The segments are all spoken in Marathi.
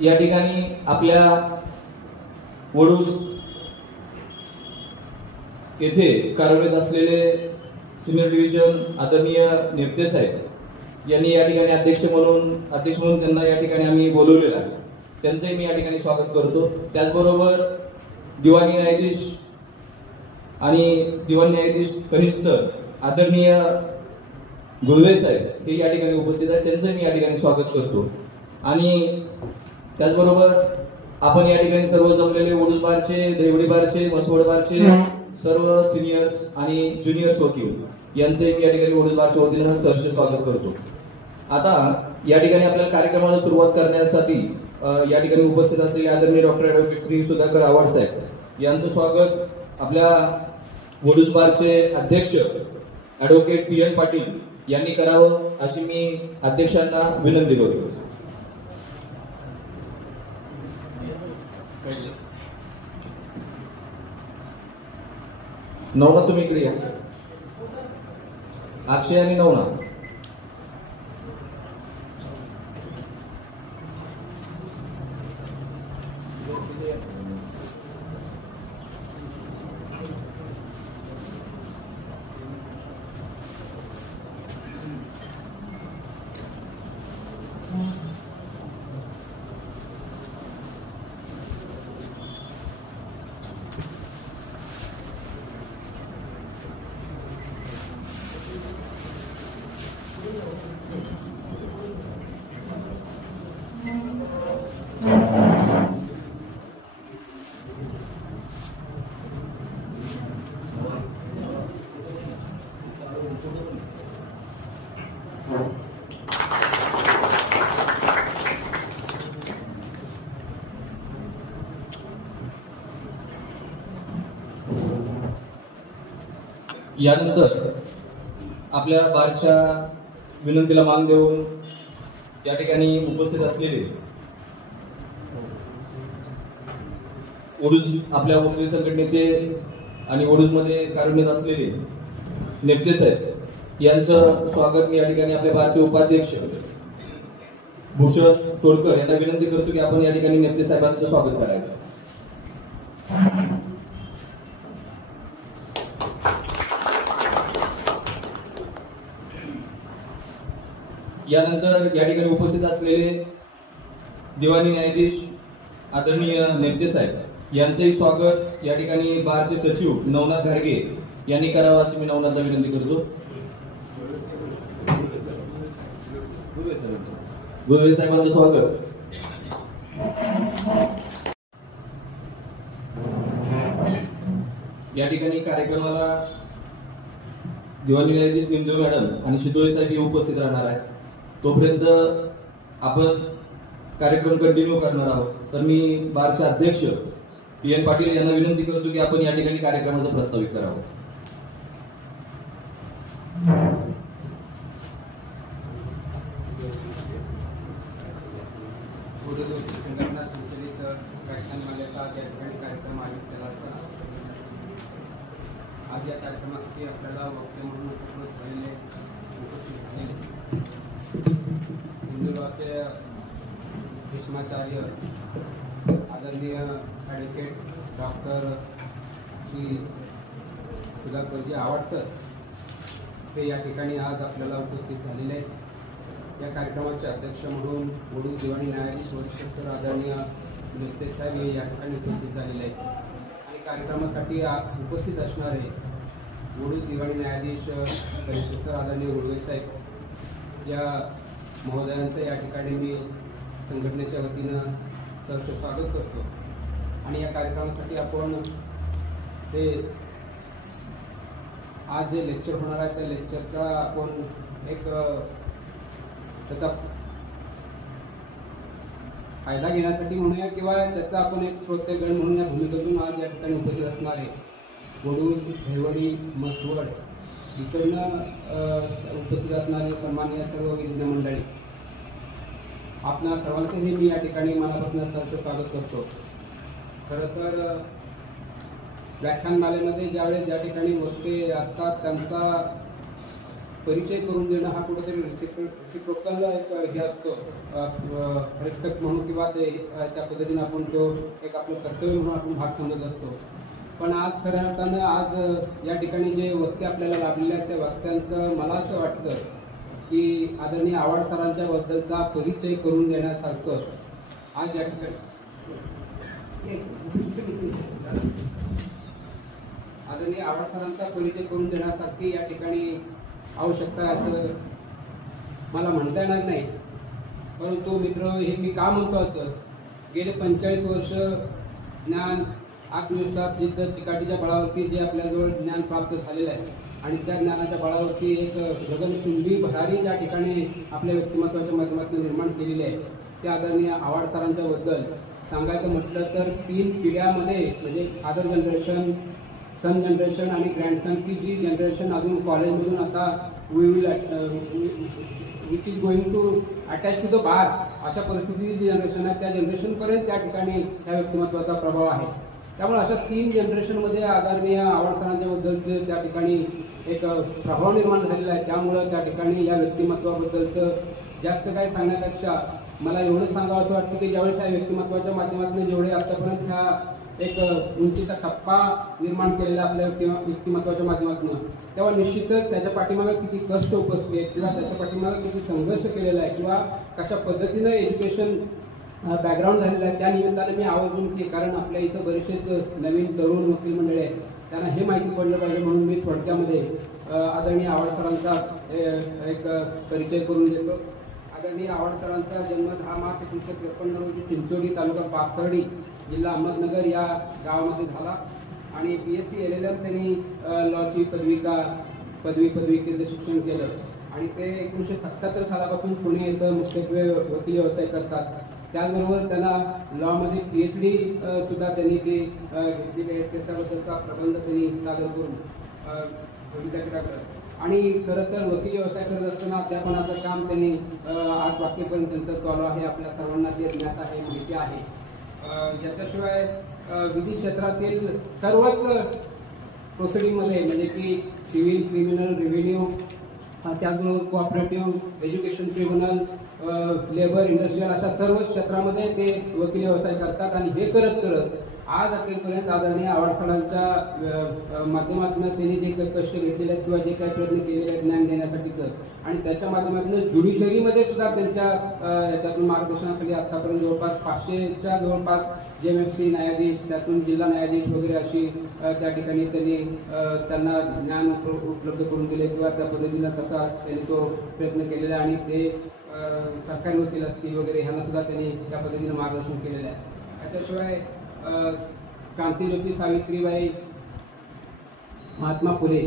या ठिकाणी आपल्या वडूज येथे कार्यरत असलेले सिनियर डिव्हिजन आदरणीय नेते साहेब यांनी या ठिकाणी अध्यक्ष म्हणून त्यांना या ठिकाणी आम्ही बोलवलेलं आहे, त्यांचंही मी या ठिकाणी स्वागत करतो। त्याचबरोबर दिवाणी न्यायाधीश आणि दिवाण न्यायाधीश कनिष्ठ आदरणीय गुळवे साहेब हे या ठिकाणी उपस्थित आहेत, त्यांचंही मी या ठिकाणी स्वागत करतो। आणि त्याचबरोबर आपण या ठिकाणी सर्व जमलेले वडूज बारचे, देवडी बारचे, मसवड बारचे सर्व सिनियर्स आणि ज्युनियर्स वकील यांचे मी या ठिकाणी वडूज बारच्या वतीने सहर्ष स्वागत करतो। आता या ठिकाणी आपल्याला कार्यक्रमाला सुरुवात करण्यासाठी या ठिकाणी उपस्थित असलेले आदरणीय डॉक्टर श्री सुधाकर आव्हाड साहेब यांचं स्वागत आपल्या वडूज बारचे अध्यक्ष ॲडव्होकेट PN पाटील यांनी करावं अशी मी अध्यक्षांना विनंती करतो। नवनाथ तुम्ही इकडे या, अक्षय आणि नवनाथ। यानंतर आपल्या बारच्या विनंतीला मान देऊन या ठिकाणी उपस्थित असलेले आपल्या वकील संघटनेचे आणि वडूजमध्ये कार्यरत असलेले नेते साहेब यांचं स्वागत मी या ठिकाणी आपल्या बारचे उपाध्यक्ष भूषण तोडकर यांना विनंती करतो की आपण या ठिकाणी नेते साहेबांचं स्वागत करायचं। यानंतर या ठिकाणी उपस्थित असलेले दिवाणी न्यायाधीश आदरणीय नेते साहेब यांचंही स्वागत या ठिकाणी बारचे सचिव नवनाथ घारगे यांनी करावं अशी मी नवनाथला विनंती करतो। गुळवे साहेबांचं स्वागत। या ठिकाणी कार्यक्रमाला दिवाणी न्यायाधीश निंदू मॅडम आणि शितोळे साहेब उपस्थित राहणार आहेत, तोपर्यंत आपण कार्यक्रम कंटिन्यू करणार आहोत। तर मी बारचे अध्यक्ष PN पाटील यांना विनंती करतो की आपण या ठिकाणी कार्यक्रमाचं प्रस्तावित करावं। संघटना संचलित व्याख्यानमालेचा कार्यक्रम आयोजित केला होता। आज या कार्यक्रमासाठी आपल्याला वक्ते म्हणून उपस्थित झालेले हिंदुराचे भीष्माचार्य आदरणीय advocate doctor Shri Sudhakarji Awhad sir हे या ठिकाणी आज आपल्याला उपस्थित झालेले आहेत। या कार्यक्रमाचे अध्यक्ष म्हणून वडूज दिवाणी न्यायाधीश वरिष्ठ सर आदरणीय नेते साहेब हे या ठिकाणी उपस्थित झालेले आहेत आणि कार्यक्रमासाठी उपस्थित असणारे वडूज दिवाणी न्यायाधीश वरिष्ठ सर आदरणीय गुळवे साहेब या महोदयांचं या ठिकाणी मी संघटनेच्या वतीनं सहर्ष स्वागत करतो। आणि या कार्यक्रमासाठी आपण ते आज जे लेक्चर होणार आहे त्या लेक्चरचा आपण एक त्याचा फायदा घेण्यासाठी म्हणूया किंवा त्याचा आपण एक श्रोतेगण म्हणून या भूमिकेतून आज या ठिकाणी उपस्थित असणारे वडूज, देवडी, मसवड इकडनं उपस्थित असणारे सन्माननीय सर्व विज्ञ मंडळी आपणा सर्वांचंही मी या ठिकाणी मनापासून सहर्ष स्वागत करतो। खरं तर व्याख्यानमालेमध्ये ज्यावेळेस ज्या ठिकाणी वक्ते असतात त्यांचा परिचय करून देणं हा कुठेतरी रिसिप्रोकल एक हे असतो, रिस्पेक्ट म्हणून किंवा ते त्या पद्धतीने आपण तो एक आपलं कर्तव्य म्हणून आपण भाग समजत असतो. पण आज खऱ्या अर्थानं आज या ठिकाणी जे वक्ते आपल्याला लाभलेले आहेत त्या वक्त्यांचं मला असं वाटतं की आदरणीय आव्हाड सरांच्या बद्दलचा परिचय करून देण्यासारखं आज या ठिकाणी आदरणीय आव्हाड सरांचा परिचय करून देण्यासारखी या ठिकाणी आवश्यकता असं मला म्हणता येणार नाही. परंतु मित्र, हे मी का म्हणतो असं, गेले 45 वर्ष ज्ञान आत्मविश्वास जिद्द चिकाटीच्या बळावरती जे आपल्याजवळ ज्ञान प्राप्त झालेलं आहे आणि त्या ज्ञानाच्या बळावरती एक गगनचुंबी भरारी ज्या ठिकाणी आपल्या व्यक्तिमत्वाच्या माध्यमातून निर्माण केलेली आहे त्या आदरणीय आव्हाड सरांच्या बद्दल सांगायचं म्हटलं तर 3 पिढ्यामध्ये म्हणजे फादर जनरेशन, सन जनरेशन आणि ग्रँडसन की जी जनरेशन अजून कॉलेजमधून आता which is going to attach to the bar अशा परिस्थितीची जी जनरेशन आहे त्या जनरेशनपर्यंत त्या ठिकाणी त्या व्यक्तिमत्वाचा प्रभाव आहे. त्यामुळे अशा 3 जनरेशनमध्ये आदरणीय आव्हाड सरांच्या बद्दलचे त्या ठिकाणी एक प्रभाव निर्माण झालेला आहे. त्यामुळं त्या ठिकाणी या व्यक्तिमत्वाबद्दलचं जास्त काही सांगण्यापेक्षा मला एवढंच सांगावं असं वाटतं की ज्यावेळेस या व्यक्तिमत्वाच्या माध्यमातून जेवढे आतापर्यंत ह्या एक उंचीचा टप्पा निर्माण केलेला आपल्या व्यक्तिमत्वाच्या माध्यमातून, तेव्हा निश्चितच त्याच्या पाठीमागे किती कष्ट उपस्थित आहेत किंवा त्याच्या पाठीमागे किती संघर्ष केलेला आहे किंवा कशा पद्धतीनं एज्युकेशन बॅकग्राऊंड झालेलं आहे त्या निमित्ताने मी आवर्जून की कारण आपल्या इथं बरेचसेच नवीन तरुण वकील मंडळी आहेत त्यांना हे माहिती पडलं पाहिजे म्हणून मी थोडक्यामध्ये आदरणीय आव्हाड सरांचा एक परिचय करून देतो. आदरणीय आव्हाड सरांचा जन्म 10 मार्च 1953 रोजी चिंचोली तालुका पाथर्डी जिल्हा अहमदनगर या गावामध्ये झाला आणि BSc LLM त्यांनी लॉची पदवीकीर्द शिक्षण केलं आणि ते 1977 सालापासून पुणे येथे मुख्यत्वे वकील व्यवसाय करतात. त्याचबरोबर त्यांना लॉमध्ये PhD सुद्धा त्यांनी ती घेतलेली आहे. त्याच्याबद्दलचा प्रबंध त्यांनी सादर करून विद्यापीठाकडे आणि खरं तर वकील व्यवसाय करत असताना अध्यापनाचं काम त्यांनी आज वाक्यपर्यंत त्यांचं चालू आहे. आपल्या सर्वांना ते ज्ञात आहे, माहिती आहे. याच्याशिवाय विधी क्षेत्रातील सर्वच प्रोसिडिंगमध्ये म्हणजे की सिव्हिल, क्रिमिनल, रेव्हेन्यू, त्याचबरोबर cooperative, education tribunal, labour, industrial अशा सर्व क्षेत्रामध्ये ते वकील व्यवसाय करतात आणि हे करत करत आज अखेरपर्यंत आदरणीय आव्हाड सरांच्या माध्यमातून त्यांनी जे काही कष्ट घेतलेले आहेत किंवा जे काही प्रयत्न केलेले आहेत ज्ञान देण्यासाठीचं आणि त्याच्या माध्यमातून ज्युडिशरीमध्ये सुद्धा त्यांच्या याच्यातून मार्गदर्शनाखाली आतापर्यंत जवळपास 500च्या जवळपास JMFC न्यायाधीश, त्यातून जिल्हा न्यायाधीश वगैरे अशी त्या ठिकाणी त्यांनी त्यांना ज्ञान उपलब्ध करून दिले किंवा त्या पद्धतीनं तसा त्यांनी तो प्रयत्न केलेला आणि ते सरकारी वकील असतील वगैरे ह्यांना सुद्धा त्यांनी त्या पद्धतीनं मार्गदर्शन केलेलं आहे. त्याच्याशिवाय क्रांतिज्योती सावित्रीबाई महात्मा फुले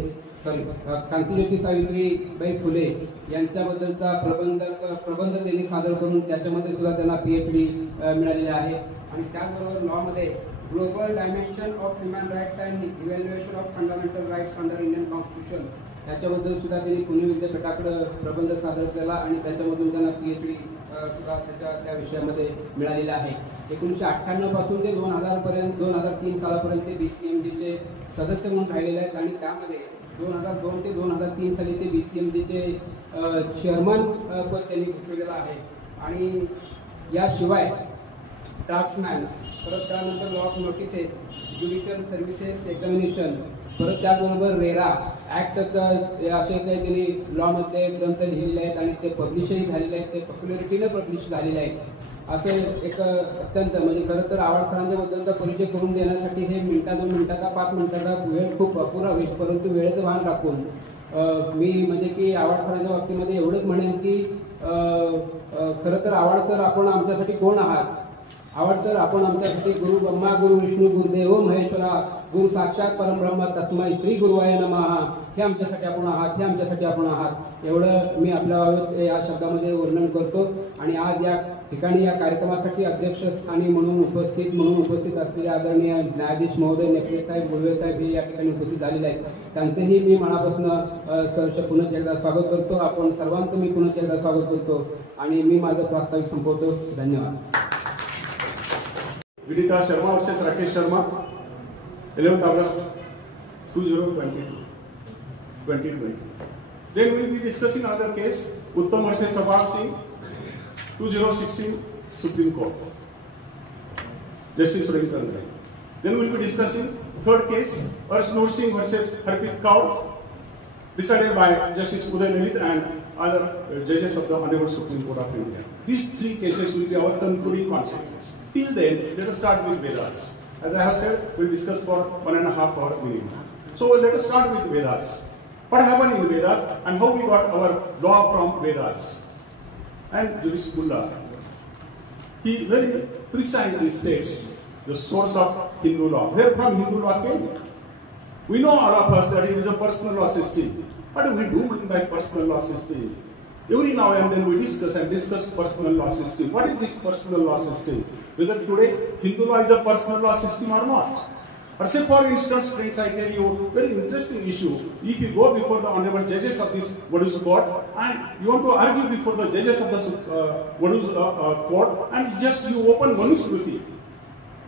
क्रांतिज्योती सावित्रीबाई फुले यांच्याबद्दलचा प्रबंध त्यांनी सादर करून त्याच्यामध्ये सुद्धा त्यांना PhD मिळालेले आहे. आणि त्याचबरोबर लॉमध्ये global dimension of human rights and evaluation of fundamental rights under Indian constitution याच्याबद्दल सुद्धा त्यांनी पुणे विद्यापीठाकडे प्रबंध सादर केला आणि त्याच्यामधून त्यांना PhD सुद्धा त्या विषयामध्ये मिळालेला आहे. 1998 पासून ते 2003 सालापर्यंत ते BCMGचे सदस्य म्हणून राहिलेले आहेत आणि त्यामध्ये 2002 ते 2003 साली ते BCMGचे चेअरमन पद त्यांनी भूषवलेलं आहे. आणि याशिवाय ड्राफ्टमॅन, परत त्यानंतर law of notices, judicial services examination, परत त्याचबरोबर रेरा ॲक्ट असे काही त्यांनी लॉमध्ये ग्रंथ लिहिलेले आहेत आणि ते पब्लिशही झालेले आहेत, ते पॉप्युलरिटीनं पब्लिश झालेले आहेत. असं एक अत्यंत म्हणजे खरं तर आव्हाड सरांच्या बद्दलचा परिचय करून देण्यासाठी हे 2 मिनिटाचा 5 मिनिटाचा वेळ खूप अपुरा होईल, परंतु वेळेचं भान राखून मी म्हणजे की आव्हाड सरांच्या बाबतीमध्ये एवढंच म्हणेन की खरं तर आव्हाड सर आपण आमच्यासाठी कोण आहात? आव्हाड सर आपण आमच्यासाठी गुरु ब्रह्मा, गुरु विष्णू, गुरुदेव महेश्वरा, गुरु साक्षात परब्रह्म तस्मै श्री गुरुवाय नमः, हे आमच्यासाठी आपण आहात, हे आमच्यासाठी आपण आहात, एवढं मी आपल्या या शब्दामध्ये वर्णन करतो. आणि आज या ठिकाणी या कार्यक्रमासाठी अध्यक्षस्थानी म्हणून उपस्थित असलेले आदरणीय न्यायाधीश महोदय नेपले साहेब, गुळवे साहेब हे या ठिकाणी उपस्थित झालेले आहेत. त्यांचेही मी मनापासून सहर्ष पुन्हा एकदा स्वागत करतो. आपण सर्वांचं मी पुन्हा एकदा स्वागत करतो आणि मी माझं प्रास्ताविक संपवतो. धन्यवाद. Vinita Sharma versus Rakesh Sharma 11th August 2022. Then we will be discussing another case, Uttam versus Sabag Singh, 2016 Supreme Court. Justice Suresh. Then we will be discussing third case, Arshnoor Singh versus Harpreet Kaur, decided by Justice Uday Lalitha and other judges of the Honorable Supreme Court of India. These three cases will be our concluding consequences. Till then, let us start with Vedas. As I have said, we will discuss for 1.5 hours minimum. So let us start with Vedas. What happened in Vedas and how we got our law from Vedas. And Justice Mullah, he very precisely states the source of Hindu law. Where from Hindu law came? We know all of us that it is a personal law system. What do we do by personal law system? Every now and then we discuss personal law system. What is this personal law system? Whether today Hindu law is a personal law system or not. Or say for instance, friends, I tell you very interesting issue. If you go before the honorable judges of this Vaduz court and you want to argue before the judges of the Vaduz court and just you open Manu Smriti,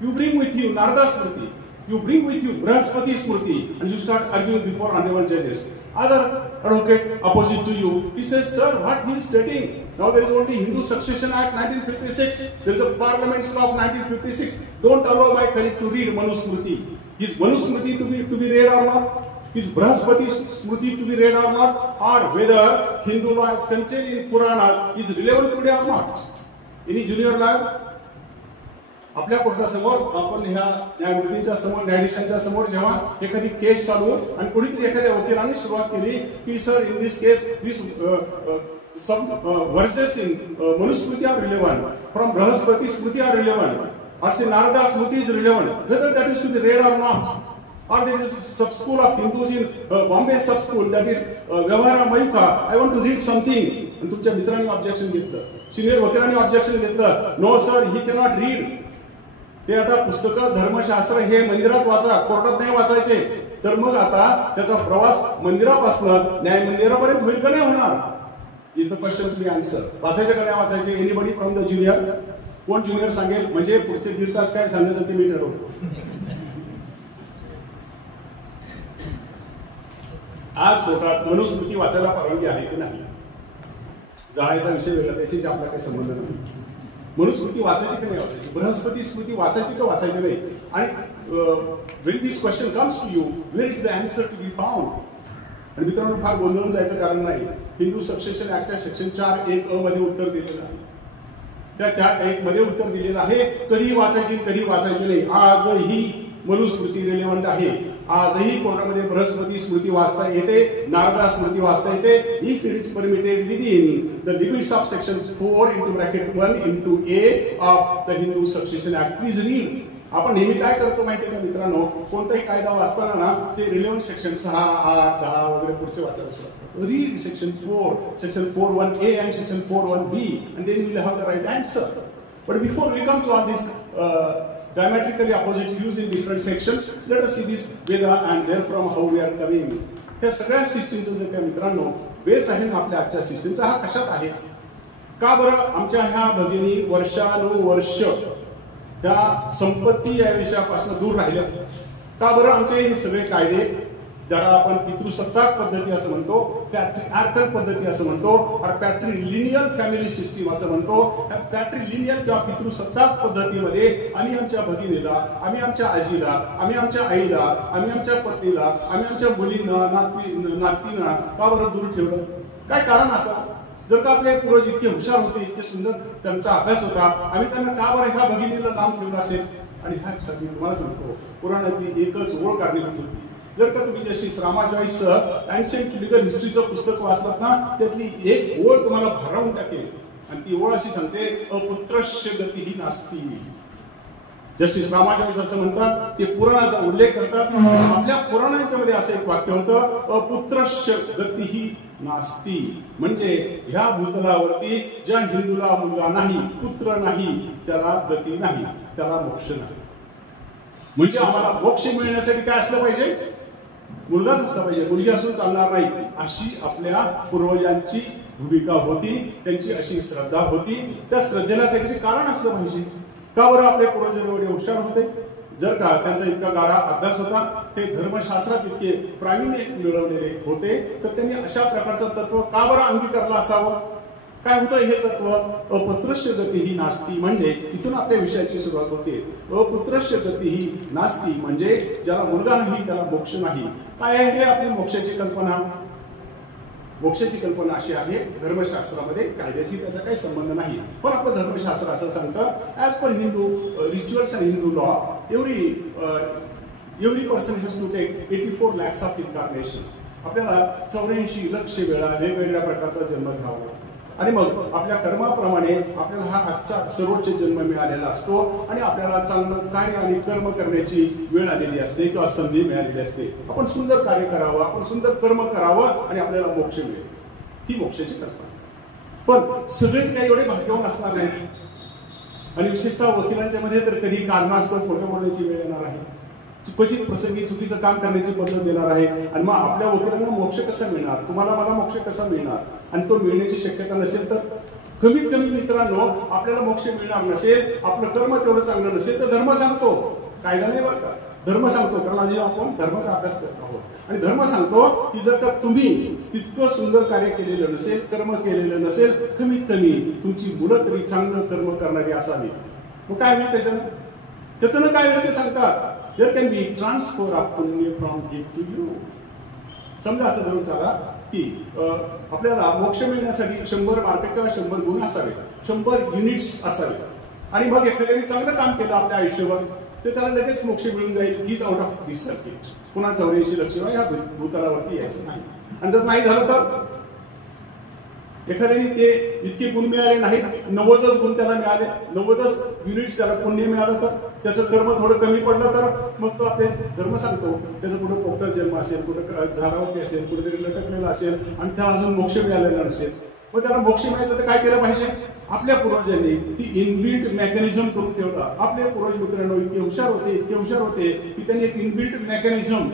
you bring with you Narada Smriti, you bring with you Brahaspati Smriti, and you start arguing before honorable judges. Other advocate opposite to you, he says, sir, what he is stating? Now there is only Hindu Succession Act 1956. There is a Parliament's law of 1956. Don't allow my colleague to read Manu Smriti. Is Manu Smriti to be read or not? Is Brahaspati Smriti to be read or not? Or whether Hindu law as contained in Puranas is relevant today or not? Any junior lawyer? आपल्या कोर्टासमोर आपण ह्या न्यायमूर्तींच्या समोर न्यायाधीशांच्या समोर जेव्हा एखादी केस चालू आणि कोणीतरी एखाद्या वकिलांनी सुरुवात केली की sir in this case this some verses in Manusmriti are relevant, from Brahaspati Smriti are relevant, or say Narada Smriti is relevant, whether that is to be read or not. Or there is a sub-school of Hindus in Bombay sub-school that is Vyavahara Mayuka. I want to read something. And तुमच्या मित्रांनी ऑब्जेक्शन घेतलं, सिनियर वकिलांनी ऑब्जेक्शन घेतलं, no sir he cannot read. ते आता पुस्तकं धर्मशास्त्र हे मंदिरात वाचा, कोर्टात नाही वाचायचे. तर मग आता त्याचा प्रवास मंदिरापासून न्याय मंदिरापर्यंत होईल का नाही होणार? Is the question to be answer. वाचायचे का नाही वाचायचे? Anybody from the junior? कोण ज्युनियर सांगेल? म्हणजे पुढचे 1.5 तास काय सांगायचं ते मी ठरवतो. आज कोर्टात मनुस्मृती वाचायला परवानगी आहे की नाही? जाळायचा विषय वेगळा, त्याच्याशी आपला काही संबंध नाही. मनुस्मृती वाचायची की नाही वाचायची? बृहस्पती स्मृती वाचायची का वाचायची नाही? आणि when this question comes to you, where is the answer to be found? आणि मित्रांनो फार गोंधळून जायचं कारण नाही. हिंदू सक्सेशन ऍक्टच्या सेक्शन 4(1)(a) मध्ये उत्तर दिलेलं आहे. त्या 4(1) मध्ये उत्तर दिलेलं आहे कधी वाचायची कधी वाचायची नाही. आजही मनुस्मृती रिलेव्हंट आहे. आजही कोर्टामध्ये बृहस्पती स्मृती वाचता येते, नारदा स्मृती वाचता येते. If it is permitted within the limits of section 4(1)(a) of the Hindu succession act. Please read. आपण नेहमी काय करतो माहितीये का मित्रांनो, कोणताही कायदा वाचताना ना ते रिलेव्हंट सेक्शन 6, 8, 10 वगैरे पुढचे वाचायला सुरुवात. Read section 4, section 4(1)(a) and section 4(1)(b) and then you will have the right answer. But before we come to all these diametrically opposite views in different sections, let us see this Veda and therefrom how we are coming. या सगळ्या सिस्टीमचं जे काय मित्रांनो बेस आहे ना आपल्या आजच्या सिस्टीमचा, हा कशात आहे? का बरं आमच्या ह्या भगिनी वर्षानुवर्ष त्या संपत्ती या विषयापासून दूर राहिल्या? का बरं आमचे हे सगळे कायदे ज्याला आपण पितृसत्ताक पद्धती असं म्हणतो, पॅट्रिआर्कल पद्धती असं म्हणतो, पॅट्रिलिनियल फॅमिली सिस्टीम असं म्हणतो, पॅट्रिलिनियल किंवा पितृसत्ताक पद्धतीमध्ये आम्ही आमच्या भगिनीला, आम्ही आमच्या आजीला, आम्ही आमच्या आईला, आम्ही आमच्या पत्नीला, आम्ही आमच्या मुलींना, नातींना का बरं दूर ठेवलं? काय कारण असं? जर का आपले पूर्वज इतके हुशार होते, इतके सुंदर त्यांचा अभ्यास होता, आम्ही त्यांना का बरं ह्या भगिनीला नाम ठेवलं असेल? आणि ह्या मी तुम्हाला सांगतो, पुराणातली एकच ओळ कारणीभूत होती. जर का तुम्ही जस्टिस रामा जॉईसचं एन्शियंट लिगल हिस्ट्रीचं पुस्तक वाचलात ना, त्यातली एक ओळ तुम्हाला भारावून टाकेल. आणि ती ओळ अशी सांगते, अपुत्रस्य गतिही नास्ती. जस्टिस रामा जॉईस असं म्हणतात, ते पुराणाचा उल्लेख करतात. आपल्या पुराणांच्या मध्ये असं एक वाक्य होतं, अपुत्रस्य गतिही नास्ती. म्हणजे ह्या भूतलावरती ज्या हिंदूला मुलगा नाही, पुत्र नाही, त्याला गती नाही, त्याला मोक्ष नाही. म्हणजे आम्हाला मोक्ष मिळण्यासाठी काय असलं पाहिजे? मुलगाच असला पाहिजे, मुलगी असून चालणार नाही, अशी आपल्या पूर्वजांची भूमिका होती, त्यांची अशी श्रद्धा होती. त्या श्रद्धेला काहीतरी कारण असलं पाहिजे. का बरं आपले पूर्वज एवढे हुशार होते? जर का त्यांचा इतका गाढा अभ्यास होता, ते धर्मशास्त्रात इतके प्रावीण्य मिळवलेले होते, तर त्यांनी अशा प्रकारचं तत्व का बरं अंगीकारलं असावं? काय होतं हे तत्व? अपुत्रस्य गती ही नास्ती, म्हणजे इथून आपल्या विषयाची सुरुवात होते. अपुत्रस्य गती ही नास्ती म्हणजे ज्याला मुलगा नाही त्याला मोक्ष नाही. काय आहे आपली मोक्षाची कल्पना? मोक्षाची कल्पना अशी आहे, धर्मशास्त्रामध्ये कायद्याशी त्याचा काही संबंध नाही, पण आपलं धर्मशास्त्र असं सांगतं, as per Hindu rituals and Hindu law, every person has to take 84 lakhs of incarnation. आपल्याला 84 लक्ष वेळा वेगवेगळ्या प्रकारचा जन्म घ्यावा आणि मग आपल्या कर्माप्रमाणे आपल्याला हा आजचा सर्वोच्च जन्म मिळालेला असतो आणि आपल्याला चांगलं कार्य आणि कर्म करण्याची वेळ आलेली असते किंवा संधी मिळालेली असते. आपण सुंदर कार्य करावं, आपण सुंदर कर्म करावं आणि आपल्याला मोक्ष मिळेल, ही मोक्षाची कल्पना. पण सगळेच काही एवढे भाग्यवान असणार नाही आणि विशेषतः वकिलांच्या मध्ये तर कधी कारणास्तव खोटं बोलण्याची वेळ येणार आहे, क्वचित प्रसंगी चुकीचं काम करण्याची पद्धत येणार आहे आणि मग आपल्या वकिलांना मोक्ष कसा मिळणार, तुम्हाला मला मोक्ष कसा मिळणार? आणि तो मिळण्याची शक्यता नसेल तर कमीत कमी मित्रांनो आपल्याला मोक्ष मिळणार नसेल, आपलं कर्म तेवढं चांगलं नसेल तर धर्म सांगतो, कायदा नाही बरं का, धर्म सांगतो. कारण आधी आपण धर्माचा अभ्यास करत आहोत आणि धर्म सांगतो की जर का तुम्ही तितकं सुंदर कार्य केलेलं नसेल, कर्म केलेलं नसेल, कमीत कमी तुमची मुलं तरी चांगलं कर्म करणारी असावी. मग काय होईल त्याचं काय होईल ते सांगतात, there can be transfer of punya from him to you. समजा असं धरून चाला की आपल्याला मोक्ष मिळण्यासाठी 100 मार्क किंवा 100 गुण असावे, 100 युनिट्स असावे आणि मग एखाद्याने चांगलं काम केलं आपल्या आयुष्यावर तर त्याला लगेच मोक्ष मिळून जाईल. हीच आउट ऑफ दिस सर्किट. पुन्हा 84 लक्ष या भूतलावरती यायचं नाही. आणि जर नाही झालं तर एखाद्याने ते इतके गुण मिळाले नाहीत, 90च गुण त्याला मिळाले, 90च युनिट्स त्याला पुण्य मिळालं तर त्याचं कर्म थोडं कमी पडलं तर मग तो आपले धर्म सांगतो त्याचं कुठं पोपटात जन्म असेल, कुठं झाडावरती असेल, कुठेतरी लटकलेला असेल आणि त्याला अजून मोक्ष मिळालेला नसेल. मग त्याला मोक्ष मिळायचं तर काय केलं पाहिजे? आपल्या पूर्वजांनी ती इनबिल्ट मेकॅनिझम करून ठेवला. आपले पूर्वज मित्रांनो इतके हुशार होते की त्यांनी एक इनबिल्ट मेकॅनिझम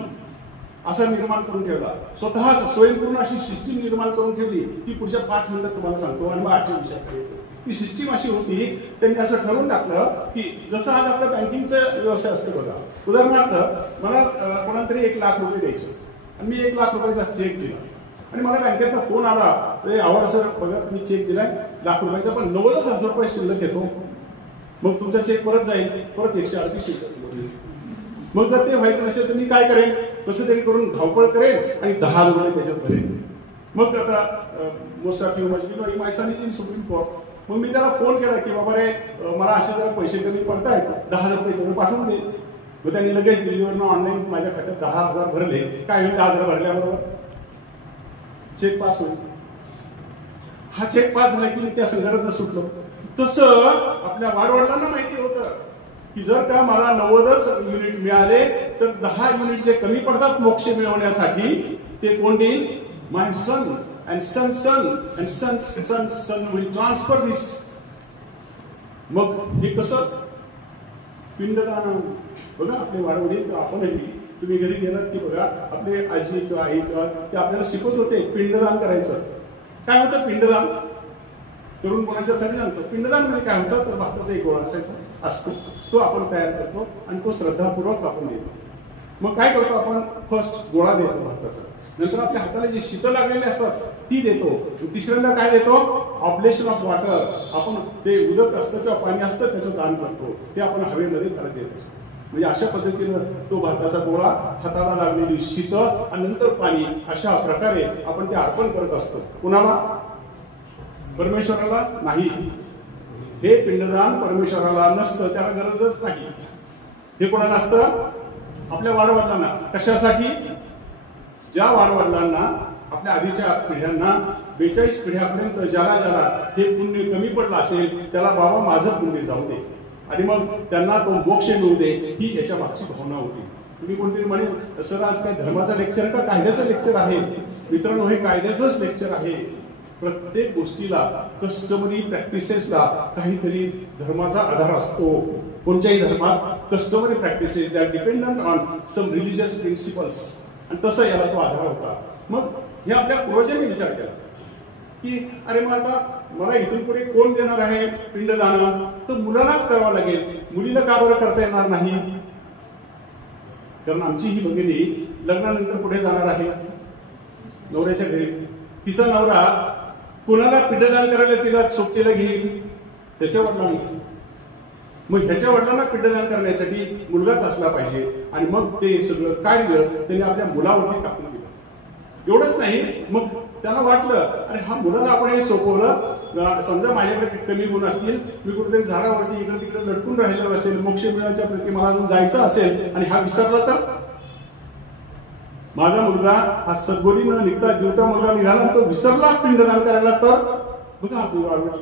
असा निर्माण करून ठेवला, स्वतःच स्वयंपूर्ण अशी सिस्टीम निर्माण करून ठेवली. ती पुढच्या 5 मिनिटात तुम्हाला सांगतो आणि मग आजच्या विषयाकडे येतो. ती सिस्टीम अशी होती, त्यांनी असं ठरवून टाकलं की जसं आज आपल्या बँकिंगचा व्यवसाय असतो बघा, उदाहरणार्थ मला कोणाला तरी 1 लाख रुपये द्यायचे आणि मी 1 लाख रुपयाचा चेक दिला आणि मला बँकेतला फोन आला, आवड सर बघा मी चेक दिलाय लाख रुपयाचा पण 90,000 रुपये शिल्लक येतो, मग तुमचा चेक परत जाईल, परत 138 शिल्लक. मग जर ते व्हायचं नसेल तर मी काय करेन, कसं तरी करून धावपळ करेन आणि 10,000 रुपये त्याच्यात भरेन. मग आता most of you must my son is in supreme court. मग मी त्याला फोन केला की बाबा रे मला असे जरा पैसे कमी पडतायत, 10,000 रुपये तेवढे पाठवून दे. मग त्यांनी लगेच दिल्लीवरनं ऑनलाईन माझ्या खात्यात 10,000 भरले. काय होईल 10,000 भरल्याबरोबर चेक पास होईल. हा चेक पास झाला की मी त्या संदर्भात सुटलो. तसं आपल्या वाडवडिलांना माहिती होतं की जर का मला 90च युनिट मिळाले तर 10 युनिट जे कमी पडतात मोक्ष मिळवण्यासाठी ते कोण देईल? My son and son son and son son son will transfer this. मग हे कसं? पिंडदान. बघा आपले वाडवडील किंवा आपणही तुम्ही घरी गेलात की बघा आपले आजी किंवा आई किंवा ते आपल्याला शिकवत होते पिंडदान करायचं. काय होतं पिंडदान? तरुण कोणाच्यासाठी सांगतो. पिंडदान म्हणजे काय होतं तर भाताचा एक गोळा असायचा असतो, तो आपण तयार करतो आणि तो श्रद्धापूर्वक आपण देतो. मग काय करतो आपण? फर्स्ट गोळा देतो भाताचा, नंतर आपल्या हाताला जे शीतं लागलेले असतात ती देतो, तिसऱ्यांदा काय देतो? Oblation of water. आपण ते उदक असतं किंवा पाणी असतं त्याचं दान करतो, ते आपण हवेमध्ये त्याला देत असतो. म्हणजे अशा पद्धतीनं तो भाताचा गोळा, हाताला लागलेली शीतं आणि नंतर पाणी, अशा प्रकारे आपण ते अर्पण करत असतो. कुणाला? परमेश्वराला नाही. हे पिंडदान परमेश्वराला नसतं, त्याला गरजच नाही. हे कोणाला असतं? आपल्या वाडवडिलांना. कशासाठी? ज्या वाडवडिलांना आपल्या आधीच्या पिढ्यांना 42 पिढ्यापर्यंत ज्याला ज्याला हे पुण्य कमी पडलं असेल त्याला बाबा माझं पुण्य जाऊ दे आणि मग त्यांना तो मोक्ष मिळू दे, ही याच्या मागची भावना होती. तुम्ही कोणतरी म्हणेल सर आज काय धर्माचं लेक्चर का कायद्याचं लेक्चर आहे? मित्रांनो हे कायद्याचंच लेक्चर आहे. प्रत्येक गोष्टीला, कस्टमरी प्रॅक्टिसेसला काहीतरी धर्माचा आधार असतो. कोणत्याही धर्मात customary practices that dependent on some religious principles, आणि तसं याला तो आधार होता. मग हे आपल्या पूर्वजांनी विचार केला की अरे मग आता मला इथून पुढे कोण देणार आहे पिंडदान? तर मुलालाच करावं लागेल. मुलीला का बरं करता येणार नाही? कारण आमची ही भगिनी लग्नानंतर पुढे जाणार आहे नवऱ्याच्या घरी. तिचा नवरा कुणाला पिंडदान करायला तिला सोबतीला घेईल? त्याच्या वडिलांना. मग ह्याच्या वडिलांना पिंडदान करण्यासाठी मुलगाच असला पाहिजे आणि मग ते सगळं कार्य त्यांनी आपल्या मुलावरती टाकून दिलं. एवढंच नाही, मग त्यांना वाटलं अरे हा मुलाला आपण हे सोपवलं, समजा माझ्याकडे कमी गुण असतील, मी कुठेतरी झाडावरती इकडे तिकडे लटकून राहिलेलो असेल, मोक्ष मिळण्याच्या प्रती मला अजून जायचं असेल आणि हा विसरला तर माझा मुलगा हा सद्गुणी न निघता दिवटा मुलगा निघाला तो विसरला पिंडदान करायला तर बघा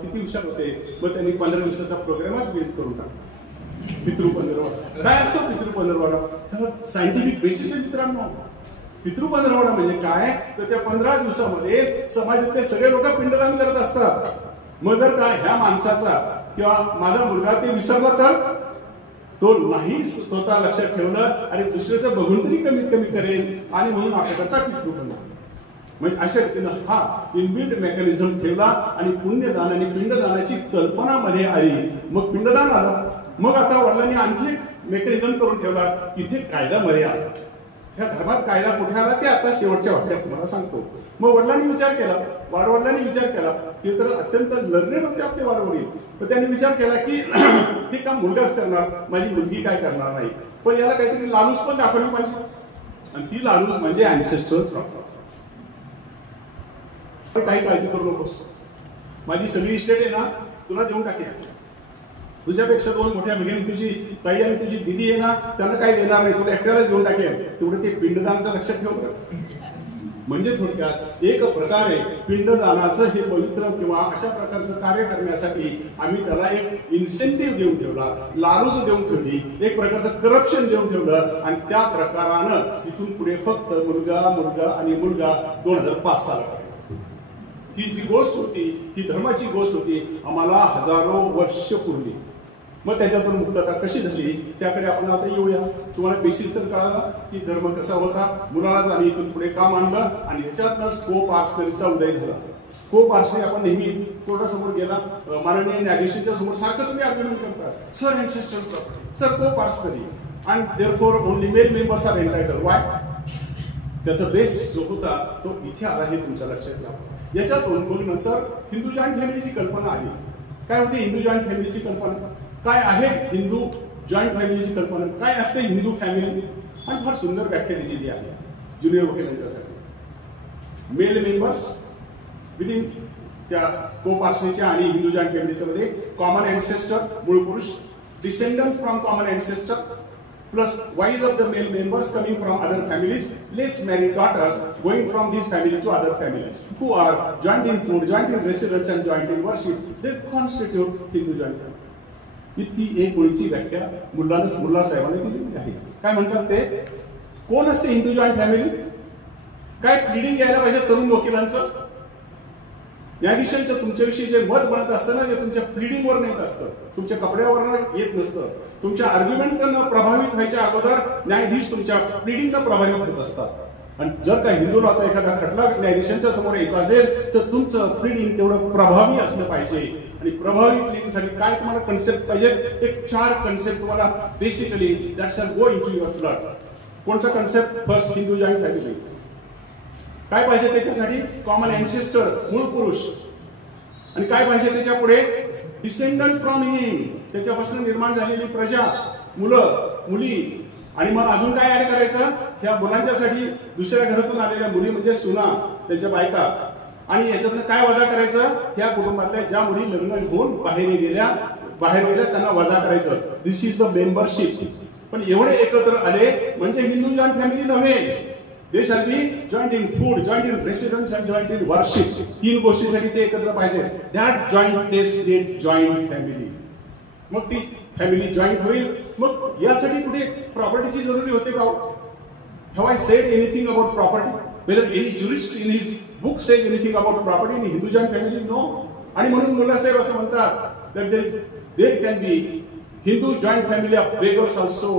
किती हुशार होते. मग त्यांनी 15 दिवसाचा प्रोग्रामच बिल्ड करून टाकला. पितृ पंधरवडा काय असतो? पितृ पंधरवडा त्याला सायंटिफिक बेसिस आहे मित्रांनो. पितृ पंधरवडा म्हणजे काय तर त्या 15 दिवसामध्ये समाजातले सगळे लोक पिंडदान करत असतात. मग जर काय ह्या माणसाचा किंवा माझा मुलगा ते विसरला तर तो नाही स्वतः लक्षात ठेवलं आणि दुसऱ्याचं बघून तरी कमीत कमी करेल आणि म्हणून आपल्याकडचा पितृ ठेवला. म्हणजे अशा रीतीनं हा इनबिल्ट मेकॅनिझम ठेवला आणि पुण्यदान आणि पिंडदानाची कल्पना मध्ये आली. मग पिंडदान आलं. मग आता वडिलांनी आणखी एक मेकॅनिझम करून ठेवला. तिथे कायदा मध्ये आला. ह्या धर्मात कायदा कुठे आला ते आता शेवटच्या वाक्यात तुम्हाला सांगतो. मग वडिलांनी विचार केला, वाडवडिलांनी विचार केला, ते तर अत्यंत लर्नेड होते आपले वाडवडील. तर त्यांनी विचार केला की हे काम मुलगाच करणार, माझी मुलगी काय करणार नाही. पण याला काहीतरी लालूच पण दाखवली पाहिजे आणि ती लालूच म्हणजे अँसेस्ट्रल प्रॉपर्टी. काही काळजी करू नकोस, माझी सगळी इस्टेट आहे ना तुला देऊन टाकेल. तुझ्यापेक्षा 2 मोठ्या भगिनी तुझी ताई आणि तुझी दिदी आहे ना त्यांना काही देणार नाही, तुला एकट्यालाच देऊन टाकेल. तेवढं ते पिंडदानाचं लक्षात ठेव. म्हणजे थोडक्यात एक प्रकारे पिंडदानाचं हे पवित्र किंवा अशा प्रकारचं कार्य करण्यासाठी आम्ही त्याला एक इन्सेंटिव्ह देऊन ठेवला, लालूच देऊन ठेवली, एक प्रकारचं करप्शन देऊन ठेवलं आणि त्या प्रकारानं तिथून पुढे फक्त मुलगा मुलगा आणि मुलगा 2005 साला ही जी गोष्ट होती ही धर्माची गोष्ट होती. आम्हाला हजारो वर्ष पूर्वी. मग त्याच्यातून मुक्तता कशी झाली त्याकडे आपण आता येऊया. तुम्हाला बेसिस तर कळाला की धर्म कसा होता. मुलालाच आम्ही इथून पुढे काम आणलं आणि ह्याच्यातनंच को-पार्सनरीचा उदय झाला. को-पार्सनरी आपण नेहमी कोर्टासमोर गेला, माननीय न्यायाधीशांच्या समोर सारखं तुम्ही आर्ग्युमेंट करता, sir ancestral property, sir coparcenary and therefore only male members are entitled. Why? त्याचा बेस जो होता तो इथे आला हे तुमच्या लक्षात घ्या. याच्यातून मग नंतर हिंदू जॉईंट फॅमिलीची कल्पना आली. काय होती हिंदू जॉईंट फॅमिलीची कल्पना? काय आहे हिंदू जॉईंट फॅमिलीची कल्पना? काय असते हिंदू फॅमिली? आणि फार सुंदर व्याख्या दिलेली आहे ज्युनियर वकिलांच्यासाठी. मेल मेंबर्स विदिन त्या को-पार्सनरीच्या आणि हिंदू जॉईंट फॅमिलीच्या मध्ये कॉमन एन्सेस्टर मूळ पुरुष, descendants from common ancestor plus wives of the male members coming from other families, less married daughters going from this family to other families who are joint in food, joint in residence and joint in worship. They constitute Hindu joint family. इतकी एक ओळीची व्याख्या मुल्ला साहेबांनी दिलेली आहे. काय म्हणतात ते? कोण असते हिंदू जॉईंट फॅमिली? काय प्लीडिंग यायला पाहिजे तरुण वकिलांचं? न्यायाधीशांचं तुमच्याविषयी जे मत बनत असतं ना ते तुमच्या प्लीडिंगवर येत असतं, तुमच्या कपड्यावर येत नसतं. तुमच्या आर्ग्युमेंटनं प्रभावित व्हायच्या अगोदर न्यायाधीश तुमच्या प्लीडिंगनं प्रभावित होत असतात. आणि जर का हिंदू लॉचा एखादा खटला न्यायाधीशांच्या समोर यायचा असेल तर तुमचं प्लीडिंग तेवढं प्रभावी असलं पाहिजे. आणि प्रभावी प्लीडिंगसाठी काय तुम्हाला कन्सेप्ट पाहिजे? एक 4 कन्सेप्ट तुम्हाला basically that shall go into your blood. कोणचा concept? First Hindu joint family. काय पाहिजे त्याच्यासाठी? कॉमन एन्सेस्टर मूळ पुरुष. आणि काय पाहिजे त्याच्या पुढे? डिसेंडंट फ्रॉम हिम, त्याच्यापासून निर्माण झालेली प्रजा, मुलं मुली. आणि मग अजून काय ऍड करायचं? ह्या मुलांच्यासाठी दुसऱ्या घरातून आलेल्या मुली म्हणजे सुना, त्यांच्या बायका. आणि याच्यातनं काय वजा करायचं? ह्या कुटुंबातल्या ज्या मुली लग्न होऊन बाहेर गेल्या त्यांना वजा करायचं. दिस इज द मेंबरशिप. पण एवढे एकत्र आले म्हणजे हिंदू जॉईंट फॅमिली नव्हे. They shall be joint in food, joint in residence and joint in worship. 3 गोष्टीसाठी ते एकत्र पाहिजे. That joint is the joint family. मग ती फॅमिली जॉईंट होईल. मग यासाठी कुठे प्रॉपर्टीची जरुरी होते का? Have I said anything about property? Whether any jurist in his book says anything about property in Hindu joint family? No. आणि म्हणून मुल्ला साहेब असं म्हणतात that there can be Hindu joint family of beggars also.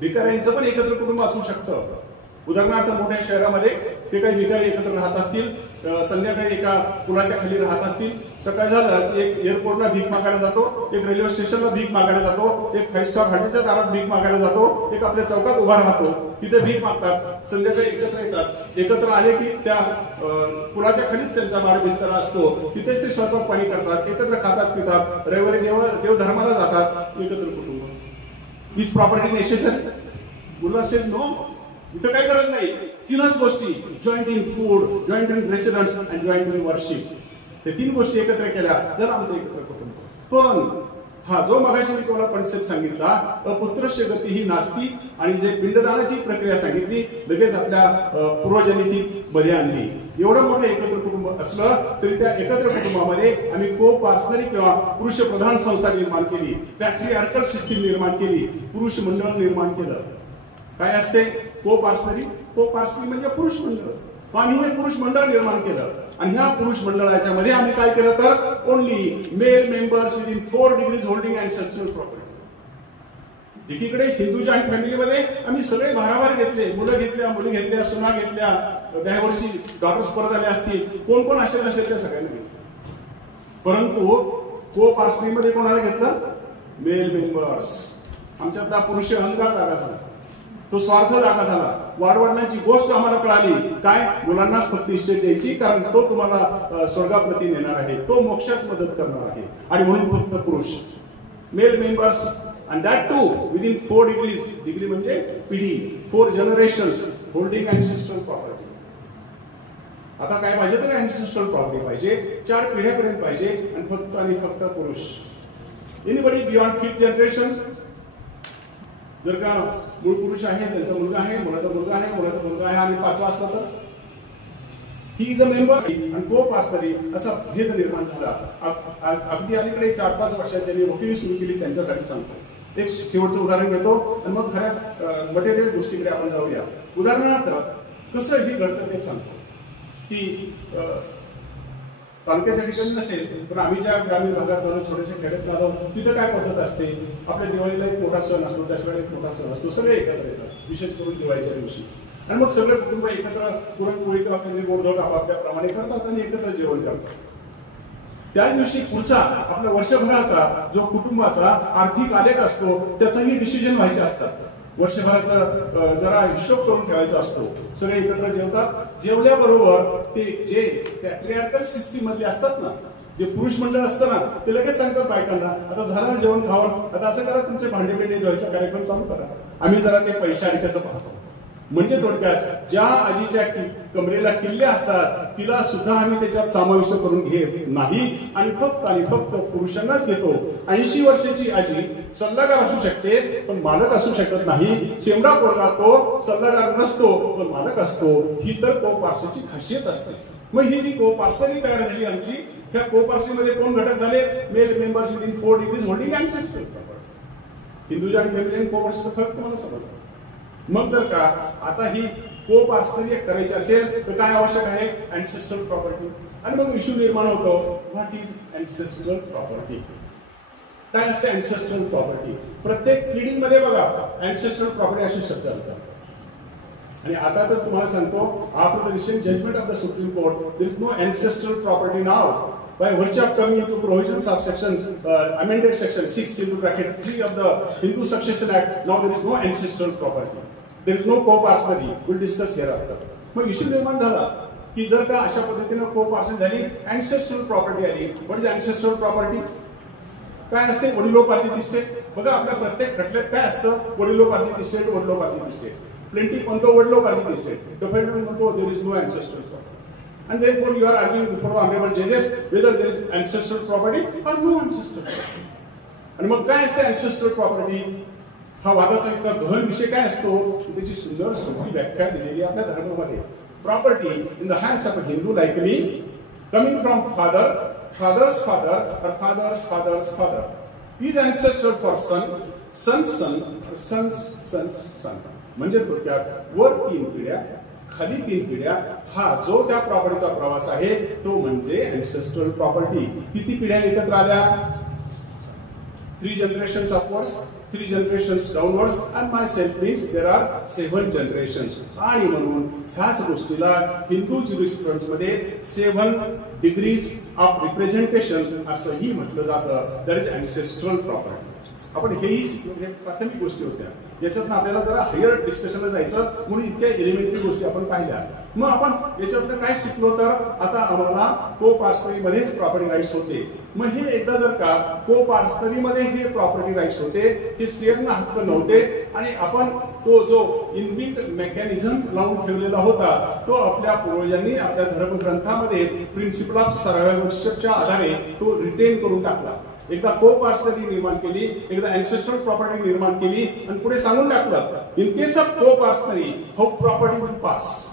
भिकाऱ्यांचं पण एकत्र कुटुंब असू शकतं. उदाहरणार्थ मोठ्या शहरामध्ये ते काही भिकारी एकत्र राहत असतील, संध्याकाळी एका पुलाच्या खाली राहत असतील, सकाळी झालं की एक एअरपोर्टला भीक मागायला जातो, एक रेल्वे स्टेशनला भीक मागायला जातो, एक 5 स्टार हॉटेलच्या दारात भीक मागायला जातो, एक आपल्या चौकात उभा राहतो, तिथे भीक मागतात. संध्याकाळी एकत्र येतात. एकत्र आले की त्या पुलाच्या खालीच त्यांचा बाळ बिस्तरा असतो, तिथेच ते स्वयंपाक पाणी करतात, एकत्र खातात पितात, रविवारी देवधर्माला जातात. एकत्र कुटुंब. Is property necessary? मुलं सेज नो. इथं काही गरज नाही. 3च गोष्टी, joint in food, joint in residence and joint in worship. ते 3 गोष्टी एकत्र केल्या तर आमचं एकत्र कुटुंब. पण हा जो मगाशी मी तुम्हाला कॉन्सेप्ट सांगितला, अपुत्रस्य गती ही नास्ती, आणि जे पिंडदानाची प्रक्रिया सांगितली लगेच आपल्या पूर्वजांनी ती मध्ये आणली. एवढं मोठं एकत्र कुटुंब असलं तरी त्या एकत्र कुटुंबामध्ये आम्ही को पार्सनरी किंवा पुरुष प्रधान संस्था निर्माण केली, पॅट्रिआर्कल सिस्टीम निर्माण केली, पुरुष मंडळ निर्माण केलं. काय असते को पार्सनरी? को पार्सनरी म्हणजे पुरुष मंडळ. आम्ही हे पुरुष मंडळ निर्माण केलं, आणि ह्या पुरुष मंडळाच्या मध्ये आम्ही काय केलं तर only male members within 4 degrees holding ancestral property. एकीकडे हिंदू जॉईंट फॅमिलीमध्ये आम्ही सगळे भाराभार घेतले, मुलं घेतल्या, मुली घेतल्या, सुना घेतल्या, दरवर्षी डॉटर्स परत आले असतील, कोण कोण असेल असेल त्या सगळ्यांना घेतलं. परंतु को पार्सनरीमध्ये कोणाला घेतलं? Male members. आमच्यातला पुरुष अहंकार जागा झाला, तो स्वार्थ जागा झाला. वाढवण्याची गोष्ट आम्हाला कळाली, काय मुलांनाच फक्त इस्टेट द्यायची, कारण तो तुम्हाला स्वर्गाप्रती नेणार आहे, तो मोक्षास मदत करणार आहे, आणि म्हणून फक्त पुरुष. Male members and that too within 4 degrees. Degree म्हणजे पिढी, 4 जनरेशन्स होल्डिंग अँसेस्ट्रल प्रॉपर्टी. आता काय पाहिजे तर अँसेस्ट्रल प्रॉपर्टी पाहिजे, 4 पिढ्यापर्यंत पाहिजे, आणि फक्त पुरुष. Anybody beyond 5th generation? जर का मूळ पुरुष आहे, त्यांचा मुलगा आहे, मुलाचा मुलगा आहे, मुलाचा मुलगा आहे, आणि 5वा असला तर ही इज अ मेंबर. आणि को पार्सनरी असा भेद निर्माण झाला. अगदी अलीकडे 4-5 वर्षात त्यांनी वकिली सुरू केली, त्यांच्यासाठी सांगतो. एक शेवटचं उदाहरण घेतो आणि मग खऱ्या मटेरियल गोष्टीकडे आपण जाऊया. उदाहरणार्थ कसं हे घडतं ते सांगतो की तालुक्याच्या ठिकाणी नसेल, पण आम्ही ज्या ग्रामीण भागात छोटेसे खेड्यात आलो तिथं काय पद्धत असते, आपल्या दिवाळीला एक मोठा सण असतो, दसऱ्याला एक मोठा सण असतो, सगळे एकत्र येतात, विशेष करून दिवाळीच्या दिवशी. आणि मग सगळे कुटुंब एकत्र पुरणपोळी किंवा गोडधोड आपापल्याप्रमाणे करतात आणि एकत्र जेवण करतात. त्या दिवशी पुढचा आपल्या वर्षभराचा जो कुटुंबाचा आर्थिक आलेख असतो त्याचाही डिसिजन व्हायचे असतात. वर्षभराचा जरा हिशोब करून ठेवायचा असतो. सगळे एकत्र जेवतात. जेवल्याबरोबर ते जे पॅट्रिआर्कल सिस्टीम मधले असतात ना, जे पुरुष मंडळ असतं ना, ते लगेच सांगतात बायकांना, आता झालं जेवण खावण, आता असं करा, तुमचे भांडे बिंडे धुवायचा कार्यक्रम चालू करा, आम्ही जरा ते पैसे अडक्याचं पाहतो. म्हणजे थोडक्यात ज्या आजीच्या कमरेला किल्ले असतात तिला सुद्धा आम्ही त्याच्यात समाविष्ट करून घेत नाही, आणि फक्त पुरुषांनाच घेतो. 80 वर्षाची आजी सल्लागार असू शकते पण मालक असू शकत नाही. शेमडा पोरगा तो सल्लागार नसतो पण मालक असतो. ही तर को पार्सनरीची खासियत असते. मग ही जी को पार्सनरी तयार झाली आमची, त्या को पार्सनरीमध्ये कोण घटक झाले? Male members within 4 degrees holding ancestral property. Hindu joint family आणि को पार्सनरी फरक तुम्हाला समजला. मग जर का आता ही को पार्सनरी करायची असेल तर काय आवश्यक आहे? Ancestral property. आणि मग इश्यू निर्माण होतो, व्हॉट इज अँसेस्ट्रल प्रॉपर्टी? काय असते अँसेस्ट्रल प्रॉपर्टी? प्रत्येक प्लीडिंग मध्ये बघा अँसेस्ट्रल प्रॉपर्टी असे शब्द असतात. आणि आता तर तुम्हाला सांगतो, after the recent judgment of the supreme court there is no ancestral property now. By virtue of coming into provisions of amended section 6(3) of the Hindu Succession Act, now there is no ancestral property. There is no co-parsonage. We'll discuss hereafter. मग इश्यू निर्माण झाला की जर का अशा पद्धतीने को-पार्सन झाली, अँसेस्ट्रल प्रॉपर्टी आली. What is ancestral property? काय असते? वडिलोपार्जित इस्टेट. बघा आपल्या प्रत्येक खटल्यात काय असतं? वडिलोपार्जित इस्टेट, वडिलोपार्जित इस्टेट. प्लेंटिफ म्हणतो वडिलोपार्जित इस्टेट, डिफेंडंट म्हणतो there is no ancestral property. And therefore you are arguing before the honorable judges whether there is ancestral property or no ancestral property. आणि मग काय असते ancestral property? हा वादाचा इतका गहन विषय काय असतो त्याची सुंदर सोपी व्याख्या दिलेली आपल्या धर्मामध्ये. Property in the hands of a Hindu like me, coming from father, father's father और father's father's father is ancestral for son, son's son, son's son's son. म्हणजे थोडक्यात वर 3 पिढ्या खाली 3 पिढ्या, हा जो त्या प्रॉपर्टीचा प्रवास आहे तो म्हणजे अँसेस्ट्रल प्रॉपर्टी. किती पिढ्या एकत्र आल्या? 3 generations upwards, 3 generations downwards, and myself means there are 7 generations. आणि म्हणून ह्याच गोष्टीला हिंदू ज्युरिस्प्रुडन्स मध्ये 7 degrees ऑफ रिप्रेझेंटेशन असंही म्हटलं जातं. That is ancestral property. आपण हेही हे प्राथमिक गोष्टी होत्या. याच्यातनं आपल्याला जरा हायर डिस्कशनला जायचं म्हणून इतक्या एलिमेंटरी गोष्टी आपण पाहिल्या. मग आपण याच्यातनं काय शिकलो तर आता आम्हाला को पार्सनरी मध्येच प्रॉपर्टी राईट्स होते. मग हे एकदा जर का को पार्सनरी मध्ये हे प्रॉपर्टी राईट्स होते, हे स्त्रियांना हक्क नव्हते आणि आपण तो जो इनबिल्ट मेकॅनिझम लावून ठेवलेला होता तो आपल्या पूर्वजांनी आपल्या धर्मग्रंथामध्ये प्रिन्सिपल ऑफ सर्व्हायव्हरशिपच्या आधारे तो रिटेन करून टाकला. एकदा को पार्सनरी निर्माण केली, एकदा अँसेस्ट्रल प्रॉपर्टी निर्माण केली आणि पुढे सांगून टाकलं in case of coparcenary how property will pass.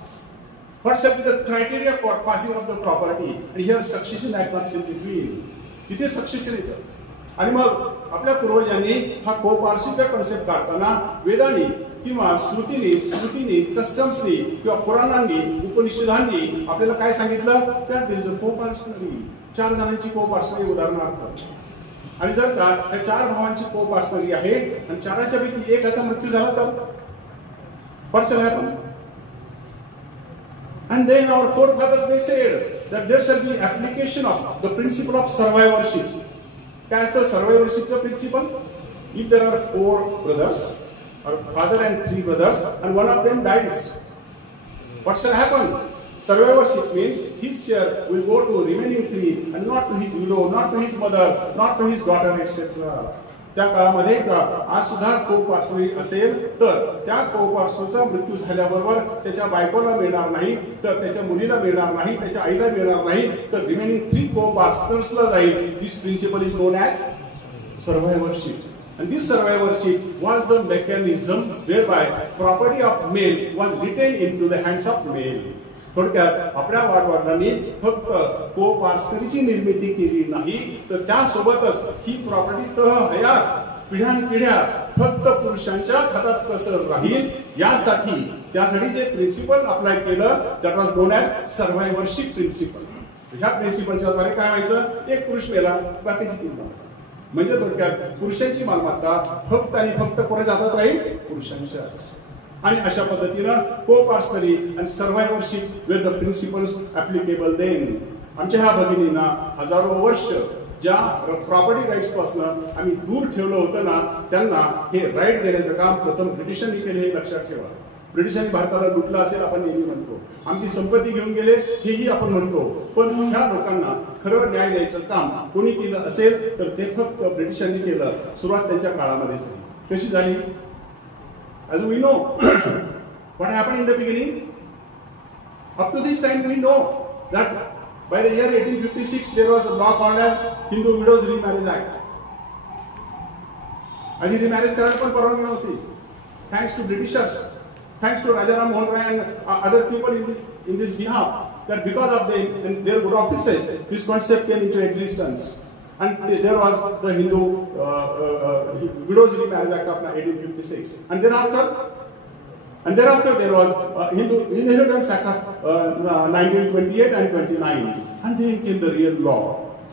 What shall be the criteria for passing of the property? And here succession act comes in between. तिथे सक्सेशन येतं. आणि मग आपल्या पूर्वजांनी हा को पार्सीचा कन्सेप्ट काढताना वेदांनी किंवा स्मृतीने कस्टम्सनी किंवा पुराणांनी उपनिषदांनी आपल्याला काय सांगितलं त्यात देयर इज अ को पार्सनरी. 4 जणांची को पार्सनरी उदाहरणार्थ. आणि जर का 4 भावांची को पार्सनरी आहे आणि 4च्या पैकी एकाचा मृत्यू झाला तर what shall happen? And then our forefathers they said that there shall be application of the principle of survivorship. What is the survivorship principle? If there are 4 brothers, or father and 3 brothers, and one of them dies, what shall happen? Survivorship means his share will go to remaining 3 and not to his widow, not to his mother, not to his daughter, etc. त्या काळामध्ये आज सुद्धा को पार्सनरी असेल तर त्या को पार्सनचा मृत्यू झाल्याबरोबर त्याच्या बायकोला मिळणार नाही, तर त्याच्या मुलीला मिळणार नाही, त्याच्या आईला मिळणार नाही, तर रिमेनिंग 3 को पार्सनर्सला जाईल. This principle is known as survivorship. And this survivorship was the mechanism whereby property of male was retained into the hands of male. थोडक्यात आपल्या वाडवडिलांनी फक्त को पार्सनरीची निर्मिती केली नाही तर त्यासोबतच ही प्रॉपर्टी तहहयात पिढ्यानपिढ्या फक्त पुरुषांच्याच हातात कसं राहील त्यासाठी जे प्रिन्सिपल अप्लाय केलं that was known as survivorship principle. ह्या प्रिन्सिपलच्या आधारे काय व्हायचं, एक पुरुष मेला बाकीची 3 मालमत्ता. म्हणजे थोडक्यात पुरुषांची मालमत्ता फक्त आणि फक्त कोणाच्या हातात राहील, पुरुषांच्याच. आणि अशा पद्धतीनं को पार्सनरी आणि सर्व्हायव्हरशिप वेर द प्रिन्सिपल्स ऍप्लिकेबल देन. आमच्या ह्या भगिनींना हजारो वर्ष ज्या प्रॉपर्टी राईट्स पासून आम्ही दूर ठेवलं होतं ना त्यांना हे राईट देण्याचं काम प्रथम ब्रिटिशांनी केले हे लक्षात ठेवा. ब्रिटिशांनी भारताला लुटलं असेल आपण नेहमी म्हणतो, आमची संपत्ती घेऊन गेले हेही आपण म्हणतो, पण ह्या लोकांना खरं न्याय द्यायचं काम कोणी केलं असेल तर ते फक्त ब्रिटिशांनी केलं. सुरुवात त्यांच्या काळामध्ये झाली. कशी झाली? As we know, what happened in the beginning? Up to this time, we know that by the year 1856, there was a law called as Hindu Widows Remarriage Act. आधी remarriage करायला पण परवानगी नव्हती. Thanks to Britishers, thanks to Raja Ram Mohan Rai and other people in this behalf, that because of them and their good offices, this concept came into existence. And there was the Hindu Widows Remarriage Act of 1856. And thereafter there was Hindu Inheritance Act of 1928 and 29. And then came the real law.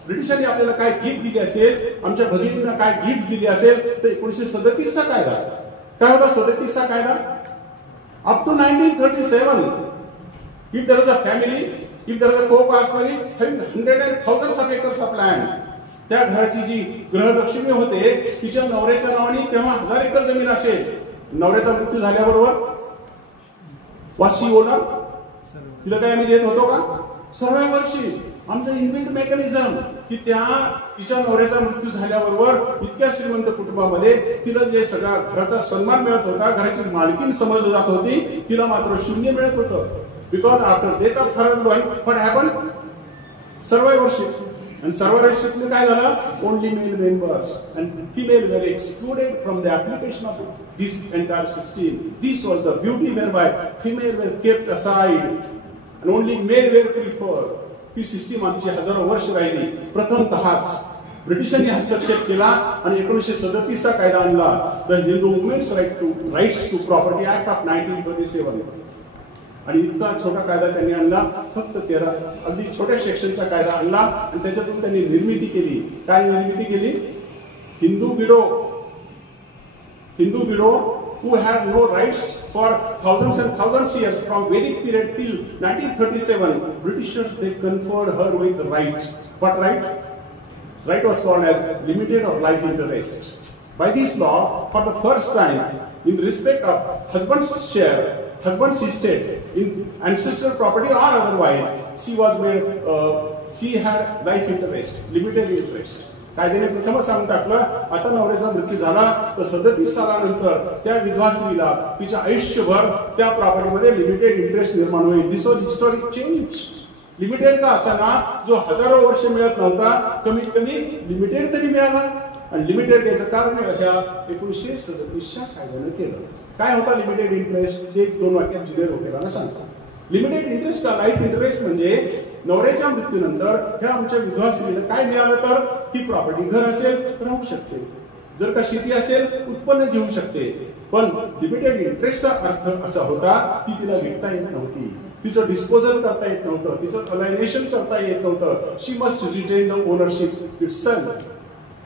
ब्रिटिशांनी आपल्याला काय गिफ्ट दिली असेल, आमच्या भगिनींना काय गिफ्ट दिली असेल तर 1937 चा कायदा. काय होता 37 चा कायदा? Up to 1937, if there is a family, if there is a co-parsonary, having hundreds and thousands of acres of land, त्या घराची जी गृहलक्ष्मी होते तिच्या नवऱ्याच्या नावाने तेव्हा 1000 एकर जमीन असेल. नवऱ्याचा मृत्यू झाल्याबरोबर वाशी ओनर तिला काय आम्ही देत होतो का? सर्व्हायव्हरशिप. आमचं इनबिल्ट मेकॅनिझम की त्या तिच्या नवऱ्याचा मृत्यू झाल्याबरोबर इतक्या श्रीमंत कुटुंबामध्ये तिला जे सगळा घराचा सन्मान मिळत होता, घराची मालकीन समजली जात होती, तिला मात्र 0 मिळत होतं. Because after death of her husband what happen? Survivorship. And survivorship काय झालं? Only male members and female were excluded from the application of this entire system. This was the beauty whereby female were kept aside and only male were preferred. He system आमची हजारो वर्ष राहिली. प्रथमतःच ब्रिटिशांनी हस्तक्षेप केला आणि 1937 चा कायदा आणला, the Hindu women's rights to property act of 1937. आणि इतका छोटा कायदा त्यांनी आणला, फक्त 13 अगदी छोट्या सेक्शनचा कायदा आणला आणि त्याच्यातून त्यांनी निर्मिती केली. काय निर्मिती केली? Hindu widow who had no rights for thousands and thousands of years, from Vedic period till 1937, Britishers, they conferred her with rights. What right? Right was called as limited or life interest. By this law, for the first time, in respect of husband's share, husband's estate, in ancestral property or otherwise, she was made, she had life interest, limited interest. कायद्याने प्रथमच सांगून टाकलं, आता नवऱ्याचा मृत्यू झाला तर 37 सालानंतर त्या विधवा स्त्रीला तिच्या आयुष्यभर त्या प्रॉपर्टीमध्ये लिमिटेड इंटरेस्ट निर्माण होईल. दिस वॉज हिस्टॉरिक चेंज. लिमिटेड का असाना, जो हजारो वर्ष मिळत नव्हता, कमीत कमी लिमिटेड तरी मिळाला. आणि लिमिटेड याचं कारण ह्या 1937च्या कायद्यानं केलं. काय होता लिमिटेड इंटरेस्ट? ते 2 वाक्यात जुनियर वकिलांना सांगतात. लिमिटेड इंटरेस्ट का लाईफ इंटरेस्ट म्हणजे नवऱ्याच्या मृत्यूनंतर ह्या आमच्या विधवा स्त्रीला काय मिळालं तर ती प्रॉपर्टी, घर असेल राहू शकते, जर का शेती असेल उत्पन्न घेऊ शकते. पण लिमिटेड इंटरेस्टचा अर्थ असा होता की तिला विकता येत नव्हती, तिचं डिस्पोजल करता येत नव्हतं, तिचं अलायनेशन करता येत नव्हतं. She must retain the ownership itself.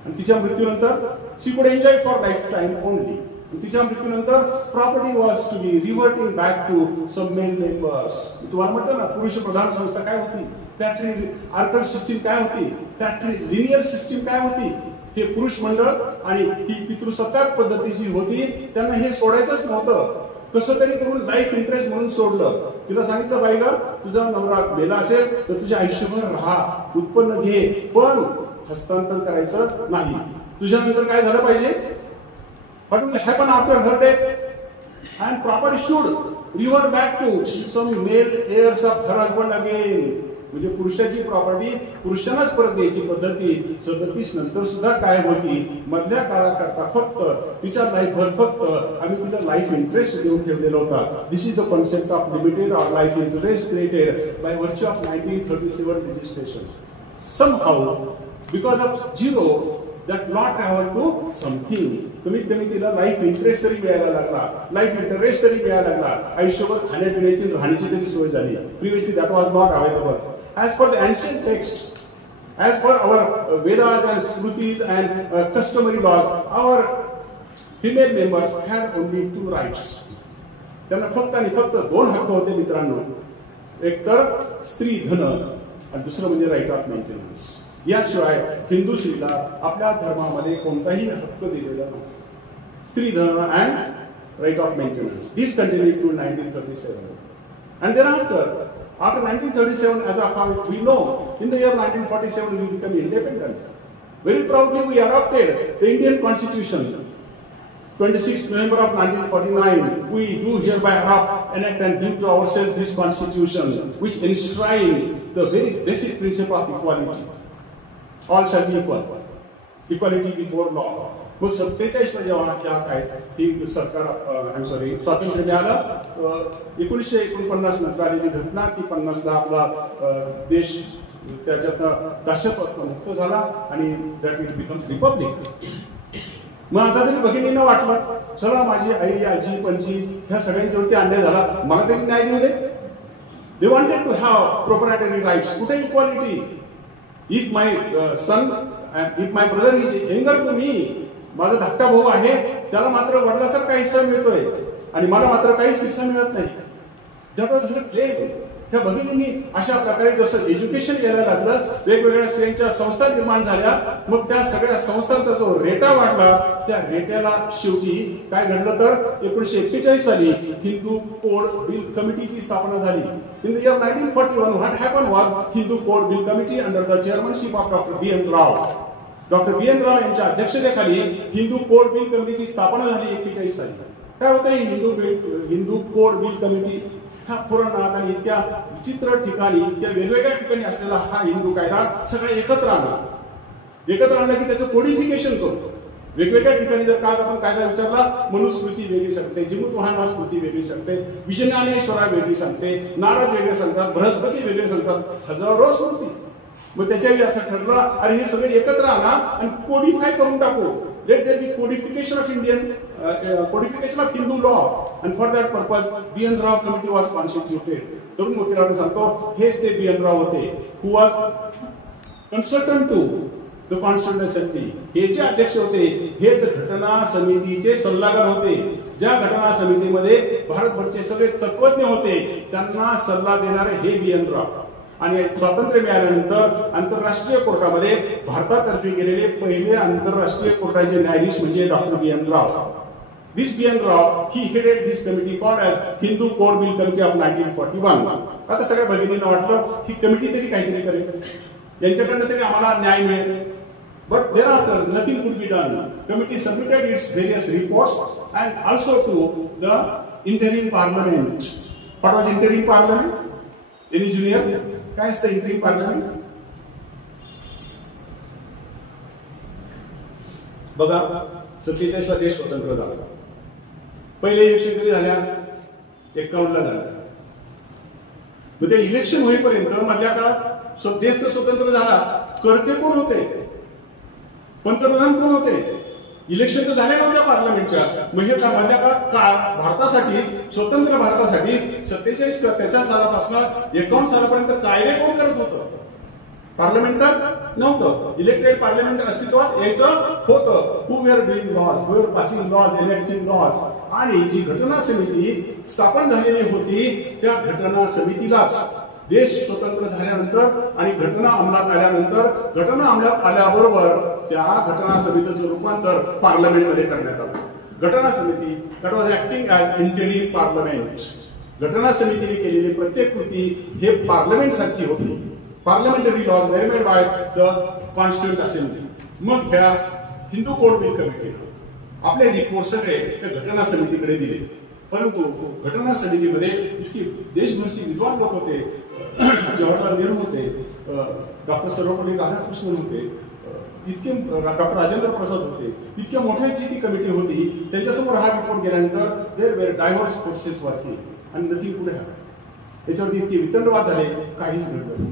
आणि तिच्या मृत्यूनंतर she could enjoy for life time only. तिच्या मृत्यूनंतर property was to be reverting back to some male members. तुम्हाला म्हटलं ना, पुरुष प्रधान संस्था काय होती, पॅट्री आर्कल सिस्टीम काय होती, पॅट्री लिनियर सिस्टीम काय होती, हे पुरुष मंडळ आणि ही पितृसत्ताक पद्धती जी होती त्यांना हे सोडायचंच नव्हतं. कसं तरी करून लाईफ इंटरेस्ट म्हणून सोडलं. तिला सांगितलं, बाई ग, तुझा नवरा मेला असेल तर तुझ्या आयुष्यभर राहा, उत्पन्न घे, पण हस्तांतर करायचं नाही. तुझ्यानंतर काय झालं पाहिजे? What will happen after her death? And property should revert back to some male heirs of her husband again. म्हणजे पुरुषाची प्रॉपर्टी पुरुषांनाच परत द्यायची पद्धती 37 नंतर सुद्धा काय होती? मधल्या काळाकरता फक्त तिच्या लाईफभर फक्त आम्ही तिला लाईफ इंटरेस्ट देऊन ठेवलेला होता. This is the concept of limited or life interest created by virtue of 1937 legislation. Somehow, because of zero, that law traveled to something. कमीत कमी तिला लाईफ इंटरेस्ट तरी मिळायला लागला, लाईफ इंटरेस्ट तरी मिळायला लागला, आयुष्यभर खाण्यापिण्याची राहण्याची तरी सोय झाली. Previously that was not available. As per the ancient text, as per our Vedas and Smritis and customary laws, our female members had only 2 rights. त्यांना फक्त आणि फक्त 2 हक्क होते मित्रांनो. एक तर स्त्री धन आणि दुसरं म्हणजे राईट ऑफ मेंटेनन्स. याशिवाय हिंदू स्त्रीला आपल्या धर्मामध्ये कोणताही हक्क दिलेला नाही. स्त्री धन and right of maintenance. This continued to 1937. And thereafter, after 1937, as of how we know, in the year 1947 we became independent. Very proudly we adopted the Indian Constitution. 26th November of 1949, we do hereby adopt, enact and give to ourselves this Constitution, which enshrine the very basic principle of equality. All shall be equal. Equality before law. मग 47 जेव्हा काय ही सरकार स्वातंत्र्य मिळालं 1949 नंतर आलेली घटना की 50 ला आपला देश त्याच्यात दहशतवाद मुक्त झाला आणि दॅट इट बिकम्स रिपब्लिक. मग आता तरी भगिनींना वाटलं, चला माझी आई आजी पणजी ह्या सगळ्यांच्यावरती अन्याय झाला, मला तरी न्याय देऊ दे. They wanted to have proprietary rights. कुठे equality? If my son if my brother is younger to me, माझा धाकटा भाऊ आहे, त्याला मात्र वडिलासारखा हिस्सा मिळतोय आणि मला मात्र काहीच हिस्सा मिळत नाही. त्यात झालं क्लेम. त्या भगिनींनी अशा प्रकारे जसं एज्युकेशन घ्यायला लागलं, वेगवेगळ्या श्रेणीच्या संस्था निर्माण झाल्या, मग त्या सगळ्या संस्थांचा जो रेटा वाढला, त्या रेट्याला शेवटी काय घडलं तर 1941 साली हिंदू कोड बिल कमिटीची स्थापना झाली. In the year 1941 what happen was Hindu code bill committee under the chairmanship of doctor B N. Rao. Doctor B N. Rao यांच्या अध्यक्षतेखाली हिंदू कोड बिल कमिटीची स्थापना झाली 41 साली. काय होतं हिंदू कोड बिल कमिटी? हा पुराणात आणि इतक्या विचित्र ठिकाणी, इतक्या वेगवेगळ्या ठिकाणी असलेला हा हिंदू कायदा सगळे एकत्र आणला की त्याचं कोडिफिकेशन करतो. वेगवेगळ्या ठिकाणी जर का आपण कायदा विचारला, मनुस्मृती वेगळी सांगते, जिमुतवाहन स्मृती वेगळी सांगते, विजनानेश्वरा वेगळी सांगते, नारद वेगळे सांगतात, बृहस्पती वेगळे सांगतात, हजारो स्मृती. मग त्याच्यावेळी असं ठरलं, अरे हे सगळे एकत्र आणा आणि कोडिफाय करून टाकू. Let there be codification of Hindu law, and for that purpose B.N. Rao committee was constituted. तरुण वकिलांना सांगतो, हेच ते B.N. Rao होते, who was consultant to the constituent assembly, हे जे अध्यक्ष होते हेच घटना समितीचे सल्लागार होते. ज्या घटना समितीमध्ये भारतभरचे सगळे तत्वज्ञ होते त्यांना सल्ला देणारे हे BN राव. आणि स्वातंत्र्य मिळाल्यानंतर आंतरराष्ट्रीय कोर्टामध्ये भारतातर्फे गेलेले पहिले आंतरराष्ट्रीय कोर्टाचे न्यायाधीश म्हणजे doctor BN Rao. This BN Rao, he headed this committee called as Hindu Code Bill Committee of 1941. आता सगळ्या भगिनींना वाटलं ही कमिटी तरी काहीतरी करेल, यांच्याकडनं तरी आम्हाला न्याय मिळेल. But thereafter nothing could be done. Committee submitted its various reports and also to the interim parliament. What was interim parliament? Any junior? काय असतं interim parliament? बघा 47 देश स्वतंत्र झाला. पहिले इलेक्शन कधी झाल्या? 51 ला झाल्या. मग ते इलेक्शन होईपर्यंत मधल्या काळात देश तर स्वतंत्र झाला, करते कोण होते? पंतप्रधान कोण होते? इलेक्शन तर झाले नव्हत्या पार्लमेंटच्या. म्हणजे मधल्या काळात भारतासाठी, स्वतंत्र भारतासाठी 47 त्याच्या सालापासून 51 सालापर्यंत कायदे कोण करत होतं? पार्लमेंट तर नव्हतं. इलेक्टेड पार्लमेंट अस्तित्वात यायचं होतं. Who were doing laws, who were passing laws, electing laws. आणि जी घटना समिती स्थापन झालेली होती त्या घटना समितीलाच देश स्वतंत्र झाल्यानंतर आणि घटना अंमलात आल्यानंतर, घटना अंमलात आल्याबरोबर त्या घटना समितीचं रूपांतर पार्लमेंटमध्ये करण्यात आलं. घटना समिती that was acting as interim parliament. घटना समितीने केलेली प्रत्येक कृती हे पार्लमेंटसारखी होती. Parliamentary laws were made by the constituent assembly. मग त्या हिंदू कोड बिल कमिटीने आपले रिपोर्ट सगळे त्या घटना समितीकडे दिले. परंतु घटना समितीमध्ये इतकी देशभरची विद्वान लोक होते. जवाहरलाल नेहरू होते, डॉक्टर सर्वपल्ली राधाकृष्णन होते, इतके डॉक्टर राजेंद्र प्रसाद होते. इतक्या मोठ्याची ती कमिटी होती. त्यांच्यासमोर हा रिपोर्ट गेल्यानंतर there were diverse forces working आणि नथिंग कुड हॅपन. त्याच्यावरती इतके वितंडवाद झाले, काहीच घडलं.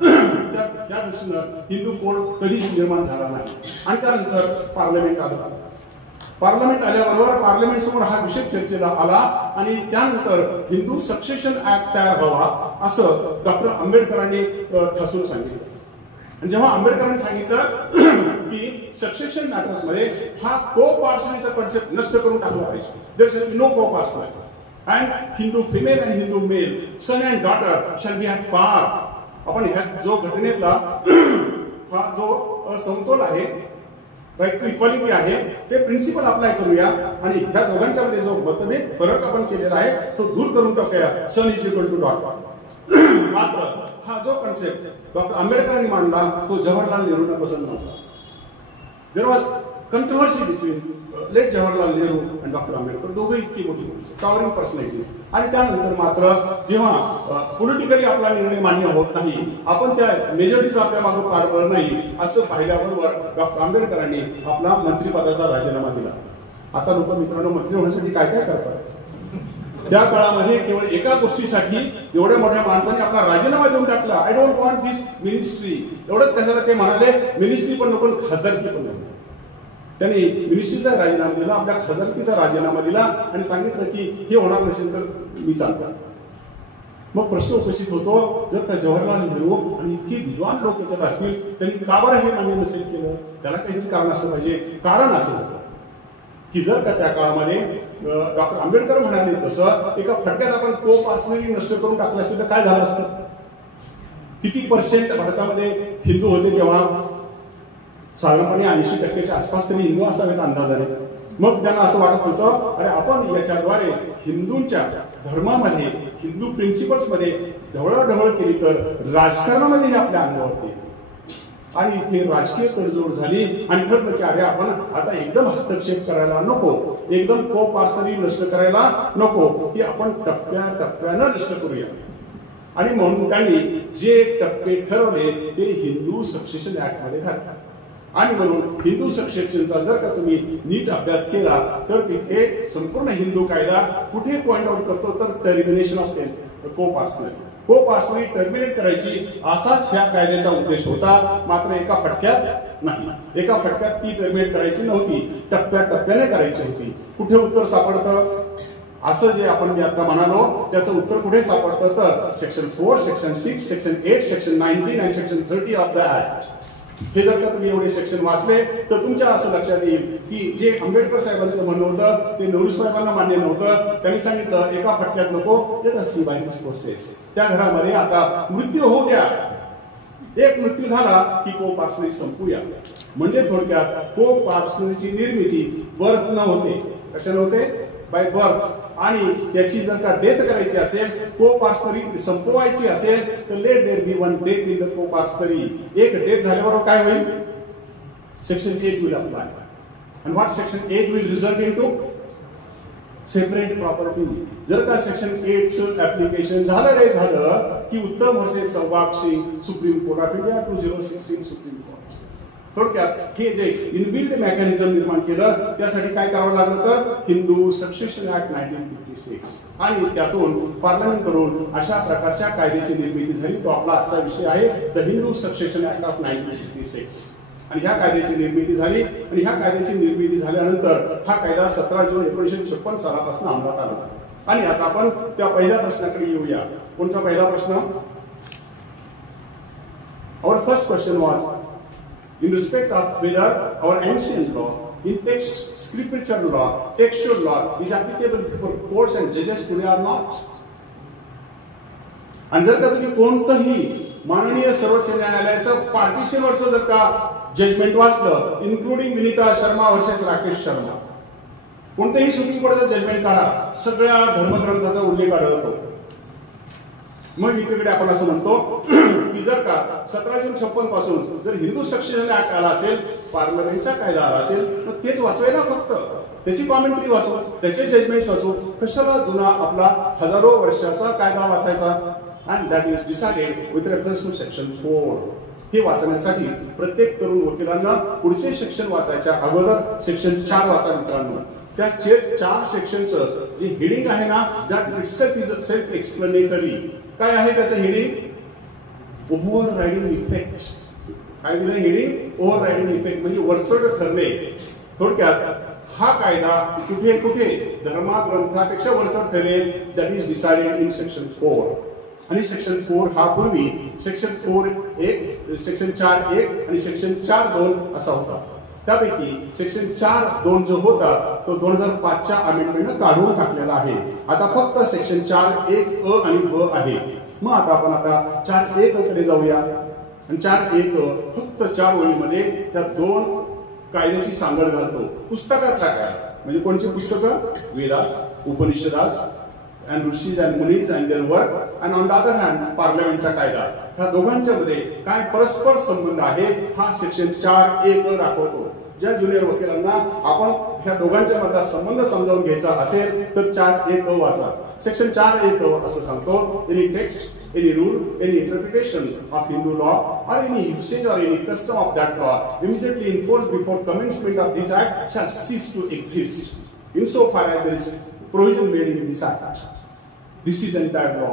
त्या दृष्टीनं हिंदू कोड कधीच निर्माण झाला नाही. आणि त्यानंतर पार्लमेंट आलं. पार्लमेंट आल्याबरोबर पार्लमेंट समोर हा विषय चर्चेला आला आणि त्यानंतर हिंदू सक्सेशन ऍक्ट तयार व्हावा असं डॉक्टर आंबेडकरांनी ठसून सांगितलं. आणि जेव्हा आंबेडकरांनी सांगितलं की सक्सेशन मॅटर्स मध्ये हा को पार्सलीचा कॉन्सेप्ट नष्ट करून टाकला पाहिजे, there shall be no coparcener and Hindu female and Hindu male, son and daughter shall be at par. आपण ह्या जो घटनेतला हा जो असमतोल आहे, राईट टू इक्वालिटी आहे, ते प्रिन्सिपल अप्लाय करूया आणि ह्या दोघांच्या मध्ये जो मतभेद फरक आपण केलेला आहे तो दूर करून टाकूया. सन इज इक्वल टू डॉटर. मात्र हा जो कन्सेप्ट डॉक्टर आंबेडकरांनी मांडला तो जवाहरलाल नेहरूंना पसंत नव्हता. There was controversy between late Jawaharlal Nehru आणि डॉक्टर आंबेडकर. दोघे इतकी मोठी टॉवरिंग पर्सनॅलिटीज. आणि त्यानंतर मात्र जेव्हा पॉलिटिकली आपला निर्णय मान्य होत नाही, आपण त्या मेजॉरिटीचा आपल्या मागे पाडणार नाही असं पाहिल्याबरोबर डॉक्टर आंबेडकरांनी आपला मंत्रिपदाचा राजीनामा दिला. आता लोक मित्रांनो मंत्री होण्यासाठी काय काय करतात? त्या काळामध्ये केवळ एका गोष्टीसाठी एवढ्या मोठ्या माणसाने आपला राजीनामा देऊन टाकला. I don't want this ministry. एवढंच कशाला ते म्हणाले, मिनिस्ट्री पण नको, खासदारकी पण नको. त्यांनी मिनिस्ट्रीचा राजीनामा दिला, आपल्या खासदारकीचा राजीनामा दिला आणि सांगितलं की हे होणार नसेल तर मी चालतो. मग प्रश्न उपस्थित होतो, जर का जवाहरलाल नेहरू आणि इतकी विद्वान लोक याच्यात असतील त्यांनी का बरं हे मान्य नसेल केलं? त्याला काहीतरी कारण असलं पाहिजे. कारण असं होतं की जर का त्या काळामध्ये डॉक्टर आंबेडकर म्हणाले तसं एका फटक्यात आपण को पार्सनली नष्ट करून टाकलं असेल तर काय झालं असतं? किती % भारतामध्ये हिंदू होते तेव्हा? साधारणपणे 80% आसपास तरी हिंदू असावेत अंदाजाने. मग त्यांना असं वाटत होतं अरे आपण याच्याद्वारे हिंदूंच्या धर्मामध्ये, हिंदू प्रिन्सिपल्स मध्ये ढवळाढवळ केली तर राजकारणामध्ये आपल्या अंगावरती येते. आणि इथे राजकीय तडजोड झाली आणि ठरलं की अरे आपण आता एकदम हस्तक्षेप करायला नको, एकदम को पार्सनली नष्ट करायला नको, की आपण टप्प्याटप्प्यानं नष्ट करूया. आणि म्हणून त्यांनी जे टप्पे ठरवले ते हिंदू सक्सेशन ऍक्ट मध्ये घातले. आणि म्हणून हिंदू सक्सेशनचा जर का तुम्ही नीट अभ्यास केला तर तिथे संपूर्ण हिंदू कायदा कुठे पॉइंट आउट करतो तर टर्मिनेशन ऑफ को पार्सनली. को पार्सनली टर्मिनेट करायची असाच ह्या कायद्याचा उद्देश होता. मात्र एका फटक्यात नाही, एका फटक्यात ती टर्मिनेट करायची नव्हती, टप्प्याटप्प्याने करायची होती. कुठे उत्तर सापडतं? असं जे आपण मी आता म्हणालो त्याचं उत्तर कुठे सापडतं तर सेक्शन 4, सेक्शन 6, सेक्शन 8, सेक्शन 19 आणि सेक्शन 30 ऑफ द ऍक्ट. हे जर का तुम्ही एवढे सेक्शन वाचले तर तुमच्या असं लक्षात येईल की जे आंबेडकर साहेबांचं म्हणणं होतं ते नेहरू साहेबांना मान्य नव्हतं. त्यांनी सांगितलं एका फटक्यात नको, let us C by this process. त्या घरामध्ये आता मृत्यू होऊ द्या, एक मृत्यू झाला की को पार्सनरी संपूया. म्हणजे थोडक्यात को पार्सनरीची निर्मिती बर्थ न होते, कशाने होते? Bye birth. आणि त्याची जर का डेथ करायची असेल, को पार्सनरी संपवायची असेल तर let there be one death in the coparcenary. एक डेथ झाल्यावर काय होईल? Section 8 will apply. and what section 8 will result into? Separate property. जर का सेक्शन 8 चं ऍप्लिकेशन झालं रे झालं की Uttam versus Sehwag Singh supreme court of India 2016 supreme court. थोडक्यात हे जे इनबिल्ट मेकॅनिझम निर्माण केलं त्यासाठी काय करावं लागलं तर हिंदू सक्सेशन ऍक्ट 1956 आणि त्यातून पार्लमेंट कडून अशा प्रकारच्या कायद्याची निर्मिती झाली. तो आपला आजचा विषय आहे, the Hindu succession act of 1956. आणि ह्या कायद्याची निर्मिती झाली आणि ह्या कायद्याची निर्मिती झाल्यानंतर हा कायदा 17 जून 1956 सालापासून अंमलात आला. आणि आता आपण त्या पहिल्या प्रश्नाकडे येऊया. कोणता पहिला प्रश्न? Our first question was in respect of whether our ancient law, in text, scriptural law, textual law is applicable for courts and judges today or not. आणि जर का तुम्ही कोणतंही माननीय सर्वोच्च न्यायालयाचं पार्टिशनवरचं जर का जजमेंट वाचलं, इन्क्लुडिंग विनीता शर्मा वर्सेस राकेश शर्मा, कोणतेही सुप्रीम कोर्टाचं जजमेंट काढा, सगळ्या धर्मग्रंथाचा उल्लेख आढळतो. मग इकडे आपण असं म्हणतो की जर का 17 जून 56 पासून जर हिंदू सक्सेशन ऍक्ट आला असेल, पार्लमेंटचा कायदा आला असेल तर तेच वाचवाय ना, फक्त त्याची कॉमेंट्री वाचू, त्याचे जजमेंट वाचू, कशाला जुना आपला हजारो वर्षाचा कायदा वाचायचा? And that is decided with reference to section 4. हे वाचण्यासाठी प्रत्येक तरुण वकिलांना पुढचे सेक्शन वाचायच्या अगोदर सेक्शन 4 वाचा मित्रांनो. त्या 4 सेक्शनचं जे हेडिंग आहे ना, that itself is self explanatory. काय आहे त्याचं हेडिंग? Over riding effect. काय दिलं हेडिंग? ओव्हर रायडिंग इफेक्ट म्हणजे वरचढ ठरणे. थोडक्यात हा कायदा कुठे कुठे धर्मग्रंथापेक्षा वरचढ ठरेल, that is decided in section 4. आणि सेक्शन 4 हा पूर्वी सेक्शन 4(1), सेक्शन 4(1) आणि सेक्शन 4(2) असा होता. त्यापैकी सेक्शन 4(2) जो होता तो 2005च्या अमेंडमेंटने काढून टाकलेला आहे. आता फक्त सेक्शन 4(1) आणि ब आहे. मग आपण आता 4(1) कडे जाऊया. आणि 4(1) फक्त 4 ओळीमध्ये त्या 2 कायद्याची सांगड घालतो. पुस्तकातला काय म्हणजे कोणची पुस्तकं? Vedas, उपनिषदास, and ऋषीज and मुनीज and their work, and on the other hand पार्लमेंटचा कायदा. ह्या दोघांच्या मध्ये काय परस्पर संबंध आहे हा सेक्शन 4(1) दाखवतो. ज्या ज्युनियर वकिलांना आपण ह्या दोघांच्या मधला संबंध समजावून घ्यायचा असेल तर 4(1) वाचा. सेक्शन 4(1) असं सांगतो, any text, any rule, any interpretation of Hindu law or any usage or any custom of that law immediately enforced before commencement of this act shall cease to exist insofar as there is provision made in this act. This is entire law.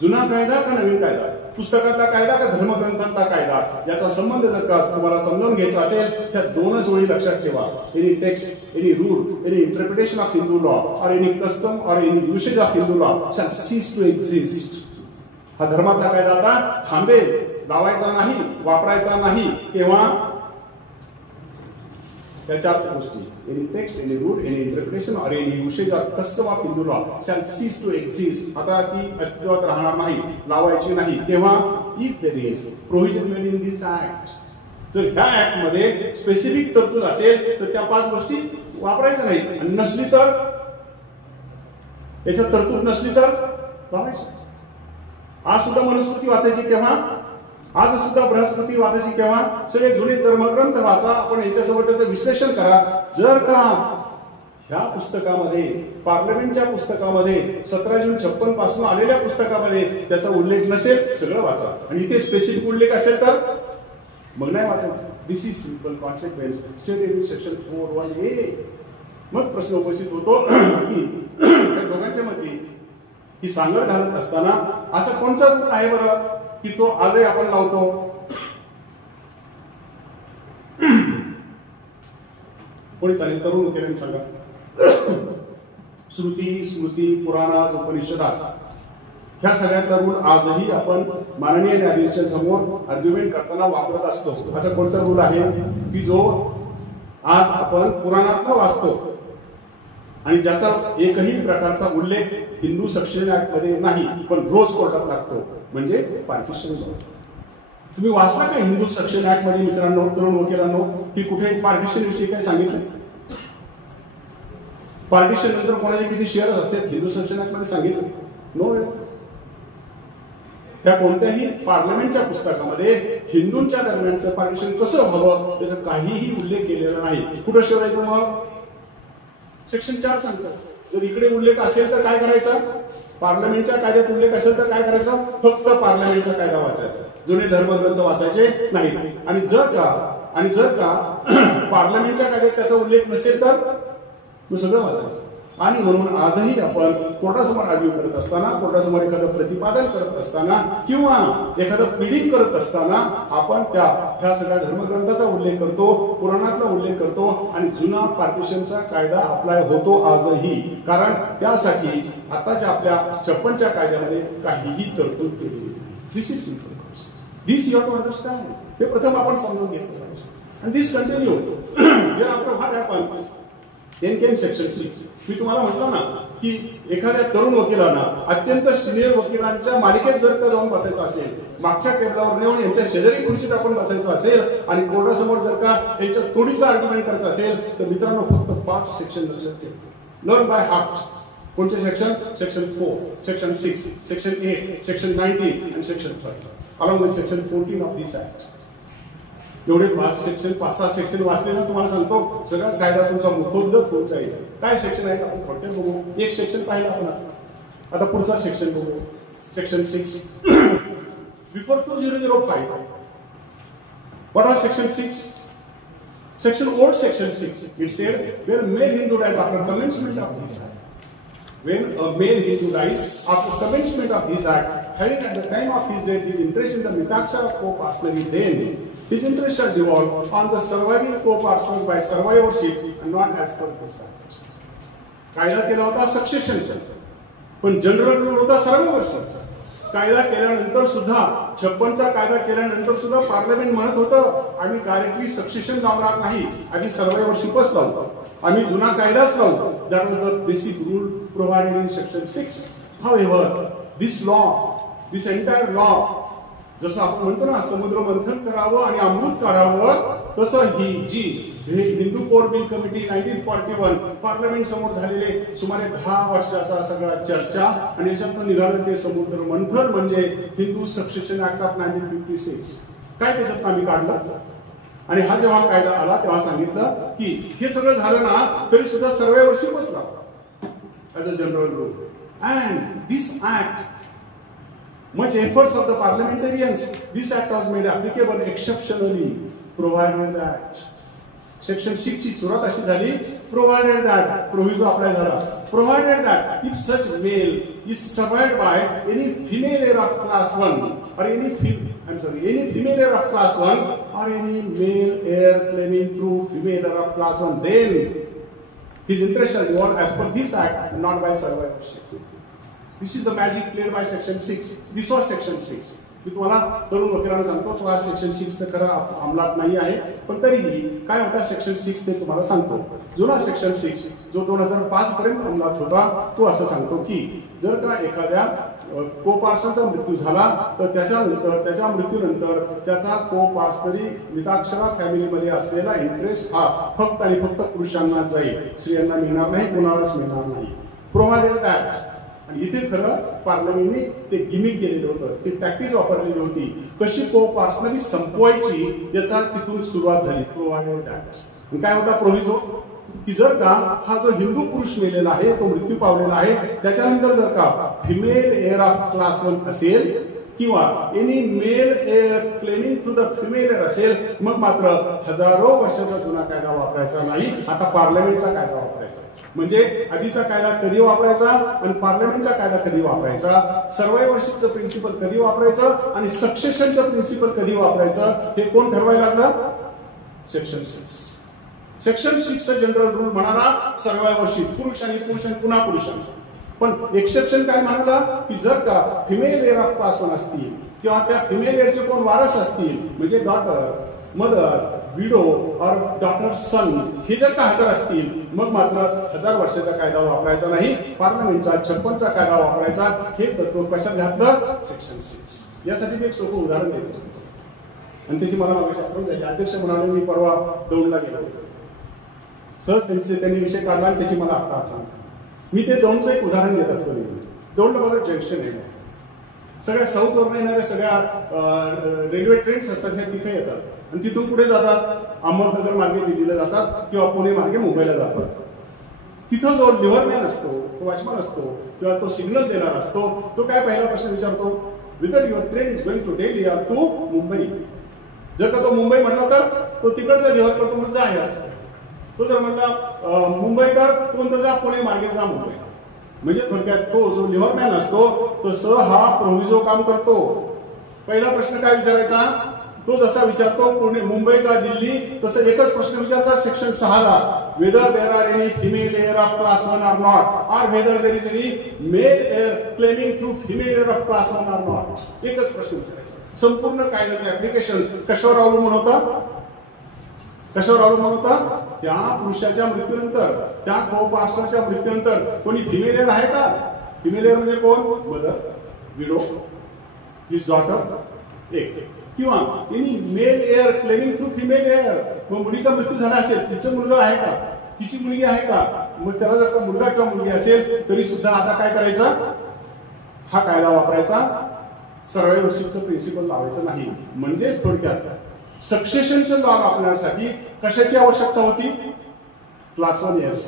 जुना कायदा का नवीन कायदा, पुस्तकातला कायदा का धर्मग्रंथातला कायदा, याचा संबंध जर का तुम्हाला समजून घ्यायचा असेल त्या 2च ओळी लक्षात ठेवा. Any text, any rule, any interpretation of Hindu law or any custom or any usage of Hindu law shall cease to exist. हा धर्मातला कायदा आता थांबेल, लावायचा नाही, वापरायचा नाही. केव्हा? त्या 4 गोष्टी, any text, any rule, any interpretation or any usage of custom of Hindu law shall cease to exist. आता ती अस्तित्वात राहणार नाही, लावायची नाही. केव्हा? If there is provision made in this act. जर ह्या ऍक्ट मध्ये स्पेसिफिक तरतूद असेल तर त्या 5 गोष्टी वापरायच्या नाहीत, आणि नसली तर, याच्यात तरतूद नसली तर लावायची. आज सुद्धा मनुस्मृती वाचायची केव्हा? आज सुद्धा बृहस्पती वाचायची केव्हा? सगळे जुने धर्मग्रंथ वाचा, आपण यांच्यासोबत त्याचं विश्लेषण करा. जर का ह्या पुस्तकामध्ये, पार्लमेंटच्या पुस्तकामध्ये, 17 जून 56 पासून आलेल्या पुस्तकामध्ये त्याचा उल्लेख नसेल, सगळं वाचा. आणि इथे स्पेसिफिक उल्लेख असेल तर मग नाही वाचायचं. This is simple consequence stated in section 4(1)(a). मग प्रश्न उपस्थित होतो की त्या दोघांच्या मध्ये ही सांगड घालत असताना असं कोणचा रूल आहे बरं की तो आजही आपण लावतो? कोणी चालेल? तरुण वकिलांनी सांगा. श्रुती, स्मृती, पुराणास, उपनिषदास ह्या सगळ्यातला रूल आजही आपण माननीय न्यायाधीशांसमोर आर्ग्युमेंट करताना वापरत असतो. असा कोणता रूल आहे की जो आज आपण पुराणातनं वाचतो आणि ज्याचा एकही प्रकारचा उल्लेख हिंदू सक्सेशन ऍक्ट मध्ये नाही, पण रोज कोर्टात लागतो, म्हणजे पार्टिशन लॉ. तुम्ही वाचला का हिंदू सक्सेशन ऍक्ट मध्ये मित्रांनो, तरुण वकिलांनो, की कुठे पार्टिशन विषयी काय सांगितलं? पार्टिशन नंतर कोणाचे किती शेअर असतात हिंदू सक्सेशन ऍक्ट मध्ये सांगितलं? नो. त्या कोणत्याही पार्लमेंटच्या पुस्तकामध्ये हिंदूंच्या दरम्यानचं पार्टिशन कसं व्हावं त्याचा काहीही उल्लेख केलेला नाही. कुठं शोधायचं मग? सेक्शन 4 सांगतं. जर इकडे उल्लेख असेल तर काय करायचा? पार्लमेंटच्या कायद्यात उल्लेख असेल तर काय करायचं? फक्त पार्लमेंटचा कायदा वाचायचा, जुने धर्मग्रंथ वाचायचे नाही. आणि जर का पार्लमेंटच्या कायद्यात त्याचा उल्लेख नसेल तर सगळं वाचायचं. आणि म्हणून आजही आपण कोर्टासमोर आर्ग्यू करत असताना, कोर्टासमोर एखादं प्रतिपादन करत असताना किंवा एखादं प्लीडिंग करत असताना आपण ह्या सगळ्या धर्मग्रंथाचा उल्लेख करतो, पुराणातला उल्लेख करतो आणि जुना पार्टिशनचा कायदा अप्लाय होतो आजही. कारण त्यासाठी आताच्या आपल्या 56च्या कायद्यामध्ये काहीही तरतूद केली. This is simple. This you have to understand. हे प्रथम आपण समजून घेतलं पाहिजे. आणि this continue here after what happen then came section 6. मी तुम्हाला म्हटलं ना की एखाद्या तरुण वकिलांना अत्यंत सिनियर वकिलांच्या मालिकेत जर का जाऊन बसायचं असेल, मागच्या टेबलावर नेऊन यांच्या शेजारी खुर्चीत आपण बसायचं असेल आणि कोर्टासमोर जर का यांच्या तोडीचं आर्ग्युमेंट करायचं असेल तर मित्रांनो फक्त 5 सेक्शन लक्षात ठेवा. Learn by heart. कोणते section? Section 4, section 6, section 8, section 19 आणि section 30 along with section 14 of this act. एवढे 5-6 सेक्शन वाचले ना, तुम्हाला सांगतो सगळा कायदा तुमचा मुखोद्गत होत जाईल. काय सेक्शन आहेत आपण थोडक्यात बघू. एक सेक्शन पाहिलं आपण आता पुढचा सेक्शन बघू. Section 6. Before 2005 what was section 6? Old section 6, it said when a male Hindu dies after commencement of this act, when a male Hindu dies after commencement of this act, having at the time of his death his interest in the Mitakshara co-parcellary, then his interest shall devolve on the surviving co-parcellors by survivorship and not as per this act. कायदा केला होता सक्सेशनचा, पण जनरल रूल होता सर्वाइवर्सचा. कायदा केल्यानंतर सुद्धा 56चा कायदा केल्यानंतर सुद्धा पार्लमेंट म्हणत होतं आम्ही डायरेक्टली सक्सेशन लावणार नाही, आधी सर्वाइवर्शिपच लावतो, आम्ही जुना कायदाच लावतो. That was the basic rule provided in section 6. However, this law, this entire law, जसं आपण म्हणतो ना समुद्र मंथन करावं आणि अमृत काढावं, तसं ही जी Hindu code bill committee 1941 parliament समोर झालेले सुमारे 10 वर्षाचा सगळा चर्चा आणि याच्यातून निघालं ते समुद्र मंथन म्हणजे हिंदू सक्सेशन ऍक्ट ऑफ 1956. काय त्याच्यात आम्ही काढलं आणि हा जेव्हा कायदा आला तेव्हा सांगितलं की हे सगळं झालं ना तरी सुद्धा सर्वाइवर्शिपच लावा as a general rule. And this act, much efforts of the parliamentarians, this act was made applicable exceptionally, provided that section 6 ची सुरुवात अशी झाली, provided that proviso apply झाला, provided that if such male is survived by any female heir of class 1 or any female heir of class 1 or any male heir claiming through female heir of class 1, then his interest shall devolve as per this act and not by survivorship. This is the magic played by section 6. This was section 6. मी तुम्हाला तरुण वकिलांना सांगतो तो सेक्शन 6 तर खरं अंमलात नाही आहे, पण तरीही काय होता सेक्शन 6 ते तुम्हाला सांगतो. जुना सेक्शन 6 जो 2005 पर्यंत अंमलात होता तो असं सांगतो की जर का एखाद्या को-पार्सलचा मृत्यू झाला तर त्याच्या मृत्यूनंतर त्याचा को-पार्सलरी मिताक्षरा फॅमिलीमध्ये असलेला इंटरेस्ट हा फक्त आणि फक्त पुरुषांना जाईल, स्त्रियांना मिळणार नाही, कोणालाच मिळणार नाही. Provided that. आणि इथे खरं पार्लमेंटने ते गिमिक केलेलं होतं, ती टॅक्टिस वापरलेली होती, कशी को पार्सनली संपवायची याचा तिथून सुरुवात झाली. Provided that. काय होता प्रोव्हिजो की जर का हा जो हिंदू पुरुष मेलेला आहे तो मृत्यू पावलेला आहे त्याच्यानंतर जर का फिमेल एअर ऑफ क्लास 1 असेल किंवा any male heir claiming through the female heir असेल मग मात्र हजारो वर्षाचा जुना कायदा वापरायचा नाही, आता पार्लमेंटचा कायदा वापरायचा. म्हणजे आधीचा कायदा कधी वापरायचा आणि पार्लमेंटचा कायदा कधी वापरायचा, सर्वाइवर्शिपचं प्रिन्सिपल कधी वापरायचं आणि सक्सेशनचं प्रिन्सिपल कधी वापरायचं हे कोण ठरवायला लागलं? सेक्शन 6. सेक्शन 6 जनरल रूल म्हणाला सर्वाइवर्शिप पुरुष आणि पुन्हा पुरुषांचा. पण एक्सेप्शन काय म्हणाला की जर का फिमेल एअर ऑफ क्लास 1 असतील किंवा त्या फिमेल एअरचे कोण वारस असतील म्हणजे डॉटर, मदर, विडो और डॉटर, सन हे जर का हजर असतील मग मात्र 1000 वर्षाचा कायदा वापरायचा नाही, पार्लमेंटचा 56चा कायदा वापरायचा. हे तत्व कशात घातलं? सेक्शन 6. यासाठी एक सोपं उदाहरण देतो आणि त्याची मला आठवण झाली. अध्यक्ष म्हणाले मी परवा दौंडला गेलो होतो, सहज त्यांनी विषय काढला आणि त्याची मला आता आठवण. मी ते दौंडचं एक उदाहरण देत असतो. दौंडला बघा जंक्शन आहे, सगळ्या साऊथ वरून येणाऱ्या सगळ्या रेल्वे ट्रेन्स असतात त्या तिथे येतात आणि तिथून पुढे जातात, अहमदनगर मार्गे दिल्लीला जातात किंवा पुणे मार्गे मुंबईला जातात. तिथं जो लिव्हरमॅन असतो, तो वॉचमन असतो किंवा तो सिग्नल देणारा असतो, तो काय पहिला प्रश्न विचारतो, whether your train is going to Delhi or to Mumbai. जर का तो मुंबई म्हणला तर तो तिकडचा लिव्हर करतो म्हणजे जा या रस्त्याने. तो जर म्हणला मुंबई तर तो म्हणतो जा पुणे मार्गे जा मुंबई. म्हणजे थोडक्यात तो जो लिव्हरमॅन असतो तो हा प्रोव्हिजो काम करतो. पहिला प्रश्न काय विचारायचा, तो जसा विचारतो पुणे मुंबई का दिल्ली, तसं एकच प्रश्न विचारता सेक्शन 6ला, whether there are any female heir of class 1 or not, or whether there is any male heir claiming through female heir of class 1 or not. एकच प्रश्न विचारायचा. संपूर्ण कायद्याचं ऍप्लिकेशन कशावर अवलंबून होतं? कशावर अवलंबून होतं? त्या पुरुषाच्या मृत्यूनंतर, त्या को-पार्टनरच्या मृत्यूनंतर कोणी फिमेल एअर आहे का? फिमेल एअर म्हणजे कोण? मदर, विडो, हिज डॉटर एक, किंवा any male heir claiming through female heir. मग मुलीचा मृत्यू झाला असेल, तिचं मुलगा आहे का, तिची मुलगी आहे का, मग त्याला जर का मुलगा किंवा मुलगी असेल तरी सुद्धा आता काय करायचं? हा कायदा वापरायचा, सर्वायवरशिपचं प्रिन्सिपल लावायचं नाही. म्हणजेच थोडक्यात सक्सेशनचं लॉ आपल्यासाठी कशाची आवश्यकता होती? Class 1 airs.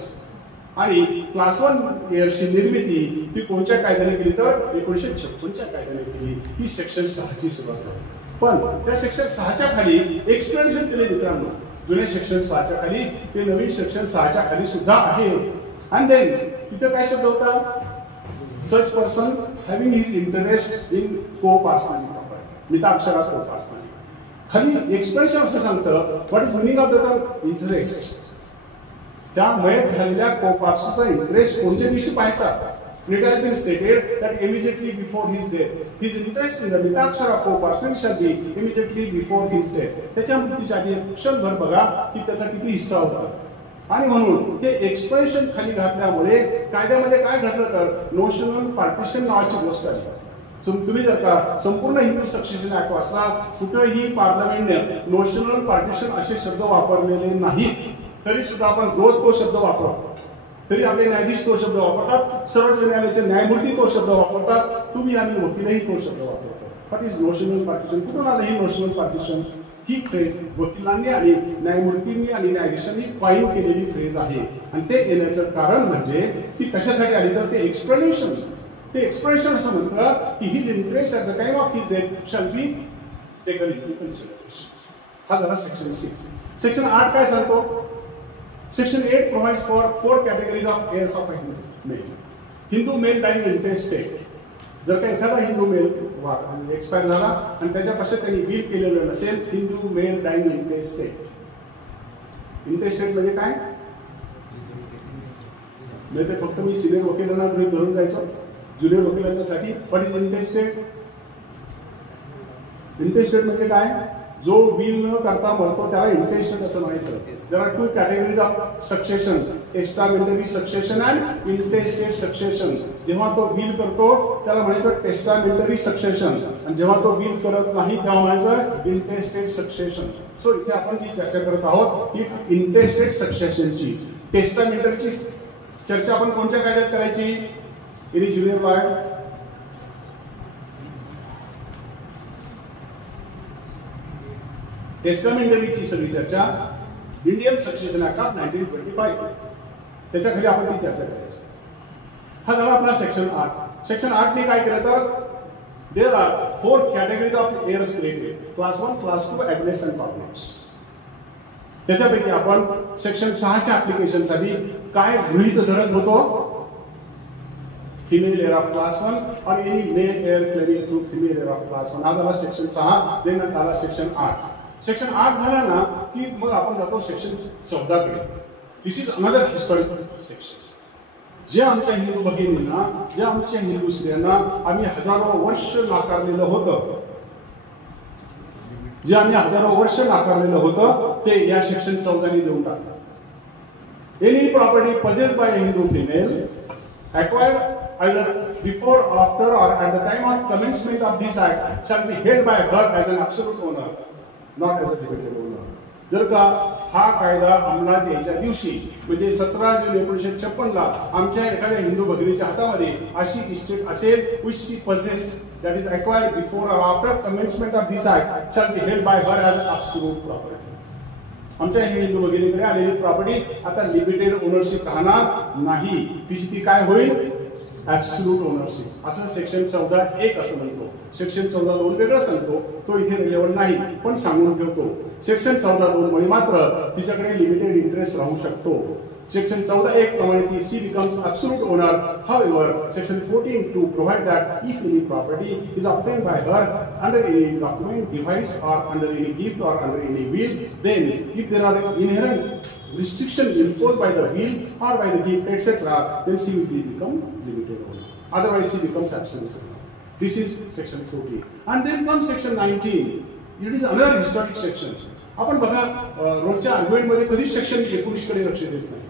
आणि क्लास 1 एअर्सची निर्मिती ती कोणत्या कायद्याने केली तर 1956च्या कायद्याने केली. ही सेक्शन 6ची सुरुवात झाली. पण त्या सेक्शन 6च्या खाली एक्सटेन्शन केले मित्रांनो. जुने सेक्शन 6च्या खाली ते नवीन सेक्शन 6च्या खाली सुद्धा आहे. आणि देन तिथे काय शब्द होता? Such person having his interest in co-partnership property, मिताक्षरात को-पार्टनरशिप. खाली एक्सप्रेशन असं सांगतं what is meaning of the term interest. त्या मयत झालेल्या को-पार्टनरचा इंटरेस्ट कोणत्या दिवशी पाहायचा? It has been stated that immediately before his death, his interest in the mitakshara co-partner shall be immediately before his death. त्याच्या मृत्यूच्या आधी क्षणभर बघा की त्याचा किती हिस्सा होता. आणि म्हणून ते एक्सप्रेशन खाली घातल्यामुळे कायद्यामध्ये काय घडलं तर नोशनल पार्टिशन नावाची गोष्ट आली. तुम्ही जर का संपूर्ण हिंदू सक्सेशन ऍक्ट वाचला, कुठेही पार्लमेंटने नोशनल पार्टिशन असे शब्द वापरलेले नाहीत. तरी सुद्धा आपण रोज तो शब्द वापरतो. तरी आपले न्यायाधीश तो शब्द वापरतात, सर्वोच्च न्यायालयाचे न्यायमूर्ती तो शब्द वापरतात, तुम्ही आणि वकीलही तो शब्द वापरतो. What is notional partition? कुठून आलं ही नोशनल पार्टिशन? ही फ्रेज वकिलांनी आणि न्यायमूर्तींनी आणि न्यायाधीशांनी फाईन केलेली फ्रेज आहे. आणि ते येण्याचं कारण म्हणजे ती कशासाठी आली तर ते एक्सप्लेनेशन. ते एक्सप्लेनेशन असं म्हणतं की his interest at the time of his death shall be taken into consideration. हा झाला सेक्शन 6. सेक्शन 8 काय सांगतो? Section 8 provides for 4 categories of heirs of a male. Hindu male dying intestate. जर का एखादा हिंदू मेल एक्सपायर झाला आणि त्याच्या पश्चात त्यांनी विल केलेलं नसेल, हिंदू मेल डाईंग इंटेस्टेट. इंटेस्टेट म्हणजे काय? नाही ते फक्त मी सिनियर वकिलांना गृहीत धरून जायचो. ज्युनियर वकिलांसाठी व्हॉट इज इंटेस्टेट? इंटेस्टेट म्हणजे काय? जो विल न करता मरतो त्याला इंटेस्टेट असं म्हणायचं. There are 2 categories of succession, testamentary succession and intestate succession. जेव्हा तो विल करतो त्याला म्हणायचं टेस्टामेंटरी सक्सेशन, आणि जेव्हा तो विल करत नाही तेव्हा म्हणायचं इंटेस्टेट सक्सेशन. सो इथे आपण जी चर्चा करत आहोत ही इंटेस्टेट सक्सेशनची. टेस्टामेंटरीची चर्चा आपण कोणत्या कायद्यात करायची? Any junior lawyer? टेस्टामेंटरीची सगळी चर्चा इंडियन सक्सेशन ऍक्ट ऑफ 1925 त्याच्या खाली आपण ती चर्चा करायची. हा झाला आपला सेक्शन 8. सेक्शन 8 ने काय केलं तर there are 4 categories of heirs claimed. Class 1, class 2, agnates and cognates. त्याच्यापैकी आपण सेक्शन 6च्या ऍप्लिकेशन साठी काय गृहीत धरत होतो? Female heir of class 1 or any male heir claiming through female heir of class 1. हा झाला सेक्शन 6. देण्यात आला सेक्शन 8. सेक्शन 8 झाला ना की मग आपण जातो सेक्शन 14 कडे. दिस इज अनदर हिस्टॉरिकल सेक्शन. जे आमच्या हिंदू भगिनींना, जे आमच्या हिंदू स्त्रियांना आम्ही हजारो वर्ष नाकारलेलं होतं, जे आम्ही हजारो वर्ष नाकारलेलं होतं ते या सेक्शन 14 देऊन टाकलं. Any property possessed by a Hindu female acquired either before, after or at the time of commencement of this act shall be held by her as an absolute owner, not as a debited owner. जर का हा कायदा अंमलात यायच्या दिवशी म्हणजे 17 जून 1956 ला आमच्या एखाद्या हिंदू भगिनीच्या हातामध्ये अशी इस्टेट असेल which she possessed, that is acquired before or after commencement of this act shall be held by her as an absolute property. आमच्या हिंदू भगिनीकडे आलेली प्रॉपर्टी आता लिमिटेड ओनरशिप राहणार नाही, तिची ती काय होईल, ऍब्सोल्यूट ओनरशिप. असं सेक्शन 14(1) असं म्हणतो. सेक्शन 14(2) वेगळं सांगतो, तो इथे रिलेव्हंट नाही पण सांगून ठेवतो. सेक्शन 14(2) मुळे मात्र तिच्याकडे लिमिटेड इंटरेस्ट राहू शकतो. सेक्शन 14(1) प्रमाणे ती she becomes absolute owner. However, section 14(2) provide that if any property is obtained by her under any document, device or under any gift or under any will, then if there are inherent restrictions imposed by the will or by the gift, etc., then she will become limited owner. Otherwise, she becomes absolute owner. This is section 14. And then comes section 19. It is another historic section. आपण बघा रोजच्या आर्ग्युमेंट मध्ये कधीच सेक्शन 19 कडे लक्ष देत नाही,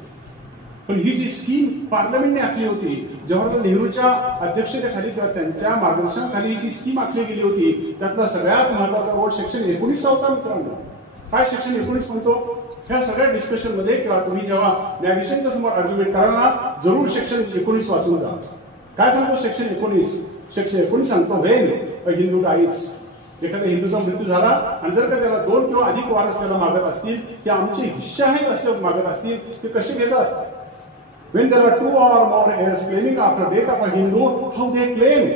पण ही जी स्कीम पार्लमेंटने आखली होती, जवाहरलाल नेहरूच्या अध्यक्षतेखाली किंवा त्यांच्या मार्गदर्शनाखाली जी स्कीम आखली गेली होती, त्यातला सगळ्यात महत्वाचा रोड सेक्शन 19 होता मित्रांनो. काय सेक्शन 19 म्हणतो? ह्या सगळ्या डिस्कशन मध्ये किंवा तुम्ही जेव्हा न्यायाधीशांच्या समोर आर्ग्युमेंट कराल जरूर सेक्शन 19 वाचून जा. काय सांगतो सेक्शन 19? सेक्शन 19 सांगतो व्हेन अ हिंदू डाईज, एखाद्या हिंदूचा मृत्यू झाला आणि जर का त्याला 2 किंवा अधिक वारस त्याला मागत असतील, ते आमचे हिस्से आहेत असं मागत असतील, ते कसे घेतात? When there are 2 or more heirs claiming after death of a Hindu, how they claim?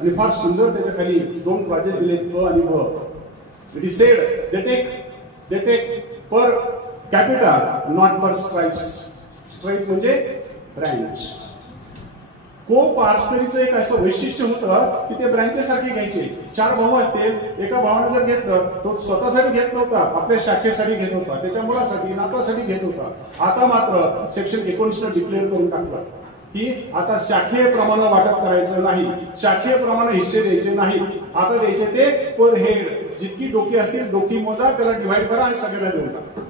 आणि फार सुंदर त्याच्या खाली 2 क्लॉजेस दिले, ब आणि ब. It is said they take per capita, not per stripes. Stripe म्हणजे ब्रँच. को पार्सनरीचं एक असं वैशिष्ट्य होतं की ते ब्रँचेस सारखे घ्यायचे. 4 भाऊ असतील, एका भावाने जर घेतलं तो स्वतःसाठी घेत नव्हता, आपल्या शाखेसाठी घेत होता, त्याच्या मुलासाठी नातासाठी घेत होता. आता मात्र सेक्शन 19 डिक्लेअर करून टाकलं की आता शाखेय प्रमाणे वाटप करायचं नाही, शाखेय प्रमाणे हिस्से द्यायचे नाही, आता द्यायचे ते पर हेड. जितकी डोकी असतील डोकी मोजा, त्याला डिव्हाइड करा आणि सगळ्यांना देऊन टाका.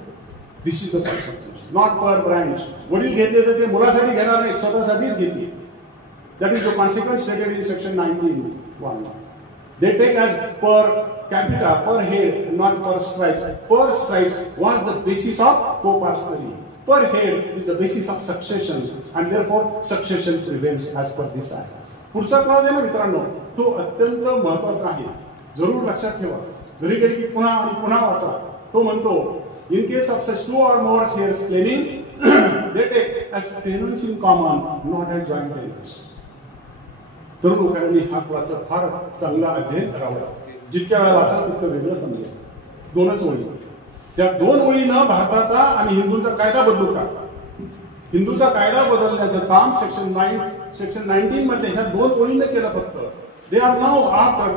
This is the concept, not per branch. वडील घेतले तर ते मुलासाठी घेणार नाही, स्वतःसाठीच घेतली. That is the consequence stated in section 19(1). They take as per capita, per head, not per stripes. Per stripes was the basis of co-parcenary. Per head is the basis of succession, and therefore succession prevails as per this act. पुढचा क्लॉज आहे ना मित्रांनो, तो अत्यंत महत्वाचा आहे, जरूर लक्षात ठेवा. घरी गेली की पुन्हा आणि पुन्हा वाचा. तो म्हणतो in case of such 2 or more shares claiming, they take as tenants in common, not as joint tenants. तरुण लोकांनी हा क्लासचा फार चांगला अध्ययन करावा. जितक्या वेळेला असेल तितकं वेगळं समजेल. 2च ओळी, त्या 2 ओळीनं भारताचा आणि हिंदूंचा कायदा बदलू टाकला. हिंदूचा कायदा बदलण्याचं काम सेक्शन 19 मध्ये ह्या 2 ओळीनं केलं फक्त. They are now after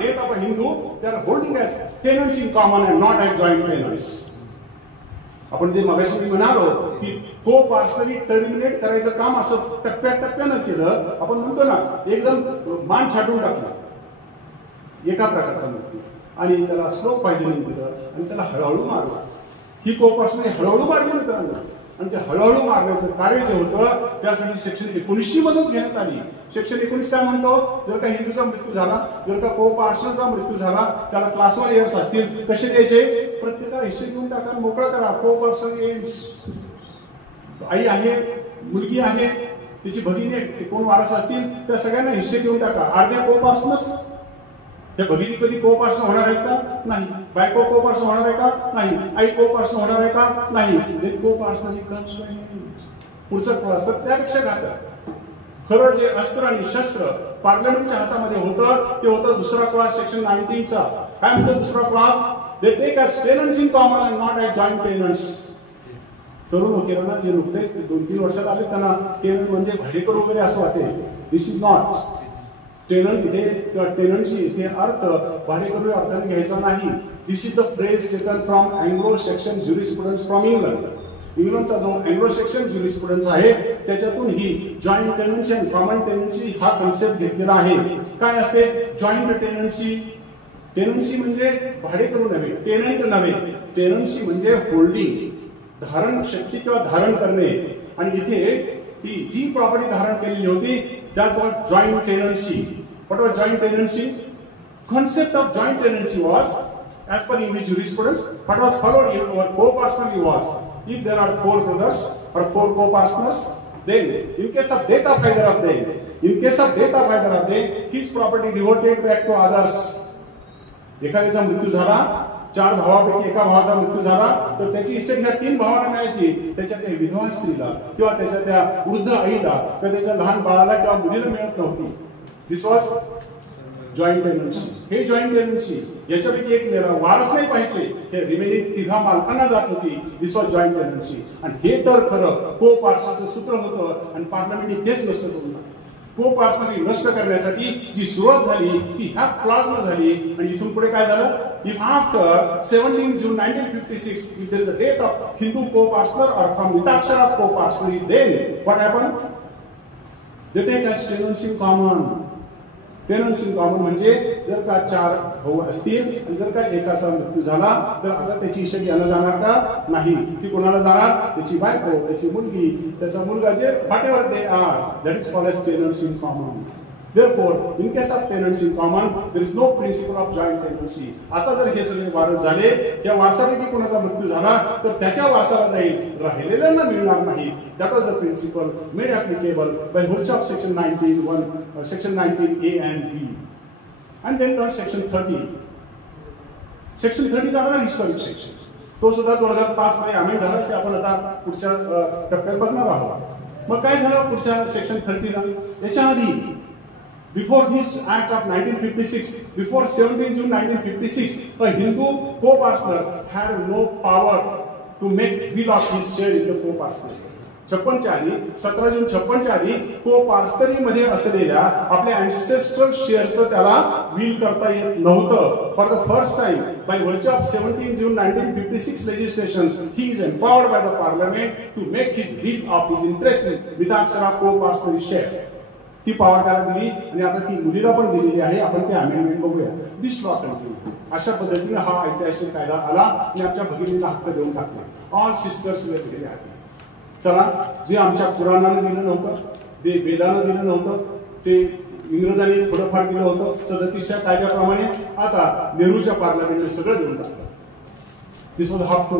death of a Hindu, they are holding as tenants in common and not as joint tenants. आपण जे मगाशी मी म्हणालो की को पार्सनरी टर्मिनेट करायचं काम असं टप्प्याटप्प्यानं केलं. आपण म्हणतो ना, एकदम मान छाटून टाकलं एका प्रकारचा मृत्यू आणि त्याला स्लो पाहिजे दिलं आणि त्याला हळूहळू मारला. ही को पार्सनरी हळूहळू मारली मित्रांनो. आणि ते हळूहळू मारण्याचं कार्य जे होतं त्यासाठी सेक्शन 19 मधून घेण्यात आली. सेक्शन 19 काय म्हणतो? जर का हिंदूचा मृत्यू झाला, जर का को पार्सनरचा मृत्यू झाला, त्याला क्लास 1 इयर्स असतील, कसे द्यायचे? प्रत्येकाला हिस्से देऊन टाका, मोकळा करा. को पर्सन एंड्स. आई आहे, मुलगी आहे, तिची भगिनी कोण वारस असतील त्या सगळ्यांना हिस्से देऊन टाका. अर्ध्या को पार्सनर्स. त्या भगिनी कधी को पार्सन होणार आहेत का? नाही. बायको को पार्सन होणार आहे का? नाही. आई को पार्सन होणार आहे का? नाही. को पार्सन पुढचा क्लास तर त्यापेक्षा घातक. खरं जे अस्त्र आणि शस्त्र पार्लमेंटच्या हातामध्ये होतं ते होतं दुसरा क्लास सेक्शन 19चा. काय म्हणतो दुसरा class? They take as tenants in common and not as joint tenants. तरुण वकिलांना जे नुकतेच 2-3 वर्षात आले त्यांना टेनंट म्हणजे भाडेकरू वगैरे असं वाटेल. दिस इज नॉट. टेनंट इथे किंवा टेनंटची इथे अर्थ भाडेकरू अर्थाने घ्यायचा नाही. This is the phrase taken from Anglo Saxon jurisprudence from England. इंग्लंडचा जो अँग्लो सेक्शन ज्युरिस्प्रुडन्स आहे त्याच्यातून ही जॉईंट टेनन्सी आणि कॉमन टेनन्सी हा कन्सेप्ट घेतलेला आहे. काय असते जॉईंट टेनन्सी? टेनन्सी म्हणजे भाडेकरू नव्हे, टेनंट नव्हे. टेनन्सी म्हणजे होल्डिंग, धारण शक्ती किंवा धारण करणे. आणि इथे ती जी प्रॉपर्टी धारण केलेली होती त्यात joint tenancy. What was joint tenancy? Concept of joint tenancy was, as per English jurisprudence, what was followed in our co-personally was, if there are 4 brothers or 4 co-partners, then in case of death of either of them, his property reverted back to others. एखाद्याचा मृत्यू झाला, 4 भावापैकी एका भावाचा मृत्यू झाला तर त्याची इस्टेट ह्या 3 भावांना मिळायची. त्याच्या त्या विधवा स्त्रीला किंवा त्याच्या त्या वृद्ध आईला किंवा त्याच्या लहान बाळाला किंवा मुलीला मिळत नव्हती. दिस वॉज जॉईंट टेनन्सी. हे जॉईंट टेनन्सी याच्यापैकी एक वारस नाही पाहिजे, हे रिमेनिंग 3 मालकांना जात होती. दिस वॉज जॉईंट टेनन्सी. आणि हे तर खरं को पार्सनचं सूत्र होतं आणि पार्लमेंटने तेच नष्ट करून को पार्सनली नष्ट करण्यासाठी जी सुरुवात झाली ती ह्या क्लॉजनं झाली. आणि इथून पुढे काय झालं? If after 17 June 1956 if there is a death of Hindu co-partner or from mitaksara co-partner, then what happened? They take as tenancy common. Tenancy common म्हणजे जर का 4 भाऊ असतील आणि जर का एकाचा मृत्यू झाला तर आता त्याची इस्टेट याला जाणार का? नाही. ती कोणाला जाणार? त्याची बायको, त्याची मुलगी, त्याचा मुलगा, जे whatever they are, that is called as tenancy in common. Therefore, in case of tenancy in common, there is no principle of joint tenancy. आता जर हे सगळे वारस झाले, या वारसापैकी कोणाचा मृत्यू झाला तर त्याच्या वारसाला जाईल, राहिलेल्यांना मिळणार नाही. That was the principle made applicable by virtue of section 19A and B. And then comes section 30. Section 30 is another historic section. तो सुद्धा 2005 मध्ये अमेंड झाला, ते आपण आता पुढच्या टप्प्यात बघणार आहोत. मग काय झालं पुढच्या सेक्शन 30 ला? याच्या आधी before this act of 1956, before 17 June 1956, a Hindu co-partner had no power to make will of his share in the co-partner. 56 च्या आधी 17 जून 56 च्या आधी को-पार्सनरी मध्ये असलेल्या आपल्या अँसेस्ट्रल शेअरचं त्याला विल करता येत नव्हतं. For the first time by virtue of 17 June 1956 legislation, he is empowered by the parliament to make his will of his interest with aksara co-partnering share. ती पॉवर त्याला दिली आणि आता ती मुलीला पण दिलेली आहे. आपण ते अमेंडमेंट बघूया. दिस लॉ कंटिन्यू. अशा पद्धतीने हा ऐतिहासिक कायदा आला आणि आमच्या भगिनीला हक्क देऊन टाकले. ऑल सिस्टर्स दिलेले आहेत. चला, जे आमच्या पुराणानं दिलं नव्हतं, ते वेदानं दिलं नव्हतं, ते इंग्रजांनी थोडंफार दिलं होतं 37च्या कायद्याप्रमाणे, आता नेहरूच्या पार्लमेंटने सगळं देऊन टाकलं. दिस वॉज हक्क.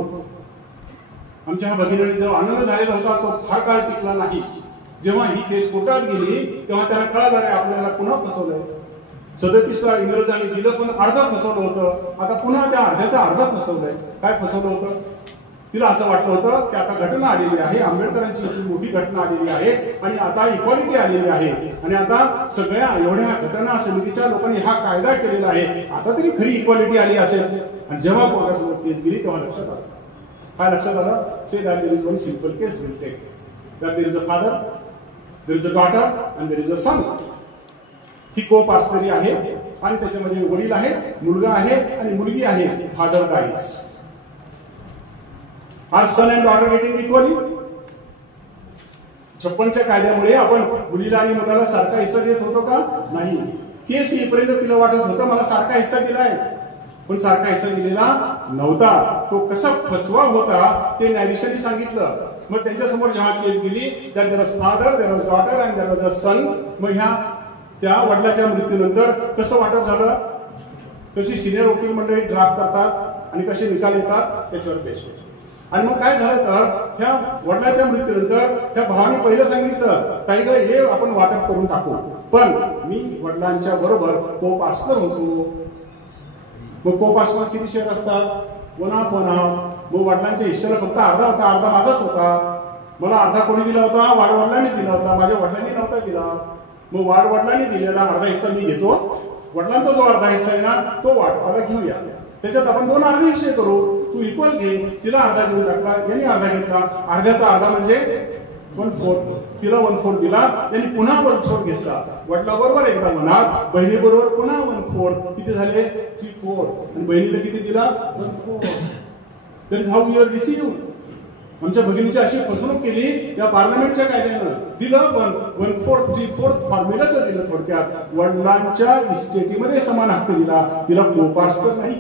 आमच्या भगिनीने जो आनंद झालेला होता तो फार काळ टिकला नाही. जेव्हा ही केस कोर्टात गेली तेव्हा त्याला कळालं आहे आपल्याला पुन्हा फसवलंय. 37ला इंग्रजांनी दिलं पण अर्ध फसवलं होतं. आता पुन्हा त्या अर्ध्याचा अर्ध फसवलंय. काय फसवलं होतं? तिला असं वाटलं होतं की आता घटना आलेली आहे, आंबेडकरांची इतकी मोठी घटना आलेली आहे आणि आता इक्वालिटी आलेली आहे आणि आता सगळ्या एवढ्या घटना समितीच्या लोकांनी हा कायदा केलेला आहे, आता तरी खरी इक्वालिटी आली असेल. आणि जेव्हा कोर्टासमोर केस गेली तेव्हा लक्षात आलं. काय लक्षात आलं? Say that there is one simple case will take. That there is a father, there is a daughter and there is a son. ही को-पार्सनरी आहे आणि त्याच्यामध्ये वडील आहे, मुलगा आहे आणि मुलगी आहे. Father dies. Are son and daughter getting equally? 56च्या कायद्यामुळे आपण मुलीला आणि मुलाला सारखा हिस्सा देत होतो का? नाही. केस येईपर्यंत तिला वाटत होतं मला सारखा हिस्सा दिलाय, पण सारखा हिस्सा दिलेला नव्हता. तो कसा फसवा होता ते न्यायाधीशांनी सांगितलं. मग त्यांच्यासमोर जेव्हा केस गेली त्यात there was father, there was daughter and there was a son. मग ह्या त्या वडिलाच्या मृत्यूनंतर कसं वाटप झालं, कशी सिनियर वकील मंडळी ड्राफ्ट करतात आणि कसे निकाल येतात त्याच्यावर बेस होतो. आणि मग काय झालं तर ह्या वडिलाच्या मृत्यूनंतर त्या भावाने पहिलं सांगितलं ताई ग हे आपण वाटप करून टाकू, पण मी वडिलांच्या बरोबर को-पार्सनर होतो. मग को-पार्सनर किती शेअर असतात? 1/2. मग वडिलांच्या हिश्श्याला फक्त अर्धा होता, अर्धा माझाच होता. मला अर्धा कोणी दिला होता? वाडवडिलांनी दिला होता, माझ्या वडिलांनी नव्हता दिला. मग वाडवडिलांनी दिलेला अर्धा हिस्सा मी घेतो, वडिलांचा जो अर्धा हिस्सा आहे ना तो वाटपाला घेऊया. त्याच्यात आपण 2 अर्धे हिस्से करू, तू इक्वल घे. तिला अर्धा घेऊन टाकला, यांनी अर्धा घेतला. अर्ध्याचा अर्धा म्हणजे 1/4. तिला 1/4 दिला, त्यांनी पुन्हा 1/4 घेतला. वडिलाबरोबर एकदा म्हणाल, बहिणीबरोबर पुन्हा 1/4. किती झाले? 3/4. आणि बहिणीला किती दिला? 1/4. That is how we are received. आमच्या भगिनीची अशी फसवणूक केली या पार्लमेंटच्या कायद्यानं दिलं, पण 1/4 फॉर्म्युलाचं दिलं. थोडक्यात वडिलांच्या इस्टेटीमध्ये समान हक्क दिला, तिला कोपार्सच नाही.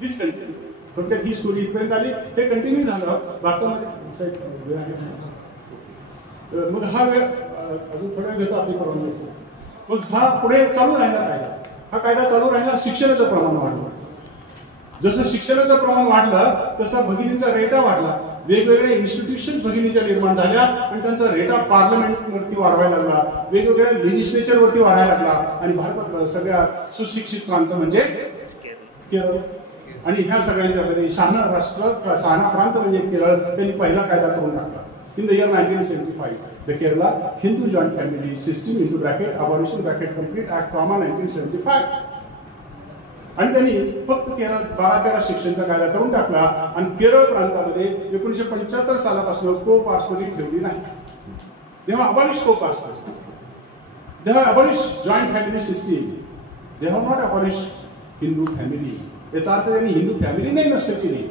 दिस कंटिन्यू. थोडक्यात ही स्टोरी इथपर्यंत आली. हे कंटिन्यू झालं भारतामध्ये. मग हा वेळ अजून थोडा वेळ घेतो आपली परवानगी असेल. मग हा पुढे चालू राहिला कायदा. हा कायदा चालू राहिला. शिक्षणाचं प्रमाण वाढलं. जसं शिक्षणाचं प्रमाण वाढलं तसा भगिनींचा रेटा वाढला. वेगवेगळ्या इन्स्टिट्यूशन भगिनीच्या निर्माण झाल्या आणि त्यांचा रेटा पार्लमेंटवरती वाढवायला लागला, वेगवेगळ्या लेजिस्लेचरवरती वाढायला लागला. आणि भारतातला सगळ्यात सुशिक्षित प्रांत म्हणजे केरळ. आणि ह्या सगळ्यांच्यामध्ये शहाणा प्रांत म्हणजे केरळ. त्यांनी पहिला कायदा करून टाकला. In the year 1975, the Kerala Hindu Joint Family System into bracket Abolition bracket Complete Act Comma 1975. आणि त्यांनी फक्त 12-13 शिक्षणाचा कायदा करून टाकला. आणि केरळ प्रांतामध्ये 1975 सालापासून को-पार्सनरी ठेवली नाही. तेव्हा अबॉलिश को-पार्सनरी, तेव्हा अबॉलिश जॉईंट फॅमिली सिस्टीम, तेव्हा नॉट अबॉलिश हिंदू फॅमिली. याचा अर्थ त्यांनी हिंदू फॅमिली नाही नष्ट केली.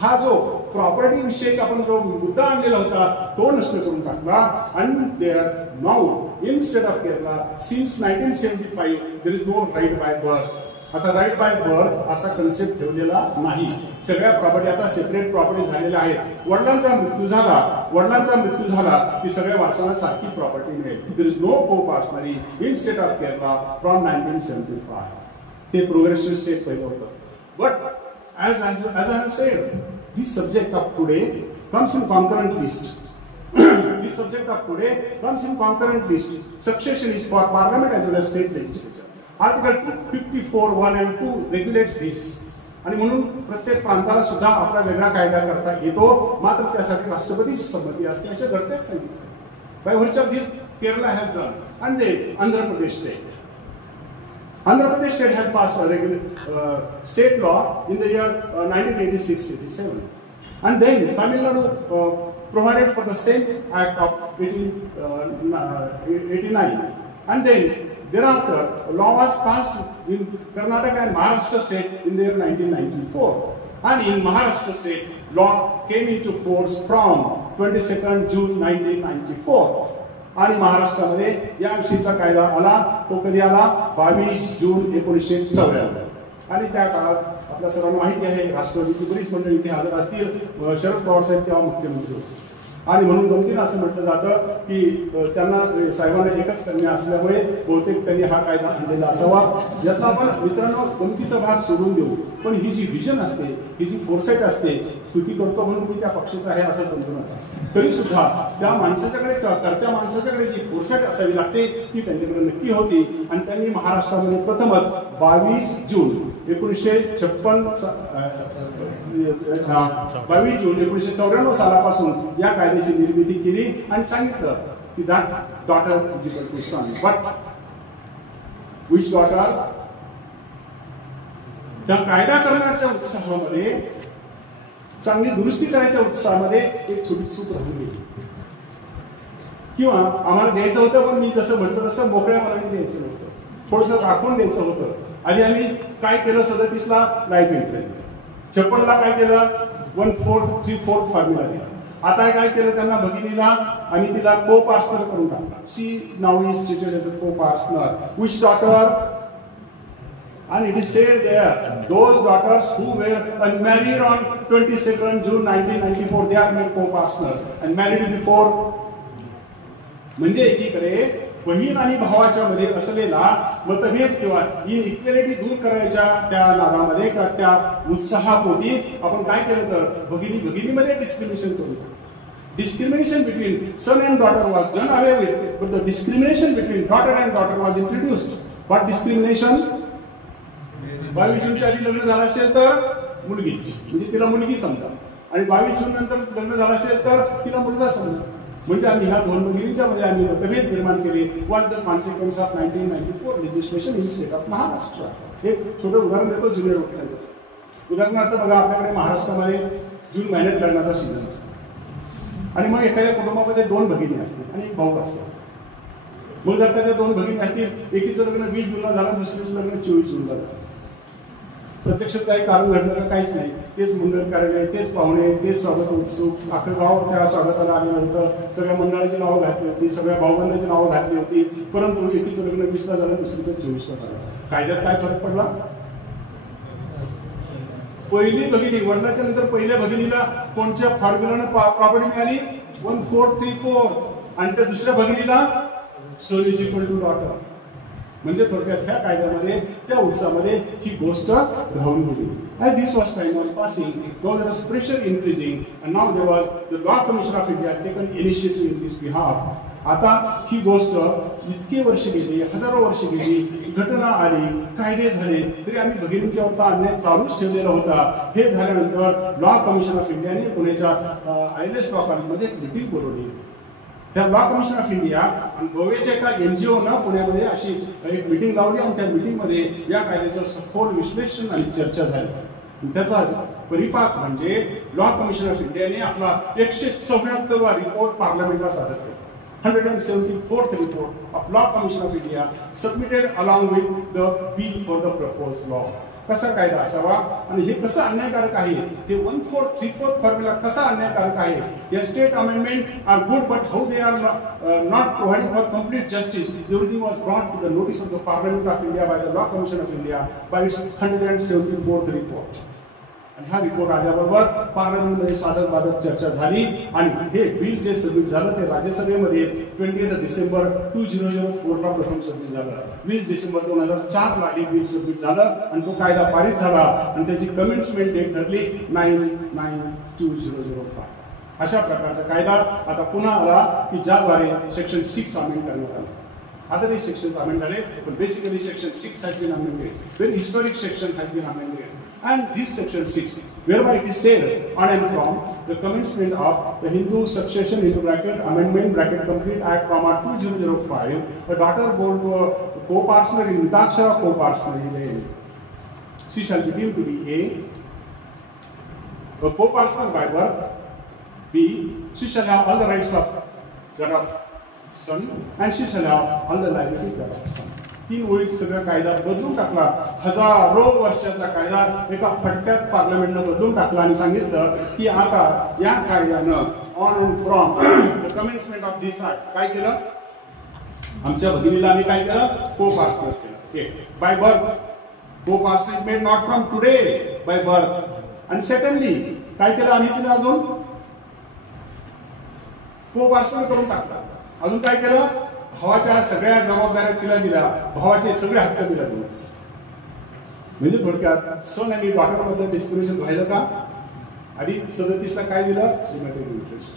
हा जो प्रॉपर्टी विषयी आपण जो मुद्दा आणलेला होता तो नष्ट करून टाकला. आणि there now in state of Kerala since 1975 there is no right by birth. आता राईट बाय बर्थ असा कन्सेप्ट ठेवलेला नाही. सगळ्या प्रॉपर्टी आता सेपरेट प्रॉपर्टी झालेल्या आहेत. वडिलांचा मृत्यू झाला की सगळ्या वारसांना सारखी प्रॉपर्टी मिळेल. There is no coparcenary in state of Kerala from 1975. ते प्रोग्रेसिव्ह स्टेट पहिलं होतं. But as I have said, this subject of today comes in concurrent list. This subject of today comes in concurrent list. Succession is for parliament as well as state legislature. Article 254(1) and 2 regulates this. आणि म्हणून प्रत्येक प्रांताला सुद्धा आपला वेगळा कायदा करता येतो, मात्र त्यासाठी राष्ट्रपतीची संमती असते असे घटनेत सांगितले. By virtue of this, Kerala has done. And then Andhra Pradesh state. Andhra Pradesh state has passed a regular state law in the year 1986-87. And then Tamil Nadu provided for the same act of 1889. And then thereafter, a law was passed in Karnataka and Maharashtra state in the year 1994. And in Maharashtra state, law came into force from 22nd June 1994. आणि महाराष्ट्रामध्ये याविषयीचा कायदा आला. तो कधी आला? 22 जून 1994. आणि त्या काळात आपल्या सर्वांना माहिती आहे राष्ट्रवादीची बरीच मंडळी इथे हजर असतील. शरद पवार साहेब तेव्हा मुख्यमंत्री होते. आणि म्हणून गमतीनं असं म्हटलं जातं की त्यांना साहेबांना एकच कन्या असल्यामुळे बहुतेक त्यांनी हा कायदा आणलेला असावा. यातला आपण मित्रांनो गमतीचा भाग सोडून देऊ, पण ही जी व्हिजन असते, ही जी फोरसाईट असते, स्तुती करतो म्हणून मी त्या पक्षाचा आहे असं समजू नका. तरी सुद्धा त्या माणसाच्याकडे, करत्या माणसाच्याकडे जी फोरसाईट असावी लागते ती त्यांच्याकडे नक्की होती. आणि त्यांनी महाराष्ट्रामध्ये प्रथमच 22 जून 1994 सालापासून या कायद्याची निर्मिती केली आणि सांगितलं की that daughter is equal to son. But which daughter? त्या कायदा करण्याच्या उत्साहामध्ये, चांगली दुरुस्ती करायच्या उत्साहामध्ये एक छोटी चूक राहून गेली. किंवा आम्हाला द्यायचं होतं, पण मी जसं म्हटलं तसं मोकळ्या मनाने द्यायचं नव्हतं, थोडंसं राखून द्यायचं होतं. आधी आम्ही काय केलं? 37ला लाईफ इंटरेस्ट, 56ला काय केलं? 1/4 फॉर्म्युला दिला. आता काय केलं? त्यांना भगिनीला आणि तिला को-पार्सनर करून टाकला. She now is treated as a coparcener. Which daughter? And it is said there, those daughters who were unmarried on 22nd June 1994, they are made co-partners. And married before. म्हणजे एकीकडे बहीण आणि भावाच्या मध्ये असलेला मतभेद किंवा इनइक्वॅलिटी दूर करायच्या त्या नादामध्ये का त्या उत्साहापोटी आपण काय केलं तर भगिनीमध्ये डिस्क्रिमिनेशन करू. Discrimination between son and daughter was done away with, but the discrimination between daughter and daughter was introduced. What discrimination? 22 जूनच्या आधी लग्न झालं असेल तर मुलगीच, म्हणजे तिला मुलगी समजा. आणि 22 जून नंतर लग्न झालं असेल तर तिला मुलगा समजा. म्हणजे आम्ही ह्या दोन भगिनींच्या मध्ये आम्ही मतभेद निर्माण केले. Was the consequence of 1994 legislation in state of Maharashtra. एक छोटं उदाहरण देतो ज्युनियर वकिलांचं. उदाहरणार्थ बघा, आपल्याकडे महाराष्ट्रामध्ये जून महिन्यात लग्नाचा सीझन असतो. आणि मग एखाद्या कुटुंबामध्ये 2 भगिनी असतील आणि एक भाऊ असतात. मग जर त्या 2 भगिनी असतील, एकीचं लग्न 20 जूनला झालं, दुसरीचं लग्न 24 जूनला झालं. प्रत्यक्षात काही कारण घडलं काहीच नाही. तेच मंगल कार्यालय, तेच पाहुणे, तेच स्वागत उत्सुक, अख्खं गाव त्या स्वागताला आलेलं होतं. सगळ्या मंडळाची नावं घातली होती, सगळ्या भाऊबंदाची नावं घातली होती. परंतु एकीचं लग्न 20ला झालं, दुसरीचं 24ला झालं. कायद्यात काय फरक पडला? पहिली भगिनी, वडिलाच्या नंतर पहिल्या भगिनीला कोणत्या फॉर्म्युलानं प्रॉपर्टी मिळाली? 1/4 आणि त्या दुसऱ्या भगिनीला son is equal to daughter. म्हणजे थोडक्यात ह्या कायद्यामध्ये त्या उत्सवामध्ये ही गोष्ट राहून गेली. As this was time was passing, now there was pressure increasing, and now there was the Law Commission of India taken initiative in this behalf. आता ही गोष्ट इतके वर्ष गेली, हजारो वर्ष गेली, घटना आली, कायदे झाले, तरी आम्ही भगिनींच्या वरचा अन्याय चालूच ठेवलेला होता. हे झाल्यानंतर लॉ कमिशन ऑफ इंडियाने पुण्याच्या ILS लॉ कॉलेजमध्ये एक मीटिंग बोलवली. त्या लॉ कमिशन ऑफ इंडिया आणि गोव्याच्या एका NGOनं पुण्यामध्ये अशी एक मीटिंग लावली आणि त्या मीटिंगमध्ये या कायद्याचं सखोल विश्लेषण आणि चर्चा झाली. त्याचा परिपाक म्हणजे लॉ कमिशन ऑफ इंडियाने आपला 174वा रिपोर्ट पार्लमेंटला सादर केला. 174th report of Law Commission of India submitted along with the bill for the proposed law. कसा कायदा असावा आणि हे कसं अन्यायकारक आहे, हे 1/4 फॉर्म्युला कसा अन्यायकारक आहे. या state amendment are good but how they are not providing for complete justice. Everything was brought to the notice of the parliament of India by the law commission of India by its 174th report. आणि हा रिपोर्ट आल्याबरोबर पार्लमेंटमध्ये साधक बाधक चर्चा झाली आणि हे बिल जे सबमिट झालं ते राज्यसभेमध्ये 20 डिसेंबर 2004ला प्रथम सबमिट झालं. 20 डिसेंबर 2004ला हे बिल सबमिट झालं आणि तो कायदा पारित झाला आणि त्याची कमेंट्समेंट डेट ठरली 9/9/2005. अशा प्रकारचा कायदा आता पुन्हा आला की ज्याद्वारे सेक्शन 6 अमेंड करण्यात आलं. Other sections amended, but basically section 6 has been amended. Very historic section has been amended. And this section 6, whereby it is said on and from the commencement of the Hindu succession into bracket amendment bracket complete act 2005, a daughter born to a co-partner in Mudakshara co-partner, she shall be deemed to be a co-partner by birth. B, she shall have all the rights of that of son, and she shall have all the liabilities that of son. 3 ओळीत सगळा कायदा बदलून टाकला. हजारो वर्षाचा कायदा एका फटक्यात पार्लमेंटनं बदलून टाकला आणि सांगितलं की आता या कायद्यानं on and from the commencement of this act काय केलं, आमच्या भगिनीला आम्ही काय केलं, को-पार्सनर केलं. By birth coparcener made not from today, by birth. आणि सेकंडली काय केलं आम्ही तिला अजून को-पार्सनर करून टाकला. अजून काय केलं, भावाच्या सगळ्या जबाबदाऱ्या तिला दिल्या, भावाचे सगळे हक्क दिला तुम्ही. म्हणजे थोडक्यात सन आणि डॉटर मध्ये डिस्क्रिमिनेशन राहिलं का. आधी 37ला काय दिलं, रिलेटिव्ह इंटरेस्ट.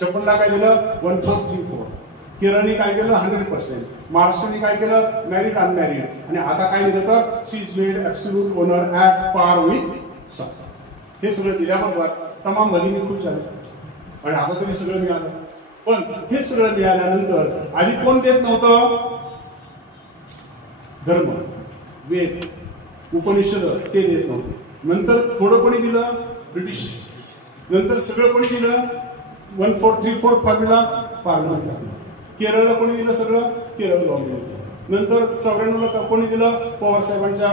56ला काय दिलं, 1/4 केरळने काय केलं 100%. महाराष्ट्राने काय केलं, मॅरिड अनमॅरिड. आणि आता काय दिलं तर she is made absolute owner at par with son. हे सगळं दिल्याबरोबर तमाम भगिनी खुश झाले आणि आता तरी सगळं मिळालं. पण हे सगळं मिळाल्यानंतर आधी कोण देत नव्हतं, धर्म, वेद, उपनिषद ते देत नव्हते. नंतर थोडं कोणी दिलं, ब्रिटिश. नंतर सगळं कोणी दिलं, 1/4 फॉर्म्युला पार्लमेंट. केरळला कोणी दिलं सगळं, केरळ गव्हर्नमेंट. नंतर 94ला कोणी दिलं, पवार साहेबांच्या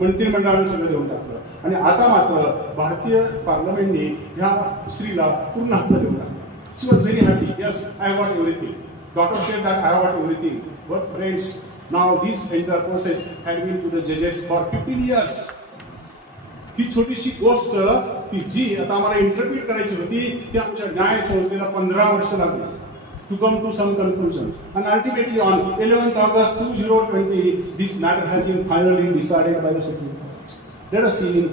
मंत्रिमंडळाने सगळं देऊन टाकलं. आणि आता मात्र भारतीय पार्लमेंटने ह्या स्त्रीला पूर्ण हक्क देऊन टाकला. She was very happy. Yes, I want everything. Doctor said that I want everything. But friends, now this entire process had been to the judges for 15 years. ही छोटीशी गोष्ट की जी आता आम्हाला इंटरप्रिट करायची होती ती आमच्या न्याय संस्थेला 15 वर्ष लागली to come to some conclusion. And ultimately on 11th August 2020, this matter has been finally decided by the Supreme Court. Let us see in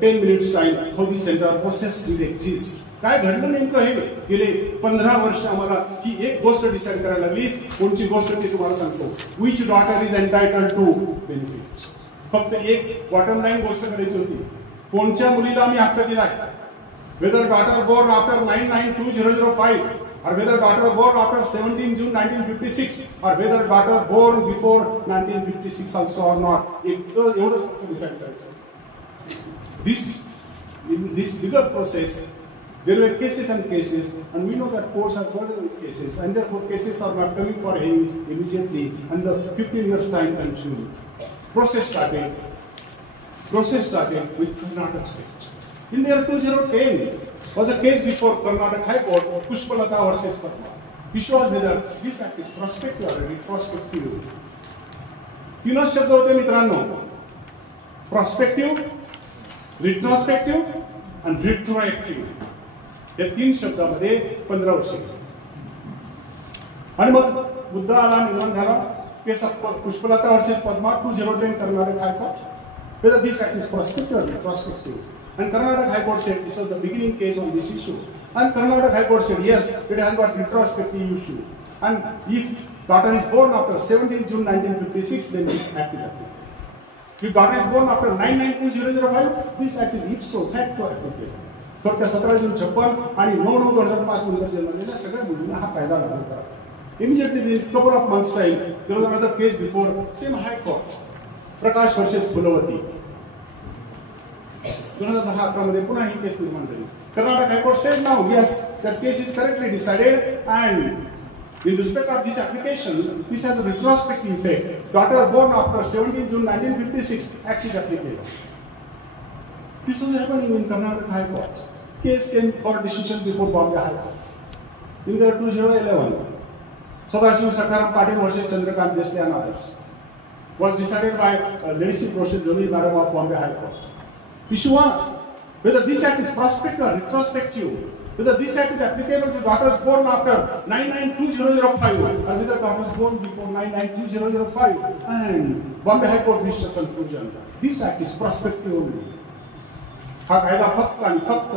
10 minutes time how this entire process will exist. काय घडलं नेमकं, हे गेले 15 वर्ष आम्हाला ही एक गोष्ट डिसाइड करायला लागली. कोणची गोष्ट ते तुम्हाला सांगतो. Which daughter is entitled to benefit. फक्त एक बॉटम लाईन गोष्ट करायची होती, कोणत्या मुलीला आम्ही हक्क दिलाय. Whether daughter born after 9/9/2005 or whether daughter born after 17 June 1956 or whether daughter born before 1956 also or not. एवढंच फक्त डिसाइड करायचं. In this bigger process there were cases and cases, and we know that courts are burdened with cases, and therefore cases are not coming for hearing immediately, and the 15 years time consumed. Process started. process started with Karnataka state. In the year 2010 was a case before Karnataka High Court, Pushpalata versus Padma. Issue was whether this act is prospective or retrospective. तीनच शब्द होते मित्रांनो, prospective, retrospective and retroactive. या 3 शब्दामध्ये 15 वर्षे. आणि मग मुद्दा आला, निर्माण झाला case Pushpalata versus Padma 2010 Karnataka High Court. Whether this act is prospective or retrospective. And Karnataka High Court said this was the beginning case on this issue. And Karnataka High Court said yes, it has got retrospective issue. And if daughter is born after 17 June 1956, then this act is applicable. If daughter is born after 992-2005, this act is ipso facto applicable. तर त्या 17 जून 56 आणि 9/9/2005 नंतर जन्मलेल्या सगळ्या मुलींना हा कायदा लागू करा. Immediately within couple of months time, there was another case before same High Court, Prakash versus Phulavati. 2010-11 मध्ये पुन्हा ही केस निर्माण झाली. Karnataka High Court said now yes, that case is correctly decided and in respect of this application, this has a retrospective effect. Daughter born after 17 June 1956, act is applicable. This was happening in Karnataka High Court. Case came for decision before Bombay High Court. In the year 2011, Sudhakar Patil versus Chandrakant Desle and others was decided by Lady Prashant Patil, Madam of Bombay High Court. Issue was whether this act is prospective or retrospective, whether this act is applicable to daughters born after 992-2005 or whether daughters born before 992-2005, and Bombay High Court reached a conclusion. This act is prospective only. हा कायदा फक्त आणि फक्त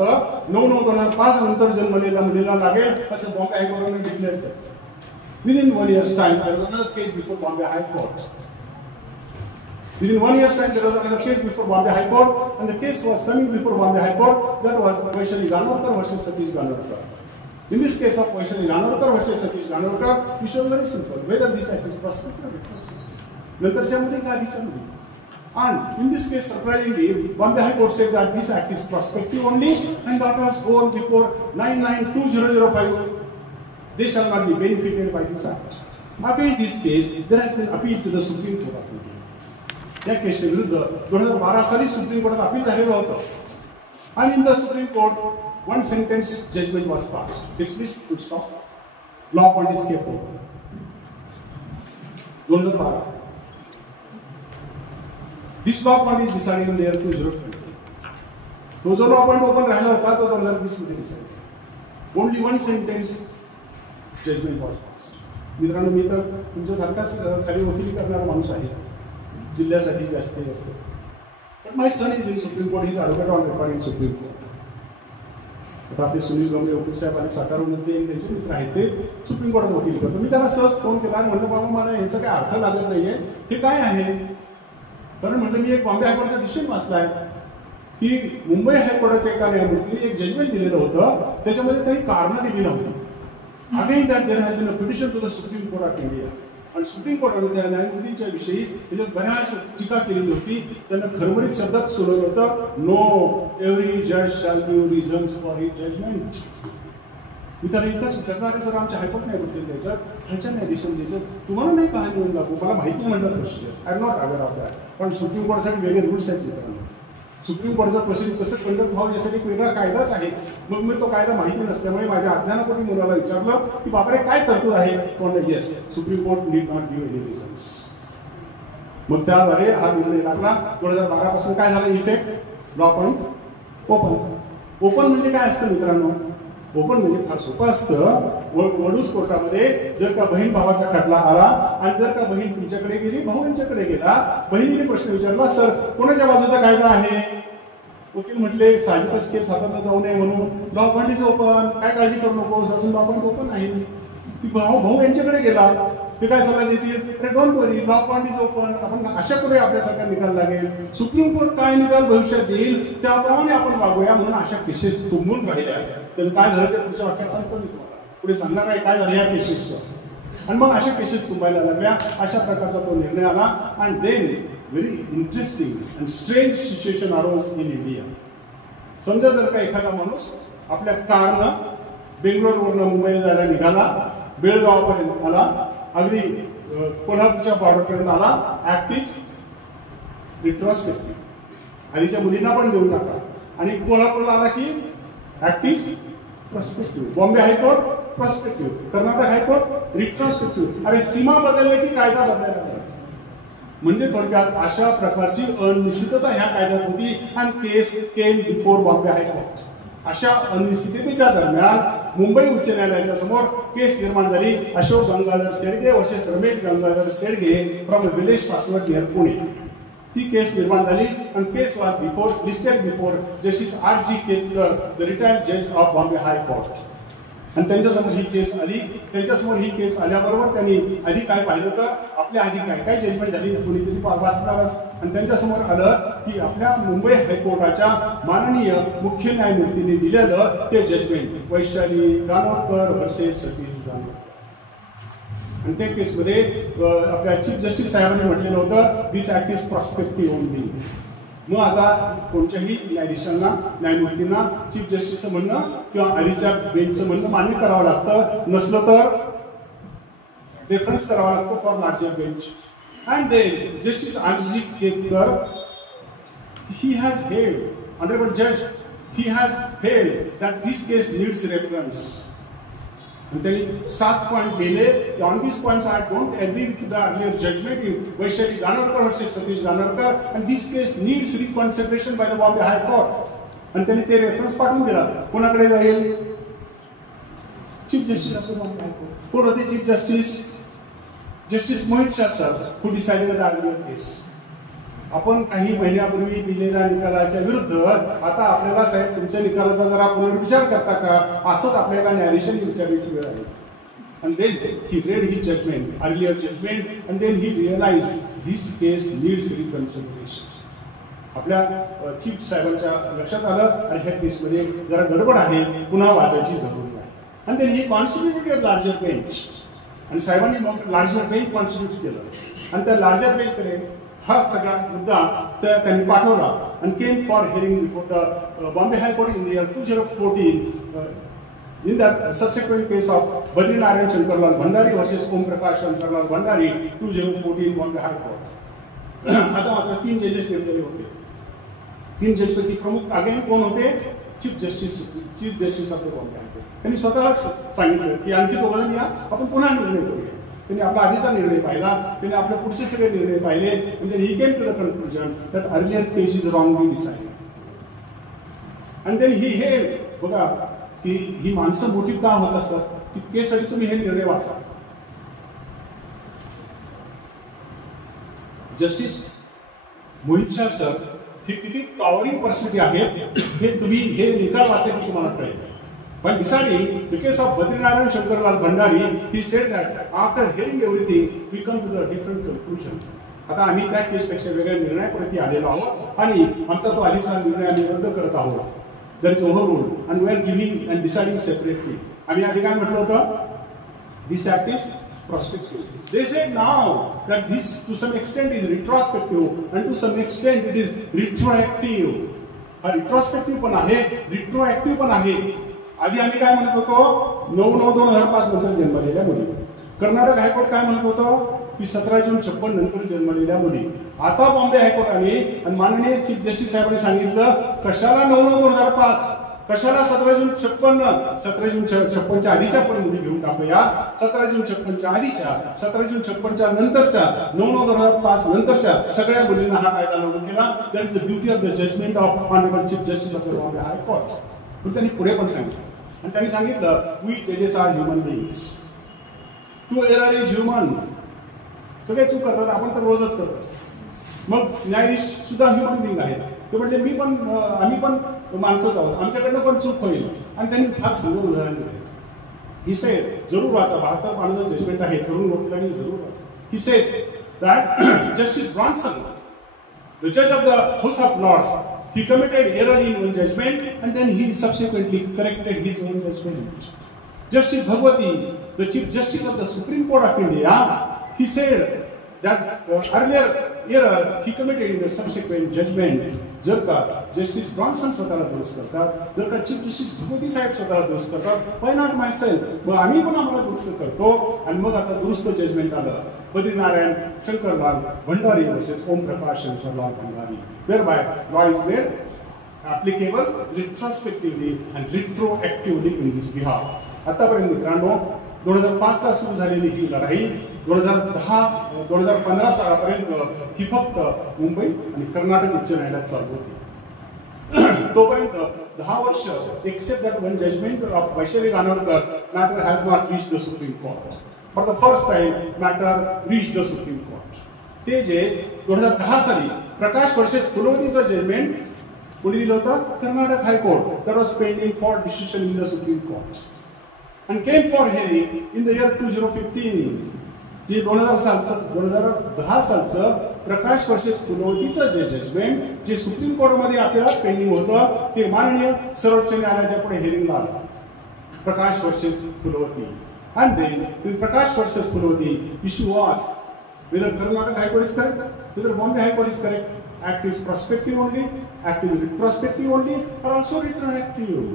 9/9/2005 नंतर जन्मलेल्या मुलीला लागेल असं बॉम्बे हायकोर्टाने डिक्लेअर केलं. Within 1 year's time, there was another case before Bombay High Court. Within 1 year's time, there was another case before Bombay High Court, and the case was coming before Bombay High Court. That was Vaishali Ganorkar versus Satish Ganorkar. In this case of Vaishali Ganorkar versus Satish Ganorkar, issue was very simple: whether this act is prospective or retrospective. नंतरच्यामध्ये काय दिसत. And in this case, surprisingly, Bombay High Court said that this act is prospective only, and daughters born before 992-2005, they shall not be benefited by this act. Appeal this case, there has been appeal to the Supreme Court of India. या केसच्या विरुद्ध 2012 साली सुप्रीम कोर्टात अपील झालेलं होतं. And in the Supreme Court, one sentence judgment was passed. Dismissed, full stop. Law point is kept open. 2012. This law point is decided in the year 2020. तो जो law point open राहिला होता तो 2020 मध्ये decided. Only one sentence judgment was passed. मित्रांनो, मी तर तुमच्यासारखाच खाली वकिली करणारा माणूस आहे. जिल्ह्यासाठी जास्तीत जास्त. But my son is in Supreme Court. He is advocate on record in Supreme Court. आता आपले सुनील गवळे वकील साहेब आणि सातारामध्ये त्यांचे मित्र आहेत, ते सुप्रीम कोर्टात वकील करतो. मी त्यांना सहज फोन केला आणि म्हणलं, बाबा मला याचा काही अर्थ लागत नाहीये, हे काय आहे? कारण म्हणलं मी एक बॉम्बे हायकोर्टचा डिसिजन वाचलाय की मुंबई हायकोर्टाच्या एका न्यायमूर्तीने एक जजमेंट दिलेलं होतं, त्याच्यामध्ये काही कारणं दिली नव्हती. Again that there has been a petition to the supreme court of India. आणि सुप्रीम कोर्टाने त्या न्यायमूर्तींच्या विषयी त्याच्यात बऱ्याच टीका केलेली होती. त्यांना खरमरीत शब्दात सुरवलं होतं, नो एव्हरी जज shall give reasons for his judgement. मी त्याला इतकंच विचारणार, जर आमच्या हायकोर्ट न्यायमूर्ती द्यायचं, ह्याच्या न्यायाधीशांना द्यायचं, तुम्हाला नाही का निवडून लागू, मला माहिती नाही म्हणतात procedure, I am not aware of that. पण सुप्रीम कोर्टासाठी वेगळे रूल्स आहेत मित्रांनो. सुप्रीम कोर्टाचा प्रोसिजर कसं कंडक्ट व्हावं यासाठी एक वेगळा कायदाच आहे. मग मी तो कायदा माहिती नसल्यामुळे माझ्या अज्ञानापोटी मुलाला विचारलं की बापरे काय तरतूद आहे. कोण yes, supreme court need not give any reasons. मग त्याद्वारे हा निर्णय लागला. 2012 पासून काय झालं effect? Law point open. Open म्हणजे काय असतं मित्रांनो? ओपन म्हणजे फार सोपं असतं. वडूस कोर्टामध्ये जर का बहीण भावाचा खटला आला आणि जर का बहीण तुमच्याकडे गेली, भाऊ यांच्याकडे गेला, बहिणीने प्रश्न विचारला, सर कोणाच्या बाजूचा कायदा आहे? वकील म्हटले साहजिकच केस हाताला जाऊ नये म्हणून लॉ पॉईंट इज ओपन, काय काळजी करू नको, अजून लॉ पॉईंट ओपन आहे. ती भाऊ यांच्याकडे गेला, ते काय सल्ला देतील? अरे don't worry, law point is open. आपण आशा करूया आपल्यासारखा निकाल लागेल. सुप्रीम कोर्ट काय निकाल भविष्यात देईल त्याप्रमाणे आपण वागूया म्हणून अशा केसेस तुंबून राहिल्या. तर काय झालं ते पुढच्या वाक्यात सांगतो मी तुम्हाला. पुढे सांगणार आहे काय झालं या केसेसचं. आणि मग अशा केसेस तुंबायला लागल्या. अशा प्रकारचा तो निर्णय आला. And then very interesting and strange situation arose in India. समजा जर का एखादा माणूस आपल्या कारनं बेंगलोरवरनं मुंबईला जायला निघाला, बेळगावापर्यंत आला, अगदी कोल्हापूरच्या बॉर्डरपर्यंत आला, ऍक्ट इज रिट्रोस्पेक्टिव्ह. आधीच्या मुलींना पण देऊन टाका. आणि कोल्हापूरला आला की act is prospective, Bombay high court prospective, Karnataka high court retrospective. अरे सीमा बदलले की कायदा बदलायला लागला. म्हणजे थोडक्यात अशा प्रकारची अनिश्चितता ह्या कायद्यात होती. आणि case came before Bombay high court. अशा अनिश्चिततेच्या दरम्यान मुंबई उच्च न्यायालयाच्या समोर केस निर्माण झाली. Ashok Gangadhar Shedge versus Ramesh Gangadhar Shedge from village Saswad near Pune. ती केस निर्माण झाली. आणि case was before listed before justice R.G. Ketkar, the retired जज ऑफ बॉम्बे हायकोर्ट. आणि त्यांच्यासमोर ही केस आली. त्यांच्यासमोर ही केस आल्याबरोबर त्यांनी आधी काय पाहिलं तर आपल्या आधी काय काय जजमेंट झाली कोणीतरी वाचणारच. आणि त्यांच्यासमोर आलं की आपल्या मुंबई हायकोर्टाच्या माननीय मुख्य न्यायमूर्तींनी दिलेलं ते जजमेंट वैशाली गानोरकर वर्सेस सतीश गानोरकर. आणि त्या केसमध्ये आपल्या चीफ जस्टिस साहेबांनी म्हटलेलं होतं दिस ऍक्ट इज प्रॉस्पेक्टिव्ह ओनली. मग आता कोणत्याही न्यायाधीशांना न्यायमूर्तींना चीफ जस्टिसचं म्हणणं किंवा आधीच्या बेंचचं म्हणणं मान्य करावं लागतं. नसलं तर रेफरन्स करावा लागतो for larger bench. And then justice R.G. Ketkar he has held, honorable judge, he has held that this case needs reference. And त्यांनी 7 पॉइंट दिले. On this points I don't agree with the earlier judgement in Vaishali Ganorkar versus Satish Ganorkar and this case needs reconsideration by the Bombay high court. आणि त्यांनी ते रेफरन्स पाठवून दिला. कोणाकडे जाईल? Chief justice of the Bombay high court. कोण होते chief justice? Justice Mohit Shah sir, who decided the earlier case. आपण काही महिन्यापूर्वी दिलेल्या निकालाच्या विरुद्ध आता आपल्याला साहेब तुमच्या निकालाचा जरा पुनर्विचार करता का असंच आपल्याला न्यायाधीशांनी विचारण्याची वेळ आहे. And then he read his judgment, earlier judgment, and then he realized this case needs reconsideration. आपल्या चीफ साहेबांच्या लक्षात आलं आणि ह्या केसमध्ये जरा गडबड आहे, पुन्हा वाचायची जरूर आहे. आणि then he constituted a larger bench. आणि साहेबांनी मग लार्जर बेंच कॉन्स्टिट्यूट केलं. आणि त्या लार्जर बेंचकडे हा सगळा मुद्दा त्यांनी पाठवला. आणि came for hearing before the Bombay high court in the year 2014 in that subsequent case of Badrinarayan Shankarlal Bhandari versus Om Prakash Shankarlal Bhandari 2014 Bombay high court. आता मात्र 3 जजेस नेमलेले होते. 3 जजपैकी प्रमुख अगेन कोण होते? Chief justice of the Bombay high court. त्यांनी स्वतः सांगितलं की आणखी 2 जण या, आपण पुन्हा निर्णय करूया. त्यांनी आपला आधीचा निर्णय पाहिला, त्यांनी आपले पुढचे सगळे निर्णय पाहिले. and then he came to the conclusion that earlier case is wrongly decided. and then he held, बघा की ही माणसं मोठी का होत असतात ती केससाठी तुम्ही हे निर्णय वाचा. जस्टिस मोहित शाह सर ही किती टॉवरिंग पर्सनॅलिटी आहे हे तुम्ही हे निकाल वाचले की तुम्हाला कळेल. But deciding the case of Badrinaran Shankarlal Bhandari, he says that after hearing everything, we come to the different conclusion. आता आम्ही त्या केसपेक्षा वेगळ्या निर्णयापर्यंत आलेलो आहोत आणि आमचा तो आधीचा निर्णय आम्ही रद्द करत आहोत. There is overruled and we are giving and deciding separately. आम्ही आधी काय म्हटलं होतं? This act is prospective. They say now that this to some extent is retrospective and to some extent it is retroactive. हा retrospective पण आहे, retroactive पण आहे. आधी आम्ही काय म्हणत होतो? 9/9/2005 नंतर जन्मलेल्या मुली. कर्नाटक हायकोर्ट काय म्हणत होतं की 17 जून 56 नंतर जन्मलेल्या मुली. आता बॉम्बे हायकोर्टाने आणि माननीय चीफ जस्टिस साहेबांनी सांगितलं कशाला 9/9/2005, कशाला 17 जून 56, 17 जून 56च्या आधीच्या पण मुली घेऊन टाकूया. 17 जून 56च्या आधीच्या, 17 जून 56च्या नंतरच्या, 9/9/2005 नंतरच्या सगळ्या मुलींना हा कायदा लागू केला. That is the beauty of the judgment of honourable chief justice of the Bombay high court. पण त्यांनी पुढे पण सांगितलं आणि त्यांनी सांगितलं वी जजेस are human beings, to err is human. सगळे चूक करतात, आपण तर रोजच करत असतो. मग न्यायाधीश सुद्धा ह्युमन बिंग आहेत. ते म्हणजे आम्ही पण माणसंच आहोत, आमच्याकडनं पण चूक होईल. आणि त्यांनी फार सुंदर उदाहरण दिले. ही सेज जरूर वाचा, 72 पानाचं जजमेंट आहे, तरुण वकिलांनी जरूर वाचा. He says that justice Bronson, the जज of the House of Lords, he committed error in one judgment and then he subsequently corrected his own judgment. Justice Bhagwati, the Chief Justice of the Supreme Court of India, he said that earlier error he committed in the subsequent judgment. जर का जस्टिस ब्रॉन्सन स्वतःला दुरुस्त करतात, जर का चीफ जस्टिस भगवती साहेब स्वतःला दुरुस्त करतात, why not myself? मग आम्ही पण आम्हाला दुरुस्त करतो. आणि मग आता दुरुस्त जजमेंट आलं Badrinarayan Shankarlal Bhandari versus Om Prakash Shankarlal Bhandari, whereby law is made applicable retrospectively and retroactively in his behalf. आतापर्यंत मित्रांनो 2005 ला सुरू झालेली ही लढाई 2015 सालापर्यंत ही फक्त मुंबई आणि कर्नाटक उच्च न्यायालयात चालू होती. तोपर्यंत 10 वर्ष except that one judgement of Vaishali Ganavkar matter has not reach the supreme court. For the first time matter reach the supreme court. ते जे 2010 साली प्रकाश वर्सेस फुलवतीचं जजमेंट कोणी दिलं होतं? Karnataka high court. That was pending for decision in the supreme court and came for hearing in the year 2015. जे 2010 सालचं प्रकाश वर्सेस फुलवतीचं जे जजमेंट जे सुप्रीम कोर्टमध्ये आपल्याला पेंडिंग होतं ते माननीय सर्वोच्च न्यायालयाच्या पुढे हिअरिंगला आलं. प्रकाश versus फुलवती. And then in Prakash versus Pulvati, issue was whether Karnataka High Court is correct, whether Bombay High Court is correct. Act is prospective only, act is retrospective only, or also retroactive.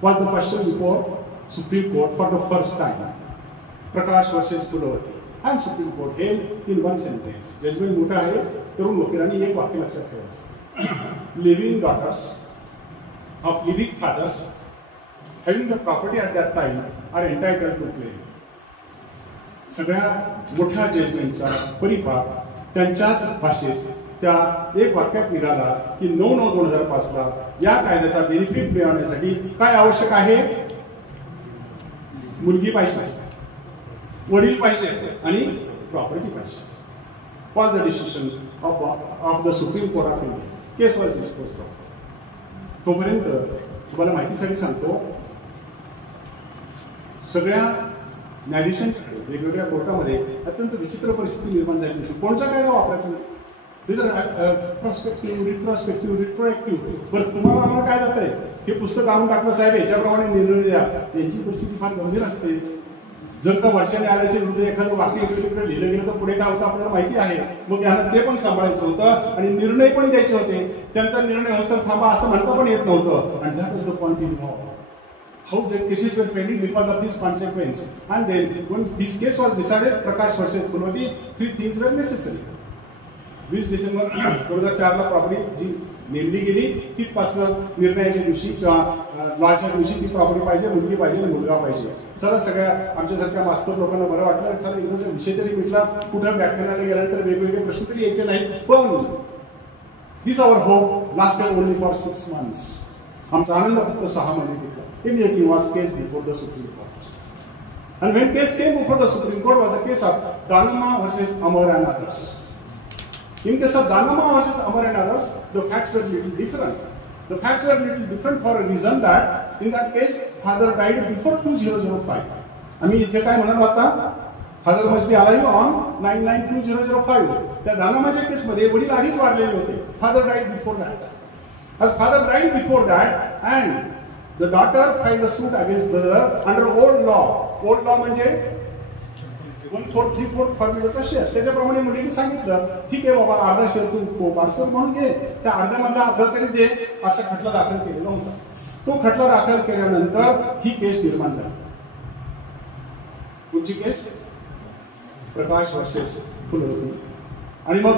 Was the question before Supreme Court for the first time. Prakash versus Pulvati. And Supreme Court held in one sentence. Judgment मोठा आहे, तरुण वकिलांनी एक वाक्य लक्षात ठेवायचं. Living daughters of living fathers having the property at that time are entitled to claim. सगळ्या मोठ्या जजमेंटचा परिपाक त्यांच्याच भाषेत त्या एक वाक्यात निघाला की 9/9/2005 ला या कायद्याचा बेनिफिट मिळवण्यासाठी काय आवश्यक आहे? मुलगी पाहिजे, वडील पाहिजे आणि प्रॉपर्टी पाहिजे. was the decision of the Supreme Court of India. Case was disposed of. तोपर्यंत तुम्हाला माहितीसाठी सांगतो, सगळ्या न्यायाधीशांच्याकडे वेगवेगळ्या कोर्टामध्ये अत्यंत विचित्र परिस्थिती निर्माण झाली होती. कोणचा कायदा वापरायचा नाही. प्रॉस्पेक्टिव्ह, रिट्रोस्पेक्टिव्ह, रिट्रोएक्टिव्ह. बरं, तुम्हाला आम्हाला काय जात आहे? हे पुस्तक आणून टाकलं साहेब, याच्याप्रमाणे निर्णय द्या. यांची परिस्थिती फार गंभीर असते. जर का वरच्या न्यायालयाच्या विरुद्ध एखादं वाक्य इकडे लिहिलं गेलं तर पुढे काय होतं आपल्याला माहिती आहे. मग यांना ते पण सांभाळायचं होतं आणि निर्णय पण द्यायचे होते. त्यांचा निर्णय होता थांबा असं म्हणता पण येत नव्हतं. And that is the point in law. How the cases were pending because of this consequence. And then when this case was decided, Prakash versus Pulvati, 3 things were necessary. 20 December 2004 ला प्रॉपर्टी जी नेमली गेली तिथपासून निर्णयाच्या दिवशी किंवा लॉच्या दिवशी ती प्रॉपर्टी पाहिजे, मुलगी पाहिजे, मुलगा पाहिजे. चला, सगळ्या आमच्यासारख्या मास्तर लोकांना बरं वाटलं, चला इंग्रजी विषय तरी मिटला. कुठं व्याख्यानाला गेल्यानंतर वेगवेगळे प्रश्न तरी यायचे नाहीत. पण this our hope lasted only for 6 months. आमचा आनंद फक्त 6 महिने टिकला. Immediately was case before the Supreme Court. And when case came before the Supreme Court was the case of Danama versus Amar and others. In case of Danama versus Amar and others, the facts were little different. The facts were little different for a reason that in that case father died before 2005. आम्ही इथे काय म्हणालो आता? Father must be alive on 9/9/2005. त्या दानमाच्या केसमध्ये वडील आधीच वारलेले होते. Father died before that. As father died before that and the daughter filed a suit against brother under old law. Old law म्हणजे 1/4 3/4 फॉर्म्युलाचा शेअर. त्याच्याप्रमाणे मुलीने सांगितलं, ठीक आहे बाबा, अर्धा शेअर तू पार्सल म्हणून घे, त्या अर्ध्यामधला अर्धा तरी दे, असा खटला दाखल केलेला होता. तो खटला दाखल केल्यानंतर ही केस निर्माण झाली. कुठची केस? प्रकाश वर्सेस फुलवती. आणि मग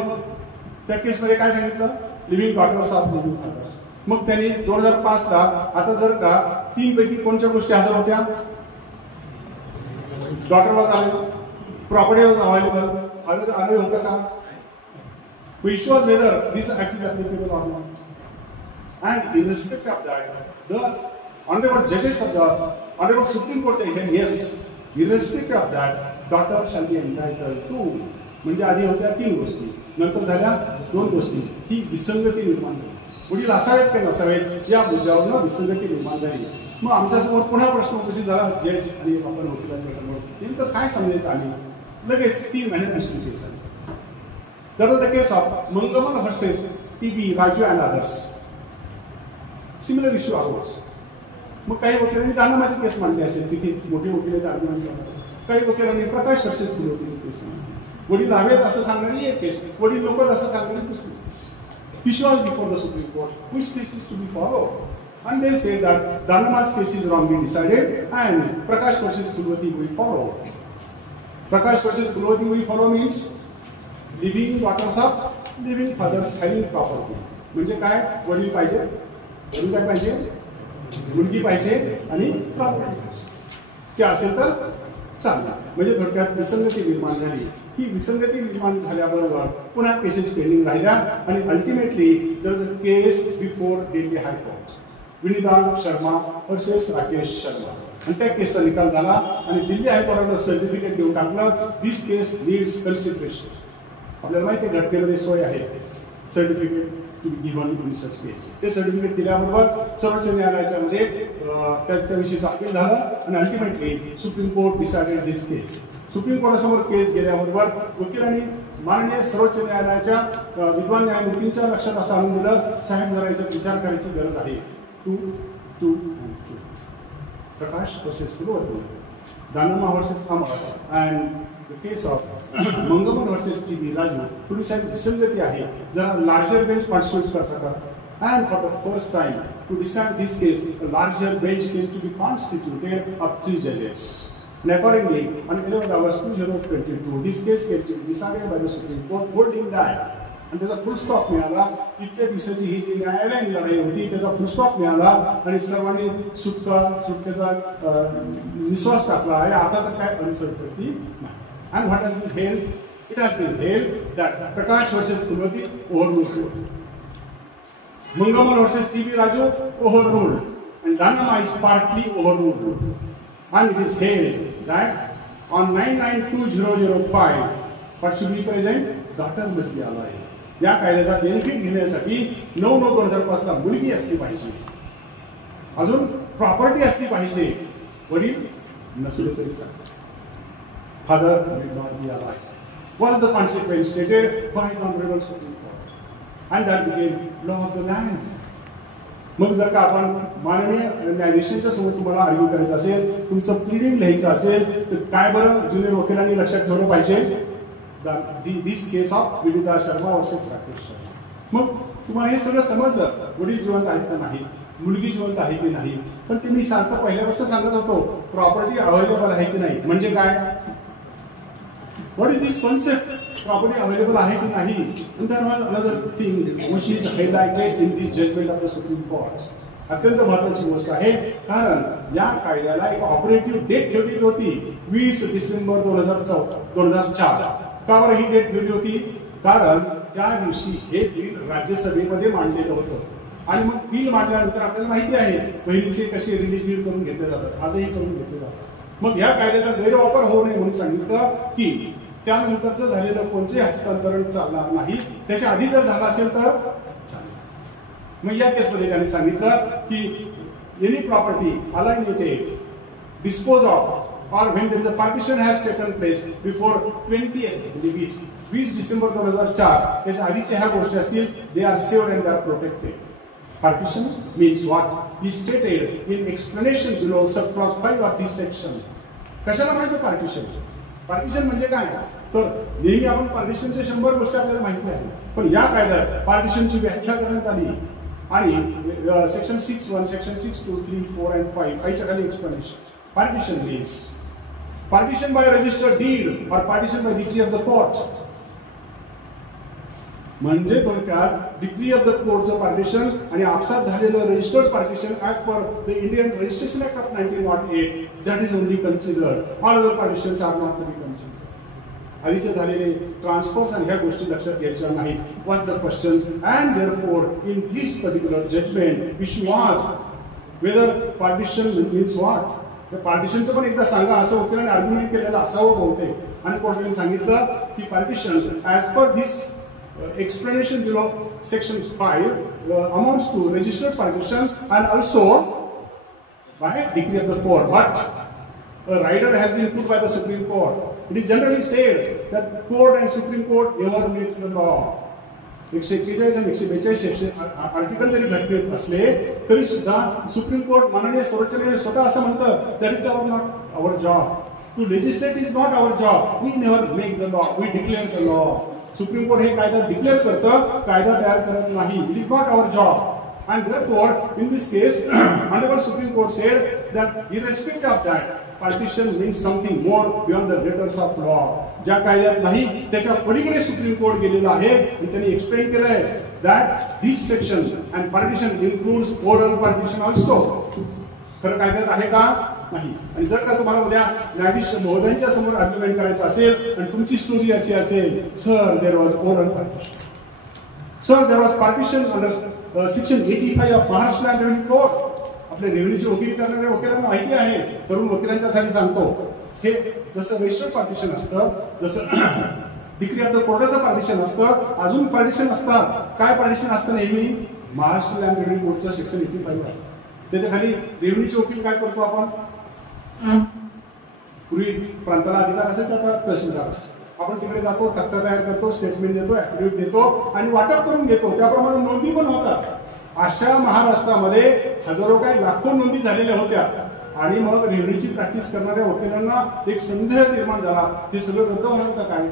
त्या केसमध्ये काय सांगितलं? Living daughters of living fathers. मग त्यांनी 2005 ला आता जर का 3 पैकी कोणत्या गोष्टी हजर होत्या? Daughter was available, property was available, father आले होतं का? Issue was whether this act is applicable or not. And in respect of that the honourable जजेस of the honourable supreme court yes, in respect of that daughter shall be entitled to. म्हणजे आधी होत्या 3 गोष्टी, नंतर झाल्या 2 गोष्टी. ही विसंगती निर्माण झाली. वडील असावेत ते नसावेत या मुद्द्यावरून विसंगती निर्माण झाली. मग आमच्यासमोर पुन्हा प्रश्न उपस्थित झाला जज आणि आपण वकिलांच्या समोर, नेमकं काय समजायचं? आणि लगेच 3 महिन्यात दुसरी केस आली. That was the case of Mangaman versus TB Raju and others. Similar issue आहोत. मग काही वकिलांनी दानमाची केस मांडली असेल, तिथे मोठी वकिलांची आर्ग्युमेंट. काही वकिलांनी प्रकाश वर्सेस फुलवतीची केस मांडली. वडील हवेत असं सांगणारी एक केस, वडील नको असं सांगणारी दुसरी केस. Issue was before the Supreme Court. Which case is to be followed? And they say that Dhanama's case is wrongly decided and Prakash versus Kulwati will follow. Prakash versus Kulwati will follow means living daughters of living fathers having property. म्हणजे काय? वडील पाहिजे, वडील काय पाहिजे? मुलगी पाहिजे आणि प्रॉपर्टी ते असेल तर चालणार. म्हणजे थोडक्यात विसंगती निर्माण झाली. ही विसंगती निर्माण झाल्याबरोबर पुन्हा केसेस पेंडिंग राहिल्या आणि ultimately there is a case before Delhi high court, Vinita Sharma versus Rakesh Sharma. आणि त्या केसचा निकाल झाला आणि दिल्ली हायकोर्टानं सर्टिफिकेट देऊन टाकलं, दिस केस नीड्स कन्सिडरेशन. आपल्याला माहिती आहे घटनेमध्ये सोय आहे certificate to be given in such case. ते सर्टिफिकेट दिल्याबरोबर सर्वोच्च न्यायालयाच्या मध्ये त्याविषयीचं अपील झालं आणि अल्टिमेटली सुप्रीम कोर्ट डिसाइडेड दिस केस. सुप्रीम कोर्टासमोर केस गेल्याबरोबर वकिलांनी माननीय सर्वोच्च न्यायालयाच्या विद्वान न्यायमूर्तींच्या लक्षात असं आणून दिलं, साहेब जरा याच्यात विचार करायची गरज आहे. Two Prakash versus Kulvarti, Danamma versus Amar and the case of Mangaman versus T B Raju थोडी साहेब विसंगती आहे. जरा लार्जर बेंच पार्टिसिपेट करतात and for the first time to decide this case a larger bench came to be constituted of 3 judges. And accordingly, on 11 August 2022, this case came to be decided by the Supreme Court, holding that. And there's a full stop मिळाला. इतक्या दिवसाची ही जी न्यायालयीन लढाई होती त्याचा फुल स्टॉप मिळाला आणि सर्वांनी सुटकेचा विश्वास टाकला आहे. आता तर काय अनसर्टनिटी नाही. And what has been held? It has been held that Prakash versus Kulwati overruled. Mangamal versus T.B. Raju overruled. And Dhanama is partly overruled. And it is held that on 992/005, what should be present? Daughter must be alive. या कायद्याचा बेनिफिट घेण्यासाठी 9/9/2005 ला मुलगी असली पाहिजे, अजून प्रॉपर्टी असली पाहिजे, वडील नसले तरी चालते. Father may not be alive. Was the consequence stated by the Honorable Supreme Court. And that became law of the land. मग जर का आपण माननीय न्यायाधीशांच्या समोर तुम्हाला आर्ग्यू करायचं असेल, तुमचं प्लीडिंग लिहायचं असेल तर काय बरं ज्युनियर वकिलांनी लक्षात ठेवलं पाहिजे? दिस केस ऑफ विनीता शर्मा वर्सेस राकेश शर्मा. मग तुम्हाला हे सगळं समजलं, वडील जिवंत आहेत का नाही, मुलगी जिवंत आहे की नाही. पण ते मी सारखं पहिल्या गोष्ट सांगत होतो, प्रॉपर्टी अवेलेबल आहे की नाही. म्हणजे काय? What is this concept? Property available आहे की नाही? And that was another thing which is highlighted in the judgment of the Supreme Court. अत्यंत महत्वाची गोष्ट आहे, कारण या कायद्याला एक ऑपरेटिव्ह डेट ठेवली होती 20 डिसेंबर 2004. का बरं ही डेट ठेवली होती? कारण त्या दिवशी हे बिल राज्यसभेमध्ये मांडलेलं होतं आणि मग बिल मांडल्यानंतर आपल्याला माहिती आहे बहिणीचे कसे रिलीज करून घेतले जातात, आजही करून घेतले जातात. मग या कायद्याचा गैरवापर होऊ नये म्हणून सांगितलं की त्यानंतरचं झालेलं कोणतेही हस्तांतरण चालणार नाही, त्याच्या आधी जर झालं असेल तर चालेल. मग या केसमध्ये त्यांनी सांगितलं की any property alienated dispose of or when there is a partition has taken place before 20 December 2004 त्याच्या आधीच्या ह्या गोष्टी असतील, they are saved and they are protected. Partition means what is stated in explanation below subclause 5 of this section. कशाला म्हणायचं पार्टिशन? पार्टिशन म्हणजे काय? तर नेहमी आपण पार्टिशनच्या 100 गोष्टी आपल्याला माहिती आहे, पण या कायद्यात पार्टिशनची व्याख्या करण्यात आली आणि सेक्शन 6(1), सेक्शन 6(2), 3, 4 and 5 याच्या खाली explanation. Partition means partition by registered deed or partition by decree of the court. म्हणजे थोडक्यात डिक्री ऑफ द कोर्टचं पार्टिशन आणि आपसात झालेलं registered partition as per the Indian registration act of 1908 that is only considered. All other partitions are not to be considered. आधीचे झालेले ट्रान्सफर्स आणि ह्या गोष्टी लक्षात घ्यायच्या नाहीत was the question. And therefore in this particular judgement issue was whether partition means what. पार्टिशनचं पण एकदा सांगा असं वकिलांनी आर्ग्युमेंट केलेलं असावं बहुतेक. आणि कोर्टाने सांगितलं की partition as per this explanation below section 5 amounts to registered partition and also by decree of the court, but a rider has been put by the Supreme Court. It is generally said that court and Supreme Court ever makes the law. 141 आणि 142 आर्टिकल जरी घटनेत असले तरी सुद्धा सुप्रीम कोर्ट माननीय सर्वोच्च न्यायालय स्वतः असं म्हणतं that is not our job. To legislate is not our job. We never make the law. We declare the law. Supreme Court हे कायदा डिक्लेअर करतं, कायदा तयार करत नाही. It is not our job. And therefore, in this case, Honorable Supreme Court said that irrespective of that, partition means something more beyond the letters of law. ज्या कायद्यात नाही त्याच्या पलीकडे सुप्रीम कोर्ट गेलेला आहे आणि त्यांनी एक्सप्लेन केलंय that this section and partition includes oral partition also. खरं कायद्यात आहे का? नाही. आणि जर का तुम्हाला उद्या न्यायाधीश महोदयांच्या समोर आर्ग्युमेंट करायचं असेल आणि तुमची स्टोरी अशी असेल, sir there was oral partition, sir there was partition under section 85 of Maharashtra land revenue code. आपले रेव्हेन्यूची वकिली करणाऱ्या वकिलांना माहिती आहे, तरुण वकिलांच्यासाठी सांगतो, हे जसं रजिस्टर्ड पार्टिशन असतं, जसं डिक्री ऑफ द कोर्टाचं पार्टिशन असतं, अजून पार्टिशन असतात. काय पार्टिशन असतं? नेहमी महाराष्ट्र लँड रेव्हेन्यू कोडचं सेक्शन 85 असतं. त्याच्या खाली रेव्हेन्यूचे वकील काय करतो आपण? पूर्वी प्रांताला अधिकार असायचा, आता तहसीलदार असतो. आपण तिकडे जातो, तक्ता तयार करतो, स्टेटमेंट देतो, ऍफिडेव्हिट देतो आणि वाटप करून घेतो. त्याप्रमाणे नोंदी पण होतात. अशा महाराष्ट्रामध्ये हजारो काय लाखो नोंदी झालेल्या होत्या. आणि मग रेव्हेन्यूची प्रॅक्टिस करणाऱ्या वकिलांना एक संदेह निर्माण झाला, हे सगळं रद्द होणार का काय?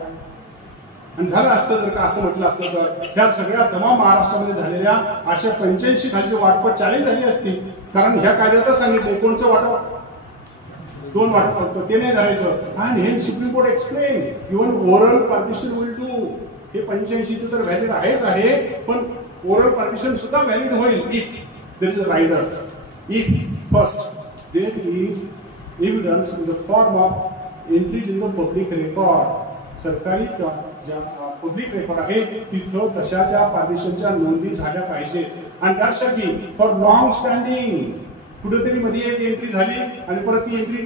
आणि झालं असतं जर का असं म्हटलं असतं तर ह्या सगळ्या तमाम महाराष्ट्रामध्ये झालेल्या अशा 85 खालची वाटप 40 झाली असती. कारण ह्या कायद्यातच सांगितले कोणचं वाटप? 2 वाटप फक्त, ते नाही धरायचं. आणि हे supreme court explain even oral partition will do. हे 85चं तर व्हॅलिड आहेच आहे, पण ओरल पार्टिशन सुद्धा व्हॅलिड होईल if there is a rider, if first there is evidence in the form of entries in the public record. सरकारी ज्या पब्लिक रेकॉर्ड आहे तिथं तशाच्या पार्टिशनच्या नोंदी झाल्या पाहिजेत. आणि त्यासाठी फॉर लॉंग स्टँडिंग कुठेतरी मध्ये एक एंट्री झाली आणि परत ती एंट्री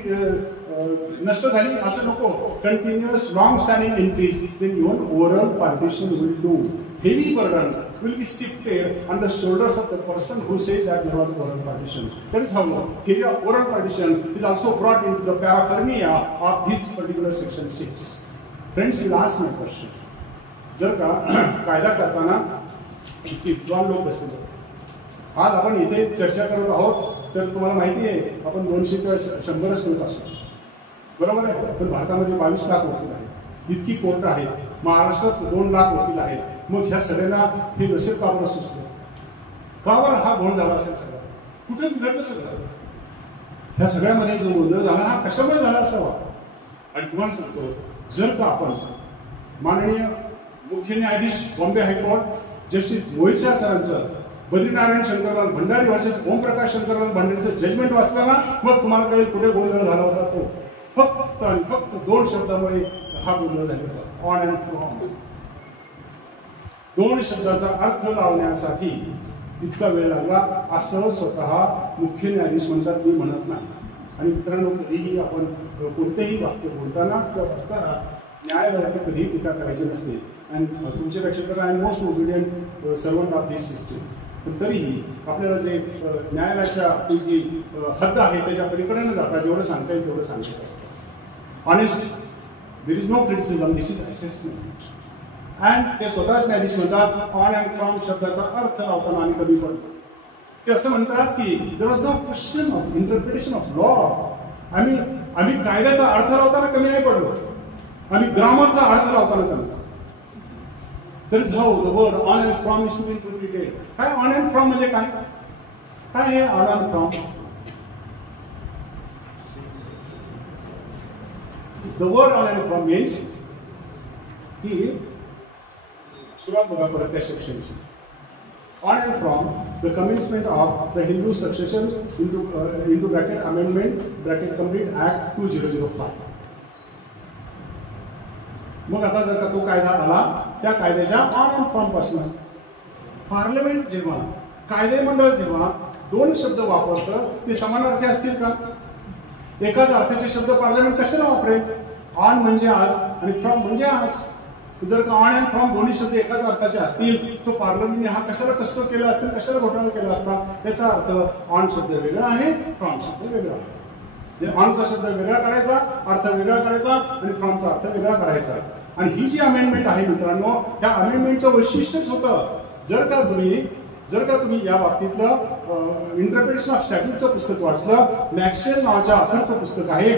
नष्ट झाली असं नको. Continuous long standing entries, then even oral partition will do. Heavy burden will be shifted on the shoulders of the person who says that there was oral partition. That is how the theory of oral partition is also brought into the paraphernalia of this particular section 6. Friends, you ask my question. जर का कायदा करताना इतके विद्वान लोक बसले, आज आपण इथे चर्चा करत आहोत तर तुम्हाला माहिती आहे आपण 200 किंवा 100च कोर्ट असतो, बरोबर आहे. पण भारतामध्ये 22 लाख वकील आहेत, इतकी कोर्ट आहेत. महाराष्ट्रात 2 लाख वकील आहेत. मग ह्या सगळ्यांना हे नसेल का बरं सुचलं? का बरं हा गोंधळ झाला असेल सगळा? कुठे बिघडलं सगळं? ह्या सगळ्यामध्ये जो गोंधळ झाला हा कशामुळे झाला असावा? आणि तुम्हाला सांगतो, जर का आपण माननीय मुख्य न्यायाधीश बॉम्बे हायकोर्ट जस्टिस मोहित शाह सरांचं बद्रीनारायण शंकरलाल भंडारी वर्सेस ओमप्रकाश शंकरलाल भंडारीचं जजमेंट वाचलं ना, मग तुम्हाला कळेल कुठे गोंधळ झाला होता. तो फक्त आणि फक्त 2 शब्दामुळे हा गोंधळ झाला होता. On and from. 2 शब्दाचा अर्थ लावण्यासाठी इतका वेळ लागला असं स्वतः मुख्य न्यायाधीश म्हणतात, मी म्हणत नाही. आणि मित्रांनो, कधीही आपण कोणतेही वाक्य बोलताना किंवा बघताना न्यायालयात कधीही टीका करायची नसते. आणि तुमच्यापेक्षा तर I am most obedient servant of this system. पण तरीही आपल्याला जे न्यायालयाच्या जी हद्द आहे त्याच्या पलीकडे न जाता जेवढं सांगता येईल तेवढं सांगायचं असतं. Honest, there is no criticism, this is assessment. And ते स्वतःच न्यायाधीश म्हणतात ऑन अँड फ्रॉम शब्दाचा अर्थ लावताना आम्ही कमी पडतो. ते असं म्हणतात की there was no question of interpretation of law. आम्ही कायद्याचा अर्थ लावताना कमी नाही पडलो, आम्ही ग्रामरचा अर्थ लावताना कमी. That is how the word on and from is to be interpreted. काय on and from म्हणजे काय? काय हे on and from? The word on and from means की सुरुवात बघा परत त्या सेक्शनची. On and from the commencement of the Hindu succession into bracket amendment bracket complete act 2005. मग आता जर का तो कायदा आला, त्या कायद्याच्या ऑन अँड फ्रॉम पासून पार्लमेंट जेव्हा कायदे मंडळ जेव्हा 2 शब्द वापरतं ते समानार्थी असतील का? एकाच अर्थाचे शब्द पार्लमेंट कशाला वापरेल? ऑन म्हणजे आज आणि फ्रॉम म्हणजे आज. जर का ऑन अँड फ्रॉम दोन्ही शब्द एकाच अर्थाचे असतील तर पार्लमेंटने हा कशाला कष्ट केला असतील, कशाला घोटाळा केला असता? याचा अर्थ ऑन शब्द वेगळा आहे, फ्रॉम शब्द वेगळा आहे. ऑनचा शब्द वेगळा काढायचा, अर्थ वेगळा काढायचा आणि फ्रॉमचा अर्थ वेगळा काढायचा. आणि ही जी अमेंडमेंट आहे मित्रांनो, त्या अमेंडमेंटचं वैशिष्ट्यच होतं, जर का तुम्ही या बाबतीतलं इंटरप्रिटेशन ऑफ स्टॅट्यूटचं पुस्तक वाचलं, मॅक्सवेल नावाच्या ऑथरचं पुस्तक आहे,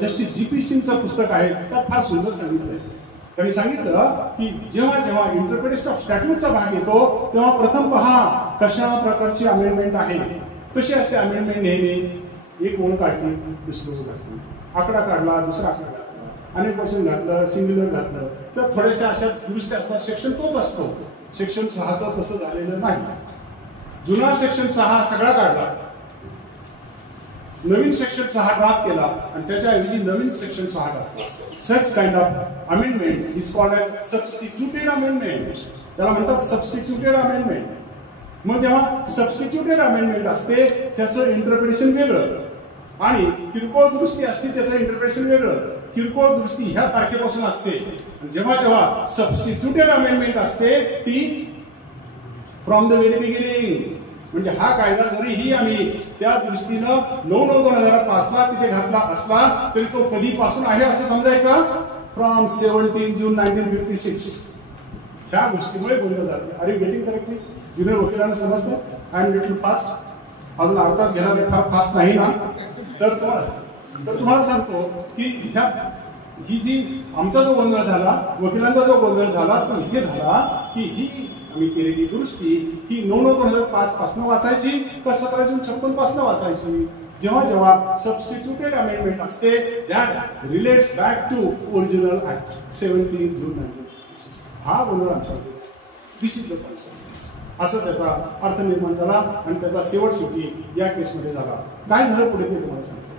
जस्टिस जी.पी. सिंगचं पुस्तक आहे, त्यात फार सुंदर सांगितलंय. त्यांनी सांगितलं की जेव्हा जेव्हा इंटरप्रिटेशन ऑफ स्टॅट्यूटचा भाग येतो तेव्हा प्रथम पहा कशा प्रकारची अमेंडमेंट आहे. कशी असते अमेंडमेंट? नेहमी एक ओळ काढली, दुसरी ओळ घातली, आकडा काढला, दुसरा आकडा घातला, अनेक क्वेश्चन घातलं, सिंग्युलर घातलं, तर थोड्याशा अशा दुरुस्त्या असतात. सेक्शन तोच असतो. सेक्शन 6चं तसं झालेलं नाही. जुना सेक्शन 6 सगळा काढला, नवीन सेक्शन 6 ड्राफ्ट केला आणि त्याच्याऐवजी नवीन सेक्शन 6 घातला. Such kind of amendment is called as substituted amendment. त्याला म्हणतात सबस्टिट्यूटेड अमेंडमेंट. मग जेव्हा सबस्टिट्यूटेड अमेंडमेंट असते त्याचं इंटरप्रिटेशन वेगळं आणि किरकोळ दुरुस्ती असते त्याचं इंटरप्रिटेशन वेगळं. किरकोळ दुरुस्ती ह्या तारखेपासून असते. जेव्हा जेव्हा सबस्टिट्यूटेड अमेंडमेंट असते ती फ्रॉम द व्हेरी बिगिनिंग. म्हणजे हा कायदा जरीही आम्ही त्या दृष्टीनं 9/9/2005 तिथे घातला असला तरी तो कधीपासून आहे असं समजायचा? From 17 June 1956. ह्या गोष्टीमुळे गोंधळ झाला. Are you getting correctly? Junior वकिलांना समजतं? I am little fast. अजून अर्धाच घेणार, फार फास्ट नाही ना? तर तुम्हाला सांगतो की ही जी आमचा जो गोंधळ झाला, वकिलांचा जो गोंधळ झाला, तो इथे झाला की ही आम्ही केलेली दुरुस्ती ही 9/9/2005 पासून वाचायची का 17 जून 56 पासून वाचायची? जेव्हा जेव्हा सबस्टिट्यूटेड अमेंडमेंट असते that relates back to original act 17 June 1956. हा गोंधळ आमचा. This is the concept. असं त्याचा अर्थ निर्माण झाला आणि त्याचा शेवट शेवटी या केसमध्ये झाला. काय झालं पुढे ते तुम्हाला सांगतो.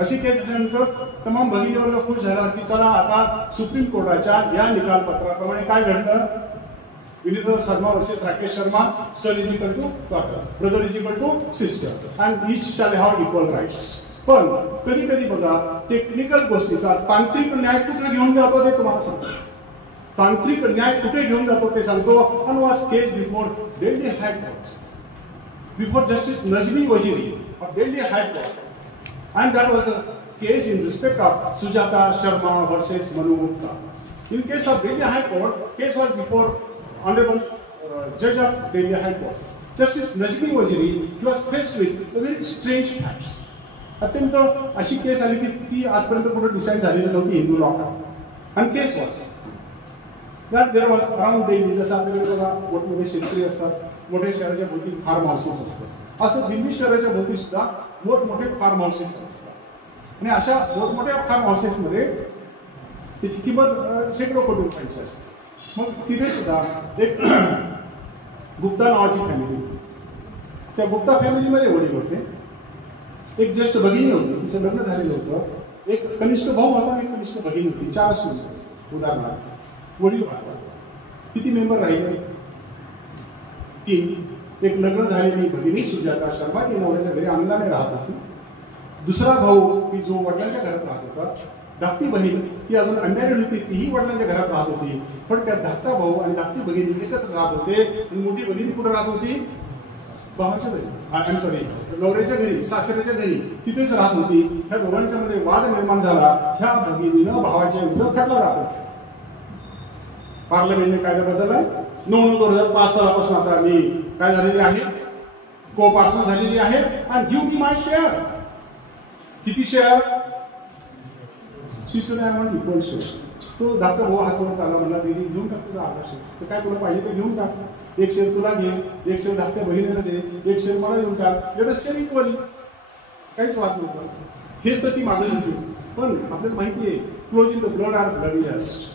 अशी केस झाल्यानंतर तमाम भगिनी वर्ग खुश झाला की चला आता सुप्रीम कोर्टाच्या या निकाल पत्राप्रमाणे काय घडलं? Vinita Sharma versus Rakesh Sharma, son is equal to daughter, brother is equal to sister and each shall have equal rights. पण कधी कधी बघा टेक्निकल गोष्टीचा तांत्रिक न्याय कुठे घेऊन जातो ते तुम्हाला सांगतो. तांत्रिक न्याय कुठे घेऊन जातो ते सांगतो. And was case before Delhi high court, before justice Najmi Waziri of Delhi high court. And that was the case in respect of Sujata Sharma versus Manu Gupta. In case of Delhi High Court, case was before Honorable Judge of Delhi High Court, Justice Najmi Waziri. He was faced with very strange facts. अत्यंत अशी केस आली की ती आजपर्यंत कुठे डिसाईड झालेली नव्हती Hindu लॉकात. And case was that there was around Delhi, जसं आपल्याकडे बघा मोठमोठे शेतकरी असतात, मोठ्या शहराच्या भोवती फार्म हाऊसेस असतात, असं दिल्ली शहराच्या भोवती सुद्धा मोठमोठे फार्म हाऊसेस असतात. आणि अशा मोठमोठ्या फार्म हाऊसेसमध्ये त्याची किंमत शेकडो कोटी रुपयांची असते. मग तिथे सुद्धा एक गुप्ता नावाची फॅमिली, त्या गुप्ता फॅमिलीमध्ये वडील होते, एक ज्येष्ठ भगिनी होती, तिचं लग्न झालेलं होतं, एक कनिष्ठ भाऊ होता आणि एक कनिष्ठ भगिनी होती, 4 मुलं. उदाहरणार्थ वडील वाढला, किती मेंबर राहिले? 3. एक लग्न झालेली भगिनी सुजाता शर्मा, ती नवऱ्याच्या घरी आनंदाने राहत होती. दुसरा भाऊ की जो वडिलांच्या घरात राहत होता. धाकटी बहीण ती अजून अनमॅरिड होती, तीही वडिलांच्या घरात राहत होती. पण त्या धाकटा भाऊ आणि धाकटी बहीण एकत्र राहत होते. आणि मोठी बहीण कुठे राहत होती? भावाच्या घरी, आय एम सॉरी, नवऱ्याच्या घरी, सासऱ्याच्या घरी, तिथेच राहत होती. ह्या दोघांच्या मध्ये वाद निर्माण झाला. ह्या भगिनीनं भावाच्या विरुद्ध खटला दाखल. पार्लमेंटने कायदा बदललाय. 9/9/2005 सालापासून आता मी काय झालेली आहे? कोपार्सन झालेली आहे. आणि गिव्ह मी माय शेअर. किती शेअर? Equal share. तो धाकटा भाऊ हातवत आला, म्हणला दिदी घेऊन टाक तुझा अर्धा शेअर. तर काय तुला पाहिजे ते घेऊन टाक. 1 शेअर तुला घे, 1 शेअर धाकट्या बहिणीला दे, 1 शेअर मला घेऊन टाक. एवढं शेअर इक्वल. काहीच वाद नव्हता. हेच तर ती मागणी होती. पण आपल्याला माहिती आहे close in the blood are bloodiest.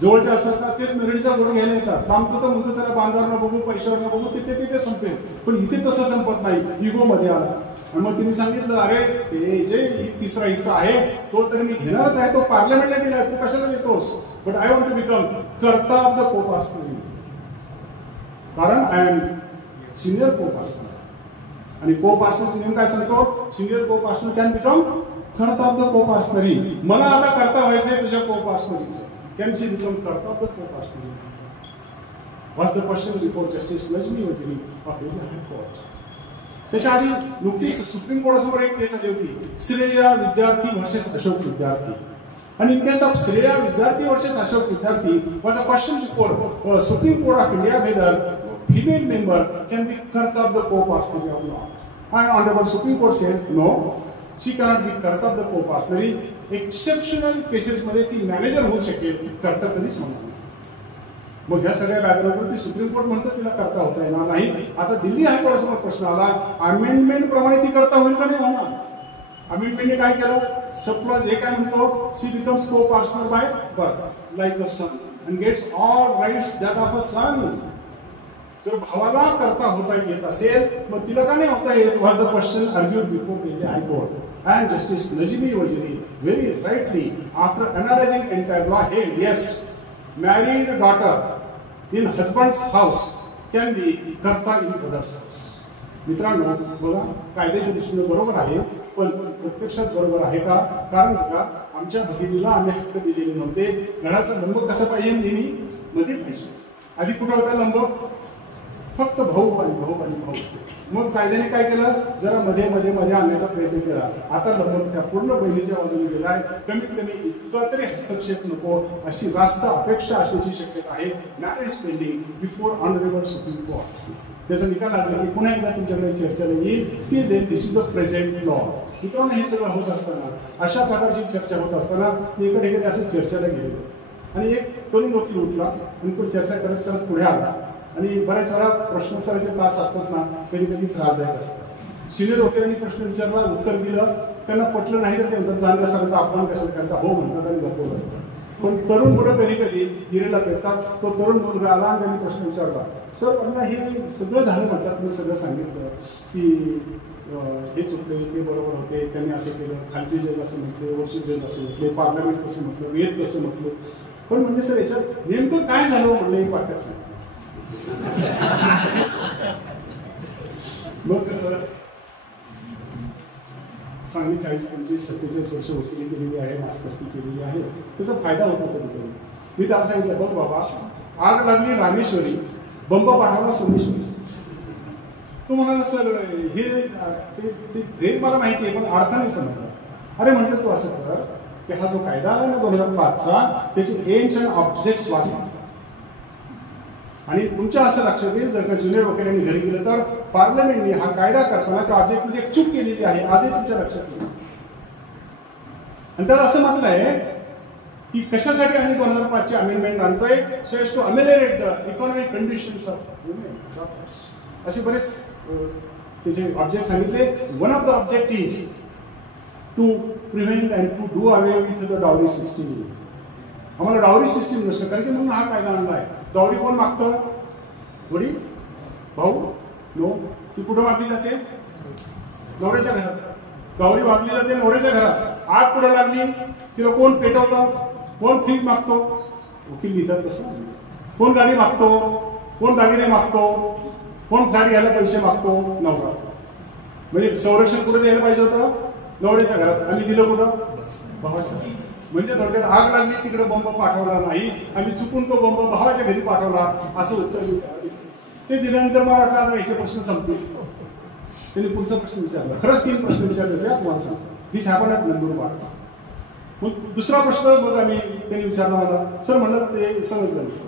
जवळच्या असतात तेच नरडीचा गोड घ्यायला येतात. आमचं तर म्हणतो चला बांधावर बघू, पैशावर बघू, तिथे संपते. पण इथे तसं संपत नाही. इगो मध्ये आला आणि मग तिने सांगितलं अरे ते जे 3रा हिस्सा आहे तो तर मी घेणारच आहे, तो पार्लमेंटला गेला, तू कशाला देतोस? But I want to become karta of the coparcener. कारण आय एम सिनियर कोपार्सन. आणि कोपार्सन नेम काय सांगतो? Senior कोपार्सन can become karta of the coparcenary. मला आता कर्ता व्हायचंय तुझ्या कोपार्सनरीचं. Can she become Karta of the Proprietary? Was the question before Justice Najmi Waziri of Delhi High Court. त्याच्या आधी नुकतीच सुप्रीम कोर्टासमोर एक केस आली होती, श्रेया विद्यार्थी वर्सेस अशोक विद्यार्थी. आणि इन केस ऑफ श्रेया विद्यार्थी वर्सेस अशोक विद्यार्थी was a question before Supreme Court of India whether female member can be karta of the co-partner of law. And Honorable Supreme Court says no, she cannot be karta of the co-partner. Exceptional cases मध्ये ती मॅनेजर होऊ शकेल, करता कधीच होणार नाही. मग ह्या सगळ्या बॅकग्राऊंडवरती सुप्रीम कोर्ट म्हणतं तिला करता होता येणार नाही. आता दिल्ली हायकोर्टासमोर प्रश्न आला, अमेंडमेंट प्रमाणे ती करता होईल का नाही होणार. अमेंडमेंटने काय केलं, सप्लाय हे काय म्हणतो, she becomes co partner by birth like a son and gets all rights that of a son. जर भावाला करता होता येत असेल मग तिला का नाही होता येत, was the question argued before Delhi high court. And Justice Najmi Waziri very rightly, after analyzing entire law, held yes, married daughter in husband's house can be karta in other's house. मित्रांनो बघा, कायद्याच्या दृष्टीने बरोबर आहे, पण प्रत्यक्षात बरोबर आहे का. कारण बघा, आमच्या भगिनीला आम्ही हक्क दिलेले नव्हते. घराचा लंब कसा पाहिजे नेहमी मध्ये पाहिजे. आधी कुठं होता लंब, फक्त भाऊ आणि भाऊ आणि भाऊ. मग कायद्याने काय केलं, जरा मध्ये मध्ये मध्ये आणण्याचा प्रयत्न केला. आता लंब त्या पूर्ण बहिणीच्या बाजूने गेलाय. कमीत कमी इतका तरी हस्तक्षेप नको अशी रास्त अपेक्षा असण्याची शक्यता आहे. Marriage pending before honourable supreme court. त्याचा निकाल लागला की पुन्हा एकदा तुमच्याकडे चर्चेला येईल की दिस इज द प्रेझेंट लॉ. मित्रांनो, हे सगळं होत असताना, अशा प्रकारची चर्चा होत असताना मी इकडे असं चर्चेला गेलेलो आणि एक तरुण वकील उठला आणि तो चर्चा करत करत पुढे आला. आणि बऱ्याच वेळा प्रश्नोत्तराचे तास असतात ना, कधी कधी त्रासदायक असतात. सिनियर वकिलांनी प्रश्न विचारला, उत्तर दिलं, त्यांना पटलं नाही तर ते म्हणतात चांगल्या सरांचा अपमान कशाला करायचा, हो म्हणतात आणि गप्प बसतात. पण तरुण मुलं कधी कधी हिरेला पेटतात. तो तरुण मुलगा आला आणि त्यांनी प्रश्न विचारला, सर त्यांना हे सगळं झालं म्हणतात, तुम्ही सगळं सांगितलं की हे चुकले, ते बरोबर होते, त्यांनी असं केलं, खालचे जज असं म्हटले, वरचे जज असं म्हटले, पार्लमेंट कसं म्हटलं, वेद कसं म्हटलं. पण म्हणजे सर याच्यात नेमकं काय झालं म्हणलं एक वाक्यात सांगितलं. मग चांगली 40-45-47 वर्ष वकिली केलेली आहे, मास्टर्स केलेली आहे, त्याचा फायदा होतो कधीतरी. मी त्याला सांगितलं, बघ बाबा, आग लागली रामेश्वरी, बंब पाठवला सोमेश्वरी. तो म्हणाला, सर हे फ्रेज मला माहिती आहे पण अर्थ नाही समजला. अरे म्हटलं तू असं कर की हा जो कायदा आला ना 2005चा, त्याचे एम्स अँड ऑब्जेक्ट्स वाचा. आणि तुमच्या असं लक्षात येईल, जर का ज्युनियर वकिलांनी घरी गेलं तर पार्लमेंटने हा कायदा करताना त्या ऑब्जेक्टमध्ये एक चूक केलेली आहे, आजही तुमच्या लक्षात येईल. आणि त्याला असं म्हटलं आहे की कशासाठी आम्ही 2005ची अमेंडमेंट आणतोय, so as to ameliorate the economic conditions of women. असे बरेच त्याचे ऑब्जेक्ट सांगितले. One of the object is to prevent and to do away with the dowry system. आम्हाला डावरी सिस्टीम नसतं करायचं म्हणून हा कायदा आणला आहे. डावरी कोण मागतं, वडील, भाऊ, नो. ती कुठं मागली जाते, नवऱ्याच्या घरात. डावरी मागली जाते नवऱ्याच्या घरात. आग कुठं लागली, तिला कोण पेटवतं, कोण फ्रीज मागतो, वकील लिहितात तसं. कोण गाडी मागतो, कोण दागिने मागतो, कोण गाडी घ्यायला पैसे मागतो, नवरा. म्हणजे संरक्षण कुठे द्यायला पाहिजे होतं, नवऱ्याच्या घरात. आम्ही दिलं कुठं, भावाच्या. म्हणजे थोडक्यात आग लागली, तिकडे बंब पाठवला नाही, आम्ही चुकून तो बंब भावाच्या घरी पाठवला, असं उत्तर ते दिल्यानंतर मला वाटलं आता याचे प्रश्न संपतील. त्यांनी पुढचा प्रश्न विचारला. खरंच 3 प्रश्न विचारले होते, तुम्हाला सांगतो. दिस हॅपन ॲट नंदुरबार. मग दुसरा प्रश्न मग त्यांनी विचारला मला, सर म्हणलं ते समजलं नाही,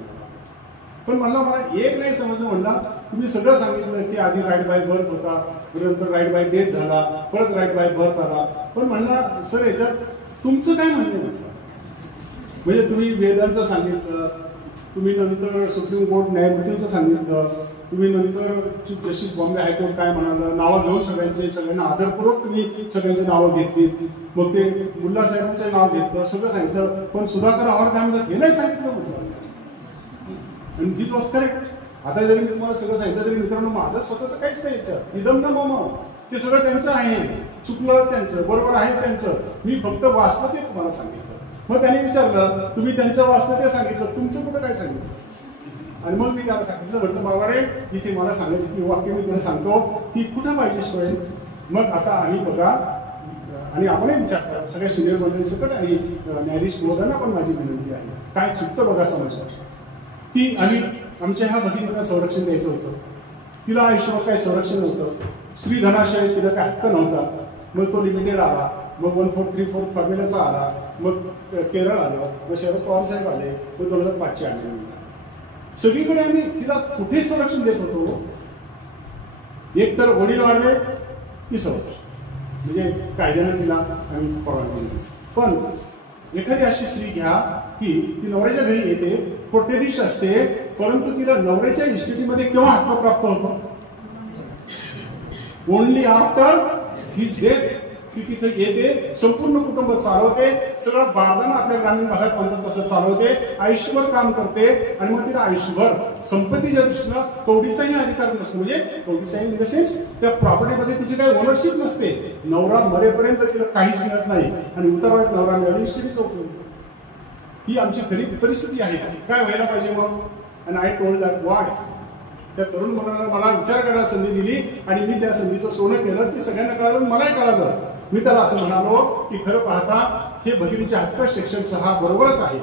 पण म्हणलं मला एक नाही समजलं. म्हणला तुम्ही सगळं सांगितलं की आधी राईट बाय बर्थ होता, नंतर राईट बाय डेथ झाला, परत राईट बाय बर्थ आला, पण म्हणला सर याच्यात तुमचं काय म्हणणं म्हटलं. म्हणजे तुम्ही वेदांचं सांगितलं, तुम्ही नंतर सुप्रीम कोर्ट न्यायमूर्तींचं सांगितलं, तुम्ही नंतर चीफ जस्टिस बॉम्बे हायकोर्ट काय म्हणालं, नावं घेऊन सगळ्यांना आदरपूर्वक तुम्ही सगळ्यांची नावं घेतली. मग ते मुल्ला साहेबांचं नाव घेतलं, सगळं सांगितलं, पण सुधाकर अहवाड काय म्हणतात हे नाही सांगितलं म्हटलं. आणि दिस वॉज करेक्ट. आता जरी मी तुम्हाला सगळं सांगितलं तरी मित्रांनो माझं स्वतःचं काहीच नाही याच्यात. इदम न मम, ते सगळं त्यांचं आहे, चुकलं त्यांचं, बरोबर आहे त्यांचं, मी फक्त वाचलं ते तुम्हाला सांगितलं. मग त्यांनी विचारलं तुम्ही त्यांचं वाचलं ते सांगितलं, तुमचं कुठं काय सांगितलं. आणि मग मी त्याला सांगितलं, म्हटलं बाबा रे इथे मला सांगायचं की वाक्य मी तुला सांगतो की कुठं पाहिजे सोय. मग आता आम्ही बघा, आणि आपणही विचारतात सगळ्या सिनियर मंडळी सकट आणि न्यायाधीश महोदयांना पण माझी विनंती आहे, काय चुकतं बघा समजलं की आम्ही आमच्या ह्या भगिनीला संरक्षण द्यायचं होतं. तिला आयुष्यावर काही संरक्षण नव्हतं, श्रीधनाशय तिला काय हक्क नव्हता. मग तो लिमिटेड आला, मग 1434 फॉर्म्युलाचा आला, मग केरळ आलं, मग शरद पवार साहेब आले, मग 2005ची आणली. सगळीकडे आम्ही तिला कुठे संरक्षण देत होतो. एक तर वडील वाढले की संरक्षण, म्हणजे कायद्याने तिला आम्ही परवानगी दिली. पण एखादी अशी स्त्री घ्या की ती नवऱ्याच्या घरी येते, कोट्यधीश असते, परंतु तिला नवऱ्याच्या इस्टेटीमध्ये केव्हा हक्क प्राप्त होतो? Only after his death. ती तिथे येते, संपूर्ण कुटुंब चालवते, सगळं बारदाना आपल्या ग्रामीण भागात म्हणतात तसं चालवते, आयुष्यभर काम करते, आणि मग तिला आयुष्यभर संपत्तीच्या दृष्टीनं कवडीचाही अधिकार नसतो. म्हणजे कवडीचाही इन द सेन्स त्या प्रॉपर्टीमध्ये तिची काही ओनरशिप नसते. नवरा मरेपर्यंत तिला काहीच मिळत नाही, आणि उतारवायत नवरा मिळाली इस्टेटीच उपयोग. ही आमची खरी परिस्थिती आहे. काय व्हायला पाहिजे मग? आणि आय टोल्ड दॅट वाय. त्या तरुण मुलाला मला विचार करायला संधी दिली, आणि मी त्या संधीचं सोनं केलं की सगळ्यांना कळालं, मलाही कळालं. मी त्याला असं म्हणालो की खरं पाहता हे भगिनीचे हक्क सेक्शन 6 बरोबरच आहे.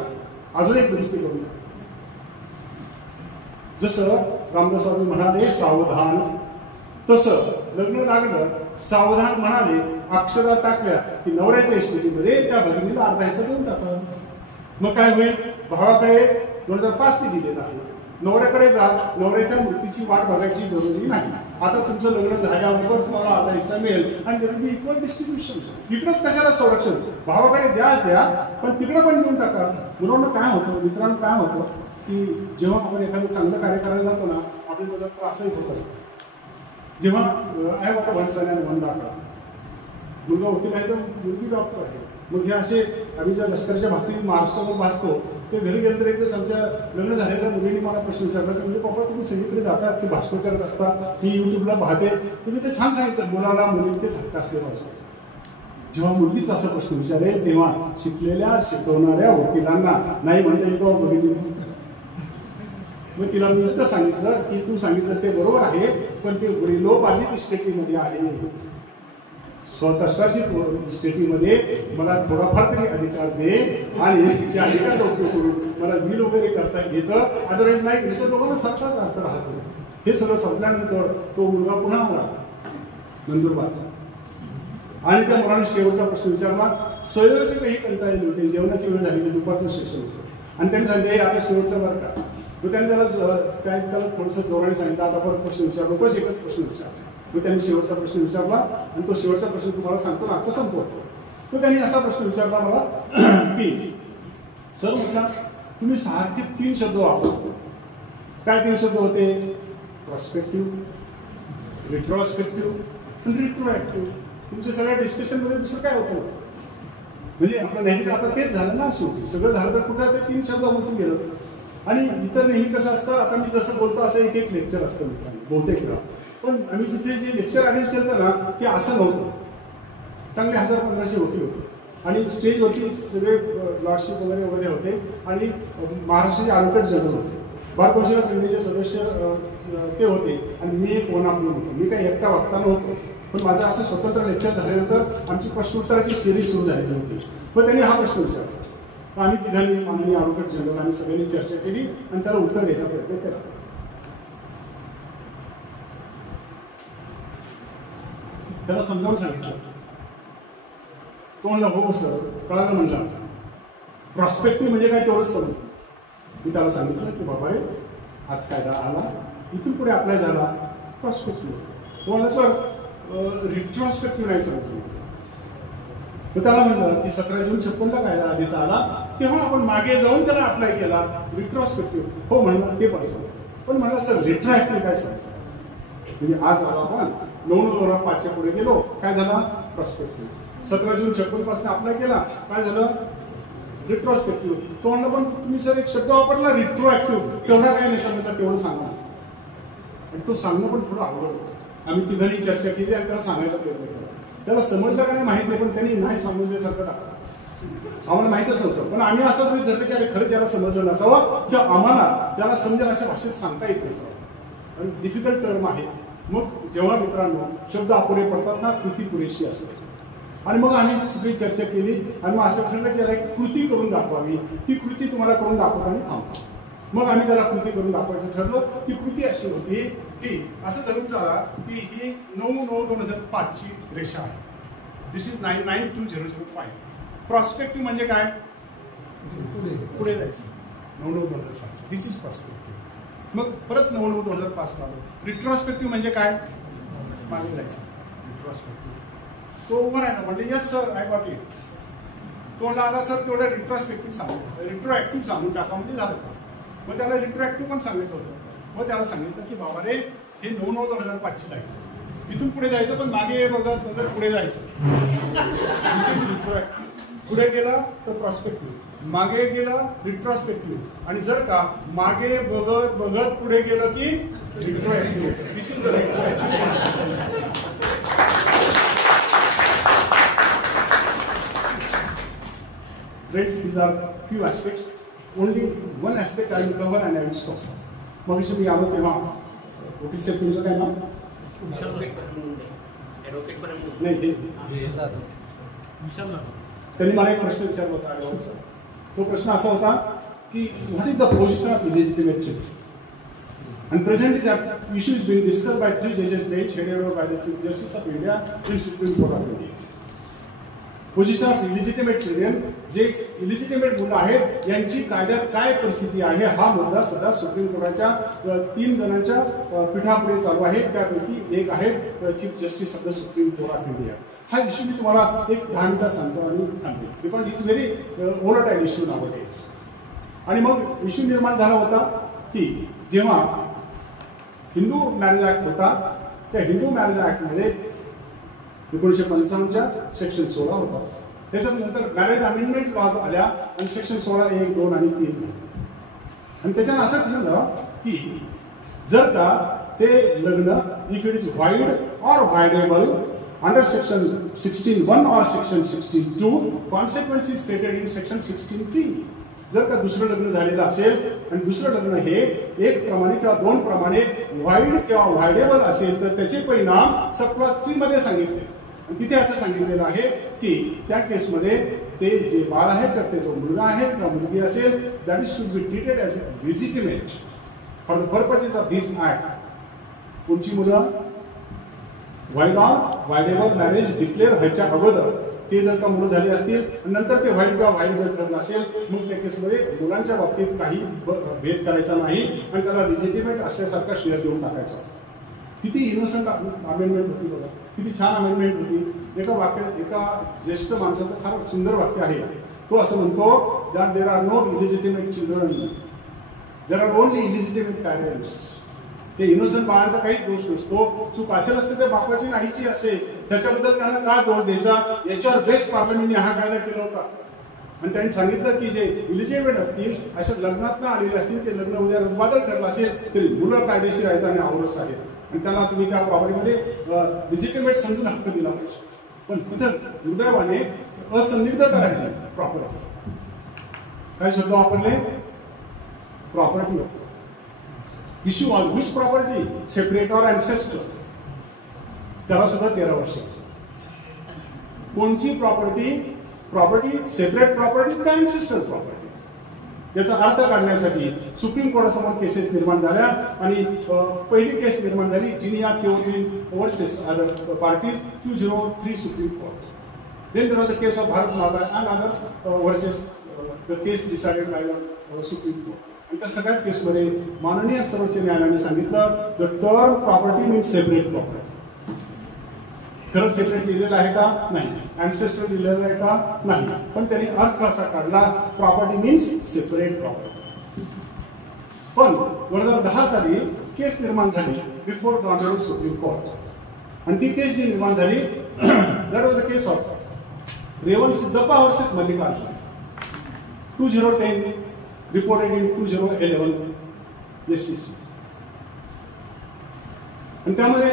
अजून एक दुरुस्ती करू. जसं रामदास स्वामी म्हणाले सावधान, तसं लग्न लागलं सावधान म्हणाले, अक्षरा टाकल्या की नवऱ्याच्या इस्टेटीमध्ये त्या भगिनीला अर्धा हिस्सा देऊन टाका. मग काय होईल? भावाकडे 2005 ती दिलेला आहे, नवऱ्याकडे जा, नवऱ्याच्या मृत्यूची वाट बघायची जरुरी नाही. आता तुमचं लग्न झाल्याबरोबर तुम्हाला अर्धा हिस्सा मिळेल, आणि त्याची इक्वल डिस्ट्रीब्युशन. इकडंच कशाला संरक्षण? भावाकडे द्याच द्या, पण तिकडे पण देऊन टाका. मुलांना काय होतं, मित्रांनो काय होतं की जेव्हा आपण एखादं चांगलं कार्य करायला जातो ना, आपल्याला त्याचा त्रासही होत असतो. जेव्हा I what one son and one daughter, मुलगा वकील आहे तर मुलगी डॉक्टर आहे. मग हे असे आम्ही ज्या लष्करच्या भाकरी महाराष्ट्रावर भासतो, ते घरी गेलं तर एकदा आमच्या लग्न झालेल्या मुलींनी मला प्रश्न विचारला की म्हणजे पप्पा तुम्ही सगळीकडे जातात, ते भाषण करत असता, मी युट्यूबला पाहते, तुम्ही ते छान सांगितलं, मुलाला मुलींचे हक्क असले पाहिजे. जेव्हा मुलगीच असा प्रश्न विचारेल तेव्हा शिकलेल्या शिकवणाऱ्या वकिलांना नाही म्हणता येईल का मुलींनी? मग तिला मी इतकं सांगितलं की तू सांगितलं ते बरोबर आहे, पण ते वडिलोपार्जित इस्टेटीमध्ये आहे, स्वकष्टाची स्थितीमध्ये मला थोडाफार तरी अधिकार दे, आणि त्या अधिकाराचा उपयोग करून मला बिल वगैरे करता येतं, अदरवाईज नाही केलं तर लोकांना सरकारच अर्थ राहतो. हे सगळं संपल्यानंतर तो मुलगा पुन्हा आला नंदुरबारचा, आणि त्या मुलाने शेवटचा प्रश्न विचारला. सहजचे काही कंटाळले होते, जेवणाची वेळ झालेली, दुपारचं सेशन होतं, आणि त्यांनी सांगितलं आता शेवटचं बरं का. मग त्यांनी त्याला थोडंसं जोराने सांगितलं, आता परत प्रश्न विचारलो, बस एकच प्रश्न विचारला. मग त्यांनी शेवटचा प्रश्न विचारला, आणि तो शेवटचा प्रश्न तुम्हाला सांगतो, आजचा संपतो. तो त्यांनी असा प्रश्न विचारला मला की सर म्हटलं तुम्ही सारखे 3 शब्द वापरतो. काय 3 शब्द होते? प्रॉस्पेक्टिव्ह, रिट्रोस्पेक्टिव्ह आणि रिट्रोएक्टिव्ह. तुमच्या सगळ्या डिस्कशनमध्ये दुसरं काय होतं? म्हणजे आपलं नेहमी आता तेच झालं ना, शेवटी सगळं झालं तर कुठं ते 3 शब्द म्हणून गेलं. आणि इतर नेहमी कसं असतं, आता मी जसं बोलतो असं एक लेक्चर असतं मित्रांनो, बहुतेक वेळा. पण आम्ही जिथे जे लेक्चर अरेंज केलं ना, ते असं नव्हतं. चांगले 1000-1500 वकील होते, आणि स्टेजवरती सगळे लॉर्डशिप वगैरे होते, आणि महाराष्ट्राचे ॲडव्होकेट जनरल होते, बार कौन्सिल ऑफ इंडियाचे सदस्य ते होते, आणि मी एक वन ऑफ देम होतो. मी काही एकटा वक्ता नव्हतो, पण माझं असं स्वतंत्र लेक्चर झाल्यानंतर आमची प्रश्नोत्तराची सिरीज सुरू झालेली होती. मग त्यांनी हा प्रश्न विचारला, आम्ही तिघांनी माननीय ॲडव्होकेट जनरल आम्ही सगळ्यांनी चर्चा केली, आणि त्याला उत्तर द्यायचा प्रयत्न केला. त्याला समजावून सांगितलं. तो म्हणला हो सर कळालं. म्हणला प्रॉस्पेक्टिव्ह म्हणजे काय तेवढंच समजलं. मी त्याला सांगितलं की बाबा रे आज कायदा आला, इथून पुढे अप्लाय झाला प्रॉस्पेक्टिव्ह. तो म्हणला सर रिट्रोस्पेक्टिव्ह नाही समजलं. तर त्याला म्हणलं की 17 जून 56 कायदा आधीच आला, तेव्हा आपण मागे जाऊन त्याला अप्लाय केला. रिट्रोस्पेक्टिव्ह हो म्हणलं, ते पण समजलं. पण म्हणलं सर रिट्रोएक्टिव्ह काय समजलं? म्हणजे आज आला आपण 9/2005 पुढे गेलो, काय झाला? प्रॉस्पेक्टिव्ह. 17 जून 56 पासून अप्लाय केला, काय झालं? रिट्रोस्पेक्टिव्ह. तो म्हणलं पण तुम्ही सर एक शब्द वापरला रिट्रोएक्टिव्ह, तेवढा काय नाही समजला, तेवढं सांगा. आणि तो सांगणं पण थोडं अवघड होतं. आम्ही तिघांनी चर्चा केली आणि त्याला सांगायचा प्रयत्न केला. त्याला समजलं का नाही माहित नाही, पण त्यांनी नाही समजल्यासारखं दाखवलं. आम्हाला माहितच नव्हतं, पण आम्ही असं तरी धरलं की अरे खरंच याला समजलं नसावं, किंवा आम्हाला त्याला समजेल अशा भाषेत सांगता येत नसावं. आणि डिफिकल्ट टर्म आहे. मग जेव्हा मित्रांनो शब्द अपुरे पडतात ना, कृती पुरेशी असते. आणि मग आम्ही सगळी चर्चा केली, आणि मग असं ठरलं की याला एक कृती करून दाखवावी. ती कृती तुम्हाला करून दाखवताना थांबतो. मग आम्ही त्याला कृती करून दाखवायचं ठरलं. ती कृती अशी होती की असं धरून चाला की ही 9/9/2005 रेषा आहे. दिस इज 9/9/2005. प्रॉस्पेक्टिव्ह म्हणजे काय? पुढे जायचं. 9/9/2005. दिस इज पर्स्पेक्टिव्ह. मग परत 9/9/2005 आलो. रिट्रॉस्पेक्टिव्ह म्हणजे काय? मागे जायचं. रिट्रॉस्पेक्टिव्ह तो उभा राहिला म्हणजे yes sir I got it. तो आला सर तेवढं रिट्रॉस्पेक्टिव्ह सांगू, रिट्रोएक्टिव्ह सांगून टाका म्हणजे झालं. मग त्याला रिट्रोएक्टिव्ह पण सांगायचं होतं. मग त्याला सांगितलं की बाबा रे हे 9/9/2005 आहे, इथून पुढे जायचं पण मागे बघत नंतर पुढे जायचं. पुढे गेला तर प्रॉस्पेक्टिव्ह, मागे गेला रिट्रॉस्पेक्टिव्ह, आणि जर का मागे बघत बघत पुढे गेलं की retroactive. This is the retroactive. Friends, these are few aspects. Only one aspect I will cover and I will stop. मग मी आलो तेव्हा वकील साहेब तुमचं काय नाव? नाही, त्यांनी मला एक प्रश्न विचारला होता. तो प्रश्न असा होता की what is the position of illegitimate children? And presently that issue is being discussed by 3 judges bench headed over by the Chief Justice of India in Supreme Court of India. Position of illegitimate children, जे इलिजिटिमेट मुलं आहेत यांची कायद्यात काय परिस्थिती आहे हा मुद्दा सध्या सुप्रीम कोर्टाच्या 3 जणांच्या पीठापुढे चालू आहे. त्यापैकी एक आहे chief justice of the supreme court of India. हा इश्यू मी तुम्हाला एक 10 मिनिटात सांगतो आणि थांबते, because it's very volatile issue nowadays. आणि मग इश्यू निर्माण झाला होता की जेव्हा हिंदू मॅरेज ऍक्ट होता, त्या हिंदू मॅरेज ऍक्टमध्ये 1955च्या सेक्शन 16 होता. त्याच्यात नंतर मॅरेज अमेंडमेंट लॉज आल्या आणि सेक्शन 16 1, 2 आणि 3. आणि त्याच्यानं असं ठरलं की जर का ते लग्न if it is void or voidable under section 16(1) or section 16(2) consequences stated in section 16(3). जर का दुसरं लग्न झालेलं असेल आणि दुसरं लग्न हे 1 प्रमाणे किंवा 2 प्रमाणे व्हाईड किंवा व्हायडेबल असेल तर त्याचे परिणाम सब क्लॉज 3 मध्ये सांगितले. आणि तिथे असं सांगितलेलं आहे की त्या केसमध्ये ते जे बाळ आहे तर ते जो मुलगा आहे किंवा मुलगी असेल that is should be treated as legitimate for the purposes of this act. कोणची मुलं व्हाईड ऑर व्हायडेबल मॅरेज डिक्लेअर व्हायच्या अगोदर ते जर का मुलं झाली असतील नंतर ते व्हाईट किंवा व्हाईडेबल ठरलं असेल मग त्या केसमध्ये मुलांच्या बाबतीत काही भेद करायचा नाही आणि त्याला लेजिटिमेट असल्यासारखा शेअर देऊन टाकायचा. किती इनोसंट अमेंडमेंट होती बघा, किती छान अमेंडमेंट होती. एका ज्येष्ठ माणसाचं फार सुंदर वाक्य आहे. तो असं म्हणतो that there are no illegitimate children, there are only illegitimate parents. ते इनोसंट बाळांचा काही दोष नसतो. चूक असेल असते तर बापाची नाहीची असेल त्याच्याबद्दल त्यांना का दोष द्यायचा. याच्यावर बेस्ट पार्लमेंटने हा कायदा केला होता आणि त्यांनी सांगितलं की जे इलिजिबल असतील अशा लग्नात आलेले असतील ते लग्न उद्या रद्दबातल ठरलं असेल तरी मुलं कायदेशीर आहेत आणि आवडस आहेत आणि त्यांना तुम्ही त्या प्रॉपर्टीमध्ये लिजिटिमेट समजून हक्क दिला पाहिजे. पण तिथं दुर्दैवाने असंदिग्धता राहिली. प्रॉपर्टी काय शब्द वापरले? Property. Issue on which property? Separate or ancestor. त्याला सुद्धा 13 वर्ष. कोणची प्रॉपर्टी? प्रॉपर्टी सेपरेट प्रॉपर्टी का अँसेस्टर प्रॉपर्टी? याचा अर्थ काढण्यासाठी सुप्रीम कोर्टासमोर केसेस निर्माण झाल्या आणि पहिली केस निर्माण झाली Jinia Keotin versus other parties 2003 supreme court. Then there was a case of Bharat Mata and others versus the case decided by the Supreme Court. आणि त्या सगळ्या केसमध्ये माननीय सर्वोच्च न्यायालयाने सांगितलं the term property means separate property. खरं सेपरेट लिहिलेलं आहे का? नाही. अँसेस्टर लिहिलेलं आहे का? नाही. पण त्यांनी अर्थ असा काढला प्रॉपर्टी मीन्स सेपरेट प्रॉपर्टी. पण 2010 साली केस निर्माण झाली before the honourable supreme court आणि ती केस जी निर्माण झाली that was the case of Revan Siddappa versus Mallikarjun 2010 reported in 2011 SCC. आणि त्यामध्ये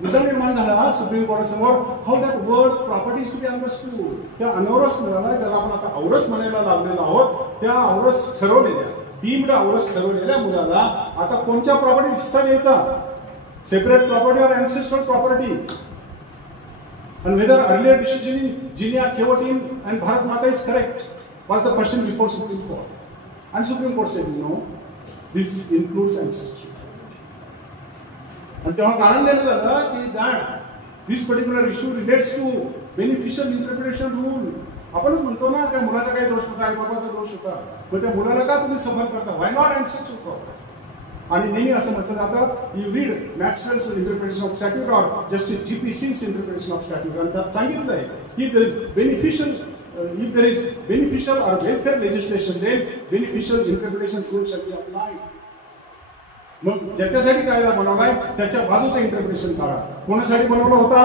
मुद्दा निर्माण झाला सुप्रीम कोर्टासमोर how that word property is to be understood. त्या अनौरस मुलाला ज्याला आपण आता औरस म्हणायला लागलेलो आहोत त्या औरस ठरवलेल्या डीम्ड औरस ठरवलेल्या मुलाला आता कोणत्या प्रॉपर्टी हिस्सा द्यायचा? सेपरेट प्रॉपर्टी और ancestral property. And whether earlier decision in Jinia, Kevotin and Bharat Mata is correct was the question before Supreme Court. And Supreme Court said no, this includes ancestry. And तेव्हा कारण दिलं झालं की that this particular issue relates to beneficial interpretation rule. आपणच म्हणतो ना त्या मुलाचा काही दोष होता आई बाबाचा दोष होता मग त्या मुलाला का तुम्ही सफर करता? Why not ancestral property? आणि नेहमी असं म्हटलं जातं, you read Maxwell's interpretation of statute or justice G.P. Singh's interpretation of statute, आणि त्यात सांगितलंय की there is beneficial or welfare legislation, then beneficial interpretation rules shall be applied. मग ज्याच्यासाठी कायदा बनवलाय त्याच्या बाजूचं इंटरप्रिटेशन काढा. कोणासाठी बनवला होता?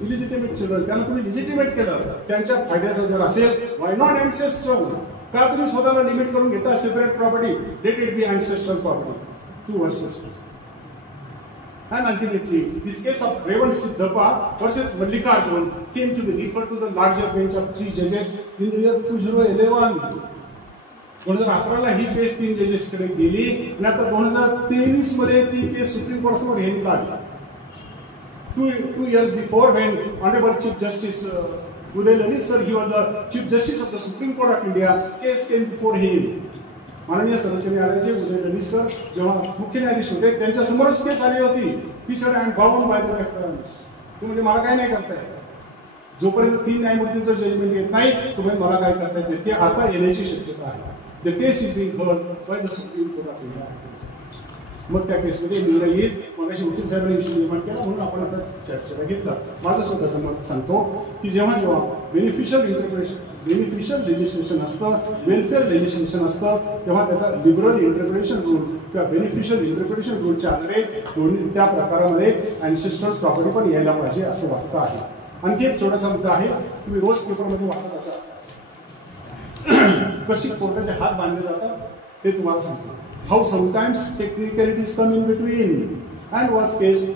Illegitimate children. त्यांना तुम्ही लिजिटिमेट केलं, त्यांच्या फायद्याचं जर असेल, व्हाय नॉट अँसेस्ट्रल? का तुम्ही स्वतःला लिमिट करून घेता? Separate property, let it be ancestral property. 2 verses. And ultimately, this case of Revan Siddhappa versus Mallikarjun came to be referred to the larger bench of 3 judges in the year 2011. 2011 ही केस 3 जजेस कडे गेली, आणि आता 2023 मध्ये ती केस सुप्रीम कोर्ट समोर हेअरिंग लागली. 2 years before, when Honorable Chief Justice Uday Lalit sir, he was the Chief Justice of the Supreme Court of India, case came before him. माननीय सर्वोच्च न्यायालयाचे उदय ललित सर जेव्हा मुख्य न्यायाधीश होते, त्यांच्या समोरच केस आली होती. ही sir, I am bound by the reference. म्हणजे मला काय नाही करता येत. जोपर्यंत 3 न्यायमूर्तींचं जजमेंट येत नाही, तुम्ही मला काय करता येते, ते आता येण्याची शक्यता आहे. The case is being heard by the supreme court of India. मग त्या केसमध्ये निर्णय येईल. मग अशी वकील साहेबांनी विषय निर्माण केला, म्हणून आपण आता चर्चेला घेतला. माझं स्वतःचं मत सांगतो की जेव्हा बेनिफिशियल लेजिस्लेशन असतं, वेलफेअर लेजिस्लेशन असतं, तेव्हा त्याचा लिबरल इंटरप्रिटेशन रूल किंवा बेनिफिशियल इंटरप्रिटेशन रूलच्या आधारे दोन्ही त्या प्रकारामध्ये अँसेस्ट्रल प्रॉपर्टी पण यायला पाहिजे असं वाटतं आहे. आणखी एक छोटासा मुद्दा आहे, तुम्ही रोज पेपरमध्ये वाचत असाल, कशी कोर्टाचे हात बांधले जातात ते तुम्हाला सांगतो. How sometimes technicalities come in between and was placed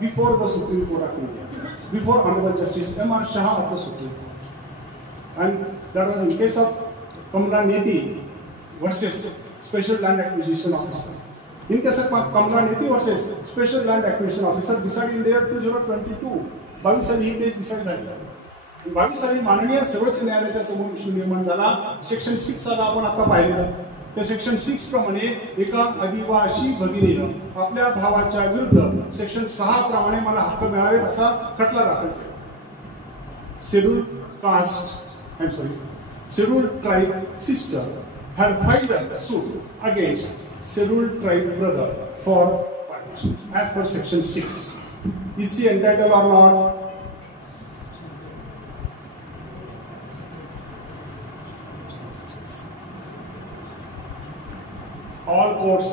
before the Supreme Court of India, before Honorable Justice M.R. Shah of the Supreme Court. And that was in case of Kamla Neti versus Special Land Acquisition Officer. In case of Kamla Neti versus Special Land Acquisition Officer, decided in the year 2022, 22 साली ही केस डिसाइड झाली. 22 साली माननीय सर्वोच्च न्यायालयाच्या समोर इश्यू निर्माण झाला. सेक्शन 6 साला आपण आता पाहिलेलं. त्या सेक्शन 6 प्रमाणे एका आदिवासी भगिनीनं आपल्या भावाच्या विरुद्ध सेक्शन 6 प्रमाणे मला हक्क मिळावेत असा खटला दाखल केला. Scheduled tribe sister had filed a suit against scheduled tribe brother for partition as per section 6. Is she entitled or not? All courts,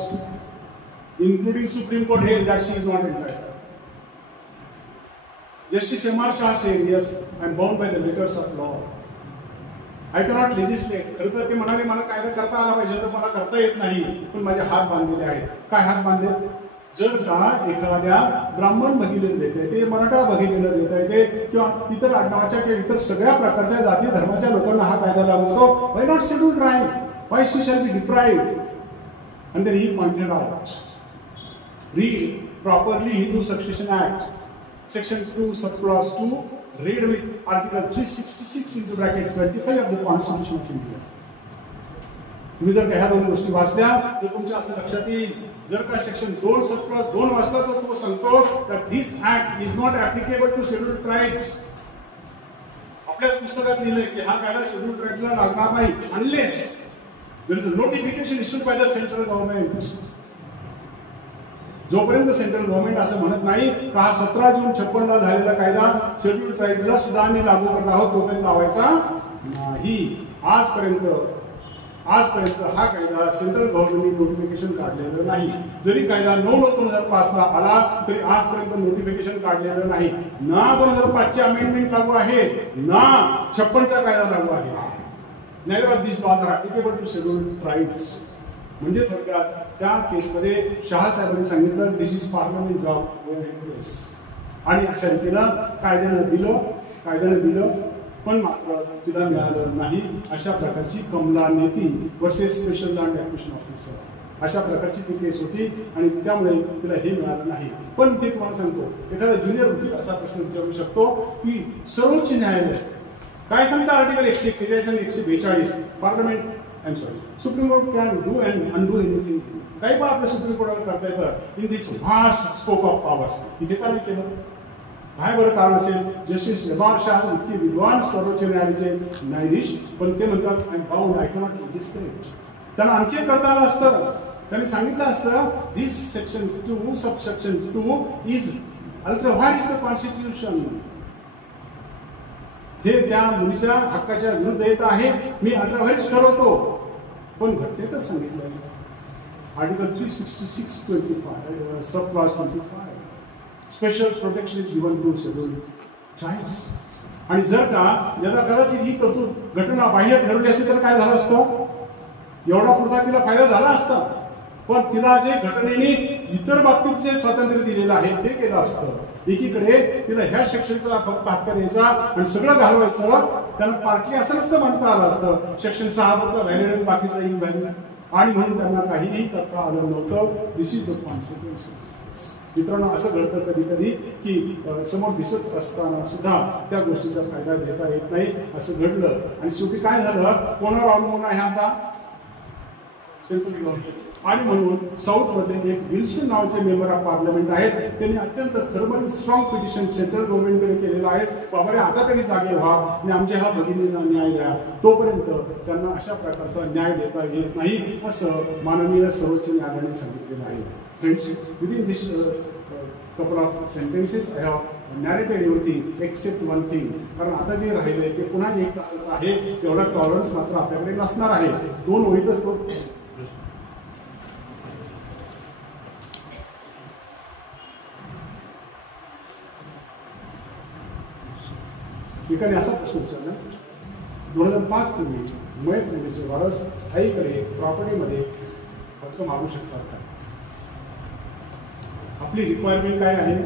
including Supreme Court, held that she is not entitled. Justice M.R. Shah said, yes, I am bound by the letters of law. I cannot legislate. खरं तर ते म्हणाले मला कायदा करता आला पाहिजे, तर मला करता येत नाही, पण माझे हात बांधलेले आहेत. काय हात बांधले? जर का एखाद्या ब्राह्मण भगिनीला देता येते, मराठा भगिनीला देता येते, किंवा इतर आडनावाच्या किंवा इतर सगळ्या प्रकारच्या जाती धर्माच्या लोकांना हा कायदा लागू होतो, why not scheduled tribe? Why she shall be deprived? And then he pointed out, read properly Hindu Succession Act, section 2, subclause 2, read with article 366 into bracket 25 of the Constitution of India. तुम्ही जर ह्या 2 गोष्टी वाचल्या तर तुमच्या असं लक्षात येईल. जर का सेक्शन 2 सबक्लॉज 2 वाचला तर तो सांगतो that this act is not applicable to scheduled tribes. आपल्याच पुस्तकात लिहिलंय की हा कायदा scheduled tribesला लागणार नाही unless there is a notification issued by the central government. जोपर्यंत सेंट्रल गव्हर्नमेंट असं म्हणत नाही का हा 17 जून 56 ला झालेला कायदा शेड्यूल्ड ट्राइबला सुद्धा आम्ही लागू करत आहोत, तोपर्यंत लावायचा नाही. आजपर्यंत हा कायदा सेंट्रल गव्हर्नमेंटने नोटिफिकेशन काढलेलं नाही. जरी कायदा 9/2005 ला आला तरी आजपर्यंत नोटिफिकेशन काढलेलं नाही. ना 2005 चे अमेंडमेंट लागू आहे, ना 56 चा कायदा लागू आहे. Neither of these laws are applicable to scheduled tribes. म्हणजे थोडक्यात त्या केसमध्ये शहा साहेबांनी सांगितलं दिस इज पार्लमेंट जॉब आणि अशा रीतीनं कायद्यानं दिलं पण मात्र तिला मिळालं नाही. अशा प्रकारची Kamala Neti versus special land acquisition officer अशा प्रकारची ती केस होती आणि त्यामुळे तिला हे मिळालं नाही. पण ते तुम्हाला सांगतो, एखादा ज्युनियर वकील असा प्रश्न विचारू शकतो की सर्वोच्च न्यायालय काय सांगता आर्टिकल 141 आणि 142 parliament supreme court can do and undo anything. काही पण आपल्या सुप्रीम कोर्टाला करता येतं in this vast scope of powers. इथे का नाही केलं? काय बरं कारण असेल? जस्टिस जमाल शाह इतके विद्वान सर्वोच्च न्यायालयाचे न्यायाधीश, पण ते म्हणतात I am bound, I cannot registrate. त्यांना आणखी करता आलं असतं. त्यांनी सांगितलं असतं this section 2 subsection 2 is ultra व्हाईट द कॉन्स्टिट्यूशन. हे त्या मुलीच्या हक्काच्या विरुद्ध येत आहे, मी अल्ट्रा व्हाईट ठरवतो. पण घटनेतच सांगितलं article 366(25) sub clause 25 special protection is given to scheduled tribes. आणि जर का यदा कदाचित ही तरतूद घटना बाह्य ठरवली असेल तर काय झालं असतं? एवढा पुरता तिला फायदा झाला असता. पण तिला जे घटनेने इतर बाबतीत जे स्वातंत्र्य दिलेलं आहे ते केलं असतं. एकीकडे तिला ह्या सेक्शनचा फक्त हक्क द्यायचा आणि सगळं घालवायचं, त्यांना पार्टी असं नसतं म्हणता आलं असतं. सेक्शन 6 फक्त व्हॅलिड आणि बाकीचं इनव्हॅलिड, आणि म्हणून त्यांना काहीही करता आलं नव्हतं. दिस इज द कॉन्सिक्वेन्स. मित्रांनो, असं घडतं कधी कधी की समोर दिसत असताना सुद्धा त्या गोष्टीचा फायदा घेता येत नाही. असं घडलं आणि शेवटी काय झालं? कोणावर अवलंबून आहे आता? Central government. आणि म्हणून साऊथ मध्ये एक विल्सन नावाचे मेंबर ऑफ पार्लमेंट आहेत. त्यांनी अत्यंत खरबरी स्ट्रॉंग पिटिशन सेंट्रल गव्हर्नमेंटकडे केलेलं आहे. बाबा रे, आता तरी जागे व्हा आणि आमच्या ह्या भगिनींना न्याय द्या. तोपर्यंत त्यांना अशा प्रकारचा न्याय देता येत नाही, असं माननीय सर्वोच्च न्यायालयाने सांगितलेलं आहे. Friends, within this couple of sentences I have narrated everything except one thing. कारण आता जे राहिले ते पुन्हा 1 तासाचं आहे. तेवढा टॉलरन्स मात्र आपल्याकडे नसणार आहे. 2 ओळीतच तो ठिकाणी असा प्रश्न विचारला. 2005 पूर्वी मयत मुलीचे वारस आईकडे प्रॉपर्टीमध्ये हक्क मागू शकतात का? आपली रिक्वायरमेंट काय आहे?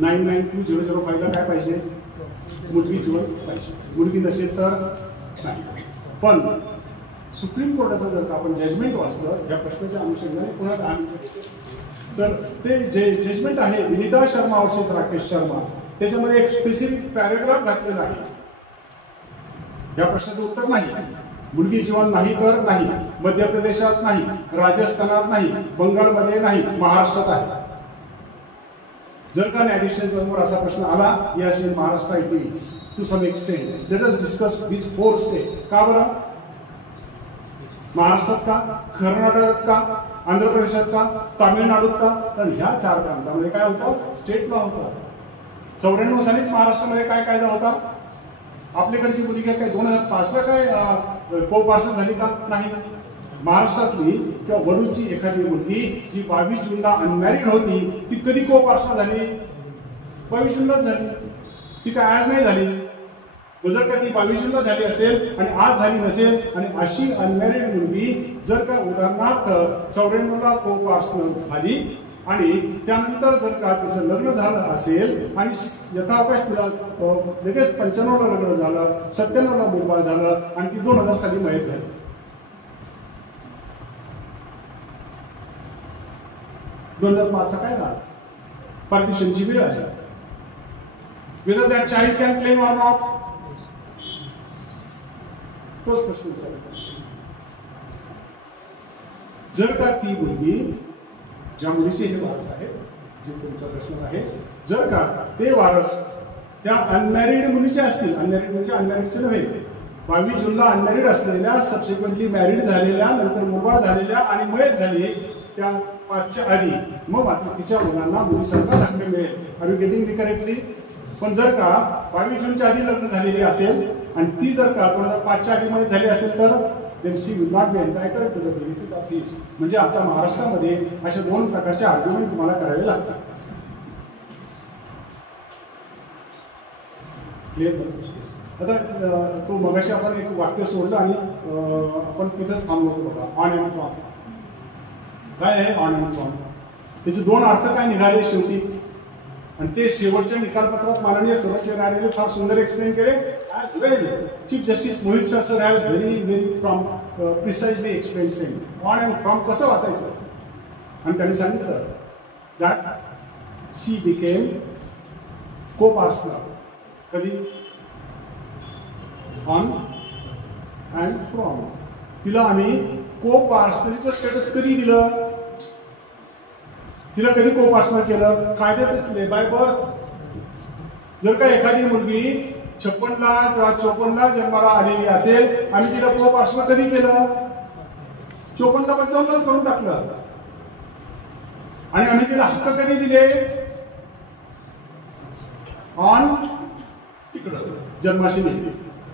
992005 ला काय पाहिजे? मुलगी जिवंत पाहिजे. मुलगी नसेल तर नाही. पण सुप्रीम कोर्टाचं जर का आपण जजमेंट वाचलं या प्रश्नाच्या अनुषंगाने पुन्हा 10 मिनिटं, तर ते जे जजमेंट आहे विनीता शर्मा वर्सेस राकेश शर्मा, त्याच्यामध्ये एक स्पेसिफिक पॅराग्राफ घातलेला आहे. या प्रश्नाचं उत्तर नाही. मुलगी जिवंत नाही तर नाही, मध्य प्रदेशात नाही, राजस्थानात नाही, बंगालमध्ये नाही, महाराष्ट्रात आहे. जर का न्यायाधीशांसमोर असा प्रश्न आला, yes in Maharashtra it is to some extent. Let us discuss this 4 state. का बरं? महाराष्ट्रात का, कर्नाटकात का, आंध्र प्रदेशात का, तामिळनाडूत का? तर ह्या 4 प्रांतामध्ये काय होतं? स्टेट लॉ होतं. 94 सालीच महाराष्ट्रामध्ये काय कायदा होता? आपल्याकडची मुलगी काय 2005 ला काय कोपार्शन झाली का? नाही. महाराष्ट्रातली किंवा वडूची एखादी मुलगी जी 22 जूनला अनमॅरिड होती ती कधी कोपार्शन झाली? 22 जूनलाच झाली. ती काय आज नाही झाली. जर का ती 22 जूनला झाली असेल आणि आज झाली नसेल, आणि अशी अनमॅरिड मुलगी जर का उदाहरणार्थ 94 ला कोपार्शन झाली आणि त्यानंतर जर का तिचं लग्न झालं असेल आणि यथावकाश तिला लगेच 95 ला लग्न झालं, 97 ला मुलबाळ झालं आणि ती 2000 साली मयत झाली. 2005 काय झालं? पार्टिशनची वेळ आहे. whether that child can claim or not, तोच प्रश्न विचारला. जर का ती मुलगी, ज्या मुलीचे हे वारस आहे, जे तुमचा प्रश्न आहे, जर का ते वारस त्या अनमॅरिड मुलीचे असतील, अनमॅरिड म्हणजे अनमॅरिडचे नव्हे, 22 जूनला अनमॅरिड असलेल्या, सबसिक्वेंटली मॅरिड झालेल्या, नंतर मुलबाळ झालेल्या आणि मयत झाली त्या 5च्या आधी, मग मात्र तिच्या मुलांना मुलीसारखा हक्क मिळेल. Are you getting me correctly? पण जर का 22 जूनच्या आधी लग्न झालेली असेल आणि ती जर का 2005च्या आधी मध्ये झाली असेल तर then she will not be entitled to the benefit of this. म्हणजे आता महाराष्ट्रामध्ये अशा 2 प्रकारचे आर्ग्युमेंट तुम्हाला करावे लागतात. आता तो मगाशी आपण एक वाक्य सोडलं आणि आपण तिथंच थांबलो होतो बघा. ऑन अँड फ्रॉम काय आहे? On and from. त्याचे 2 अर्थ काय निघाले शेवटी, आणि ते शेवटच्या निकालपत्रात माननीय सर्वोच्च न्यायालयाने फार सुंदर एक्सप्लेन केले. As well chief justice Mohit Shah sir has very precisely explain same on and from कसं वाचायचं. आणि त्यांनी सांगितलं दॅट शी बिकेम को-पार्सनर. कधी? On and from. तिला आम्ही को-पार्सनरीचं स्टेटस कधी दिलं? तिला कधी को पार्टनर केलं? कायद्यात असले बाय बर्थ. जर का एखादी मुलगी 56ला किंवा 54ला जन्माला आलेली असेल आणि तिला को पार्टनर कधी केलं? 54ला 55लाच करून टाकलं. आणि आम्ही तिला हक्क कधी दिले? ऑन तिकडं जन्माशी दिली.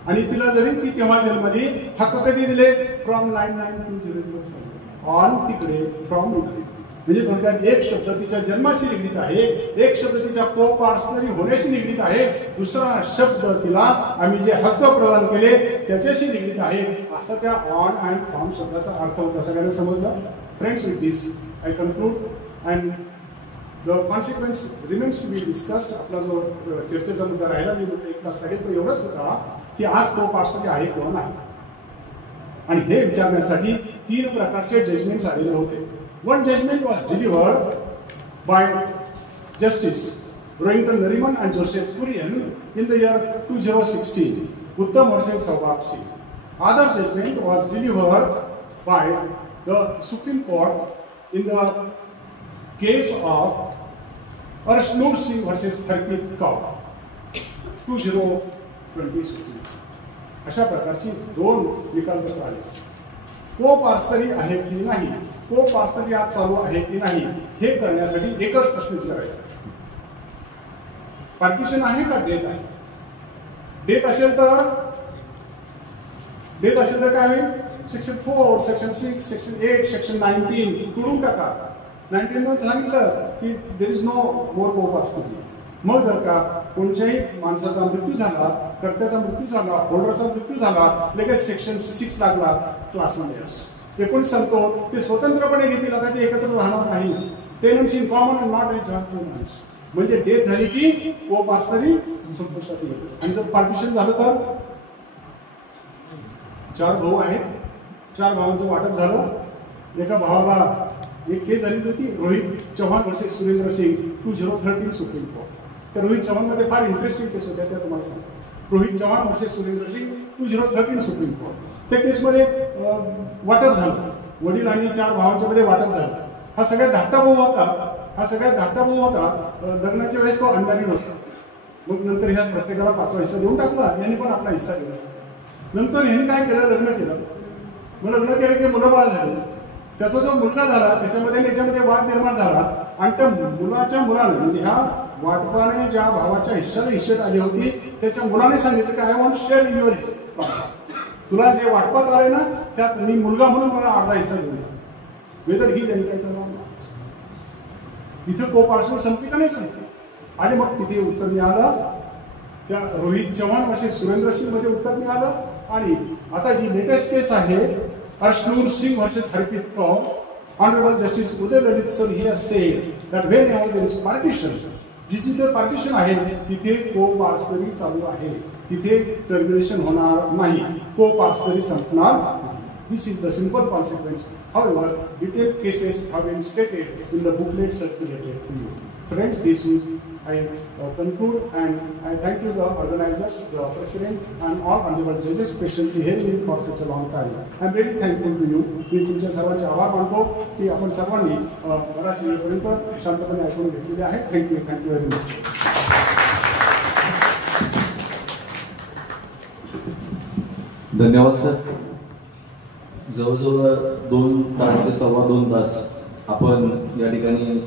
आणि तिला जरी ती तेव्हा जन्मली, हक्क कधी दिले? फ्रॉम 9920 ऑन तिकडे फ्रॉम इकडे. म्हणजे थोडक्यात एक शब्द तिच्या जन्माशी निगडीत आहे, एक शब्द तिच्या को पार्टनरी होण्याशी निगडीत आहे, दुसरा शब्द तिला आम्ही जे हक्क प्रदान केले त्याच्याशी निगडीत आहे. असं त्या ऑन अँड फ्रॉम शब्दाचा अर्थ होता. सगळ्यांना समजलं? Friends, with this I conclude and the consequence remains to be discussed. आपला जो चर्चेचा मुद्दा राहिला एक तास लागेल तो एवढाच होता की आज को पार्टनरी आहे किंवा नाही. आणि हे विचारण्यासाठी 3 प्रकारचे जजमेंट्स आलेले होते. One judgment was delivered by Justice Rohinton Nariman and Joseph Kurian in the year 2016, Uttam versus Avhad. Other judgment was delivered by the Supreme Court in the case of Arshnoor Singh versus Harpreet Kaur, 2020. अशा प्रकारची 2 निकालपत्र आले. को पार्सरी आहे की नाही, को पार्सरी आज चालू आहे की नाही हे करण्यासाठी एकच प्रश्न विचारायचा. पार्टिशन आहे का डेथ आहे? डेथ असेल तर काय होईल? सेक्शन 4, सेक्शन 6, सेक्शन 8, सेक्शन 19 तोडून टाका. 19 मध्ये सांगितलं की देर इज नो मोर को पार्सरी. मग जर का कोणत्याही माणसाचा मृत्यू झाला, कर्त्याचा मृत्यू झाला, होल्डरचा मृत्यू झाला, लगेच सेक्शन 6 लागला क्लासमध्ये. एकूण सांगतो ते स्वतंत्रपणे घेतील, आता ते एकत्र राहणार नाही. Tenants in common and not in joint tenants. म्हणजे डेथ झाली की को पार्सरी संपुष्टात येईल. आणि जर पार्टिशन झालं तर 4 भाऊ आहेत, 4 भावांचं वाटप झालं. एका भावाला एक केस झाली होती Rohit Chavan versus Surendra Singh 2013 supreme court. तर रोहित चव्हाण मध्ये फार इंटरेस्टिंग केस होत्या, त्या तुम्हाला सांगतो. Rohit Chavan versus Surendra Singh 2013 supreme court. त्या केसमध्ये वाटप झालं, वडील आणि 4 भावांच्या मध्ये वाटप झालं. हा सगळ्यात धाकटा भाऊ होता. लग्नाच्या वेळेस तो अनमॅरिड होता. मग नंतर ह्या प्रत्येकाला 5वा हिस्सा देऊन टाकला. यांनी पण आपला हिस्सा दिला. नंतर यांनी काय केलं? लग्न केलं. मग लग्न केलं की मुलं बाळ झाली. त्याचा जो मुलगा झाला त्याच्यामध्ये वाद निर्माण झाला. आणि त्या मुलाच्या मुलाने म्हणजे ह्या वाटपाने ज्या भावाच्या हिस्साला हिस्सेट आली होती त्याच्या मुलाने सांगितलं की I want share in your हिस्सा. तुला जे वाटपात आले ना त्यात मी मुलगा म्हणून मला अर्धा हिस्सा दिला. वेदर ही इथं को पार्सल संपली का नाही संपली? आणि मग तिथे उत्तर मिळालं. त्या रोहित चव्हाण वर्सेस सुरेंद्र सिंग मध्ये उत्तर मिळालं. आणि आता जी लेटेस्ट केस आहे Arshnoor Singh versus Harpreet Kaur, Honorable Justice Uday Lalit sir, he has said that whenever there is partition, जिथे पार्टिशन आहे तिथे को पार्सरी चालू आहे, तिथे टर्मिनेशन होणार नाही, को पार्सरी संपणार. This is the simple consequence. However, detailed cases have been stated in the booklet circulated to you. Friends, this week I conclude and I thank you the organizers, the president and all honorable judges patiently hearing for such a long time. I am very thankful to you. मी तुमच्या सर्वांचे आभार मानतो की आपण सर्वांनी बराच वेळपर्यंत शांतपणे ऐकून घेतलेले आहे. Thank you very much. धन्यवाद सर. जवळजवळ 2 तास ते 2.25 तास आपण या ठिकाणी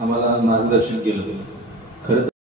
आम्हाला मार्गदर्शन केलं. खरं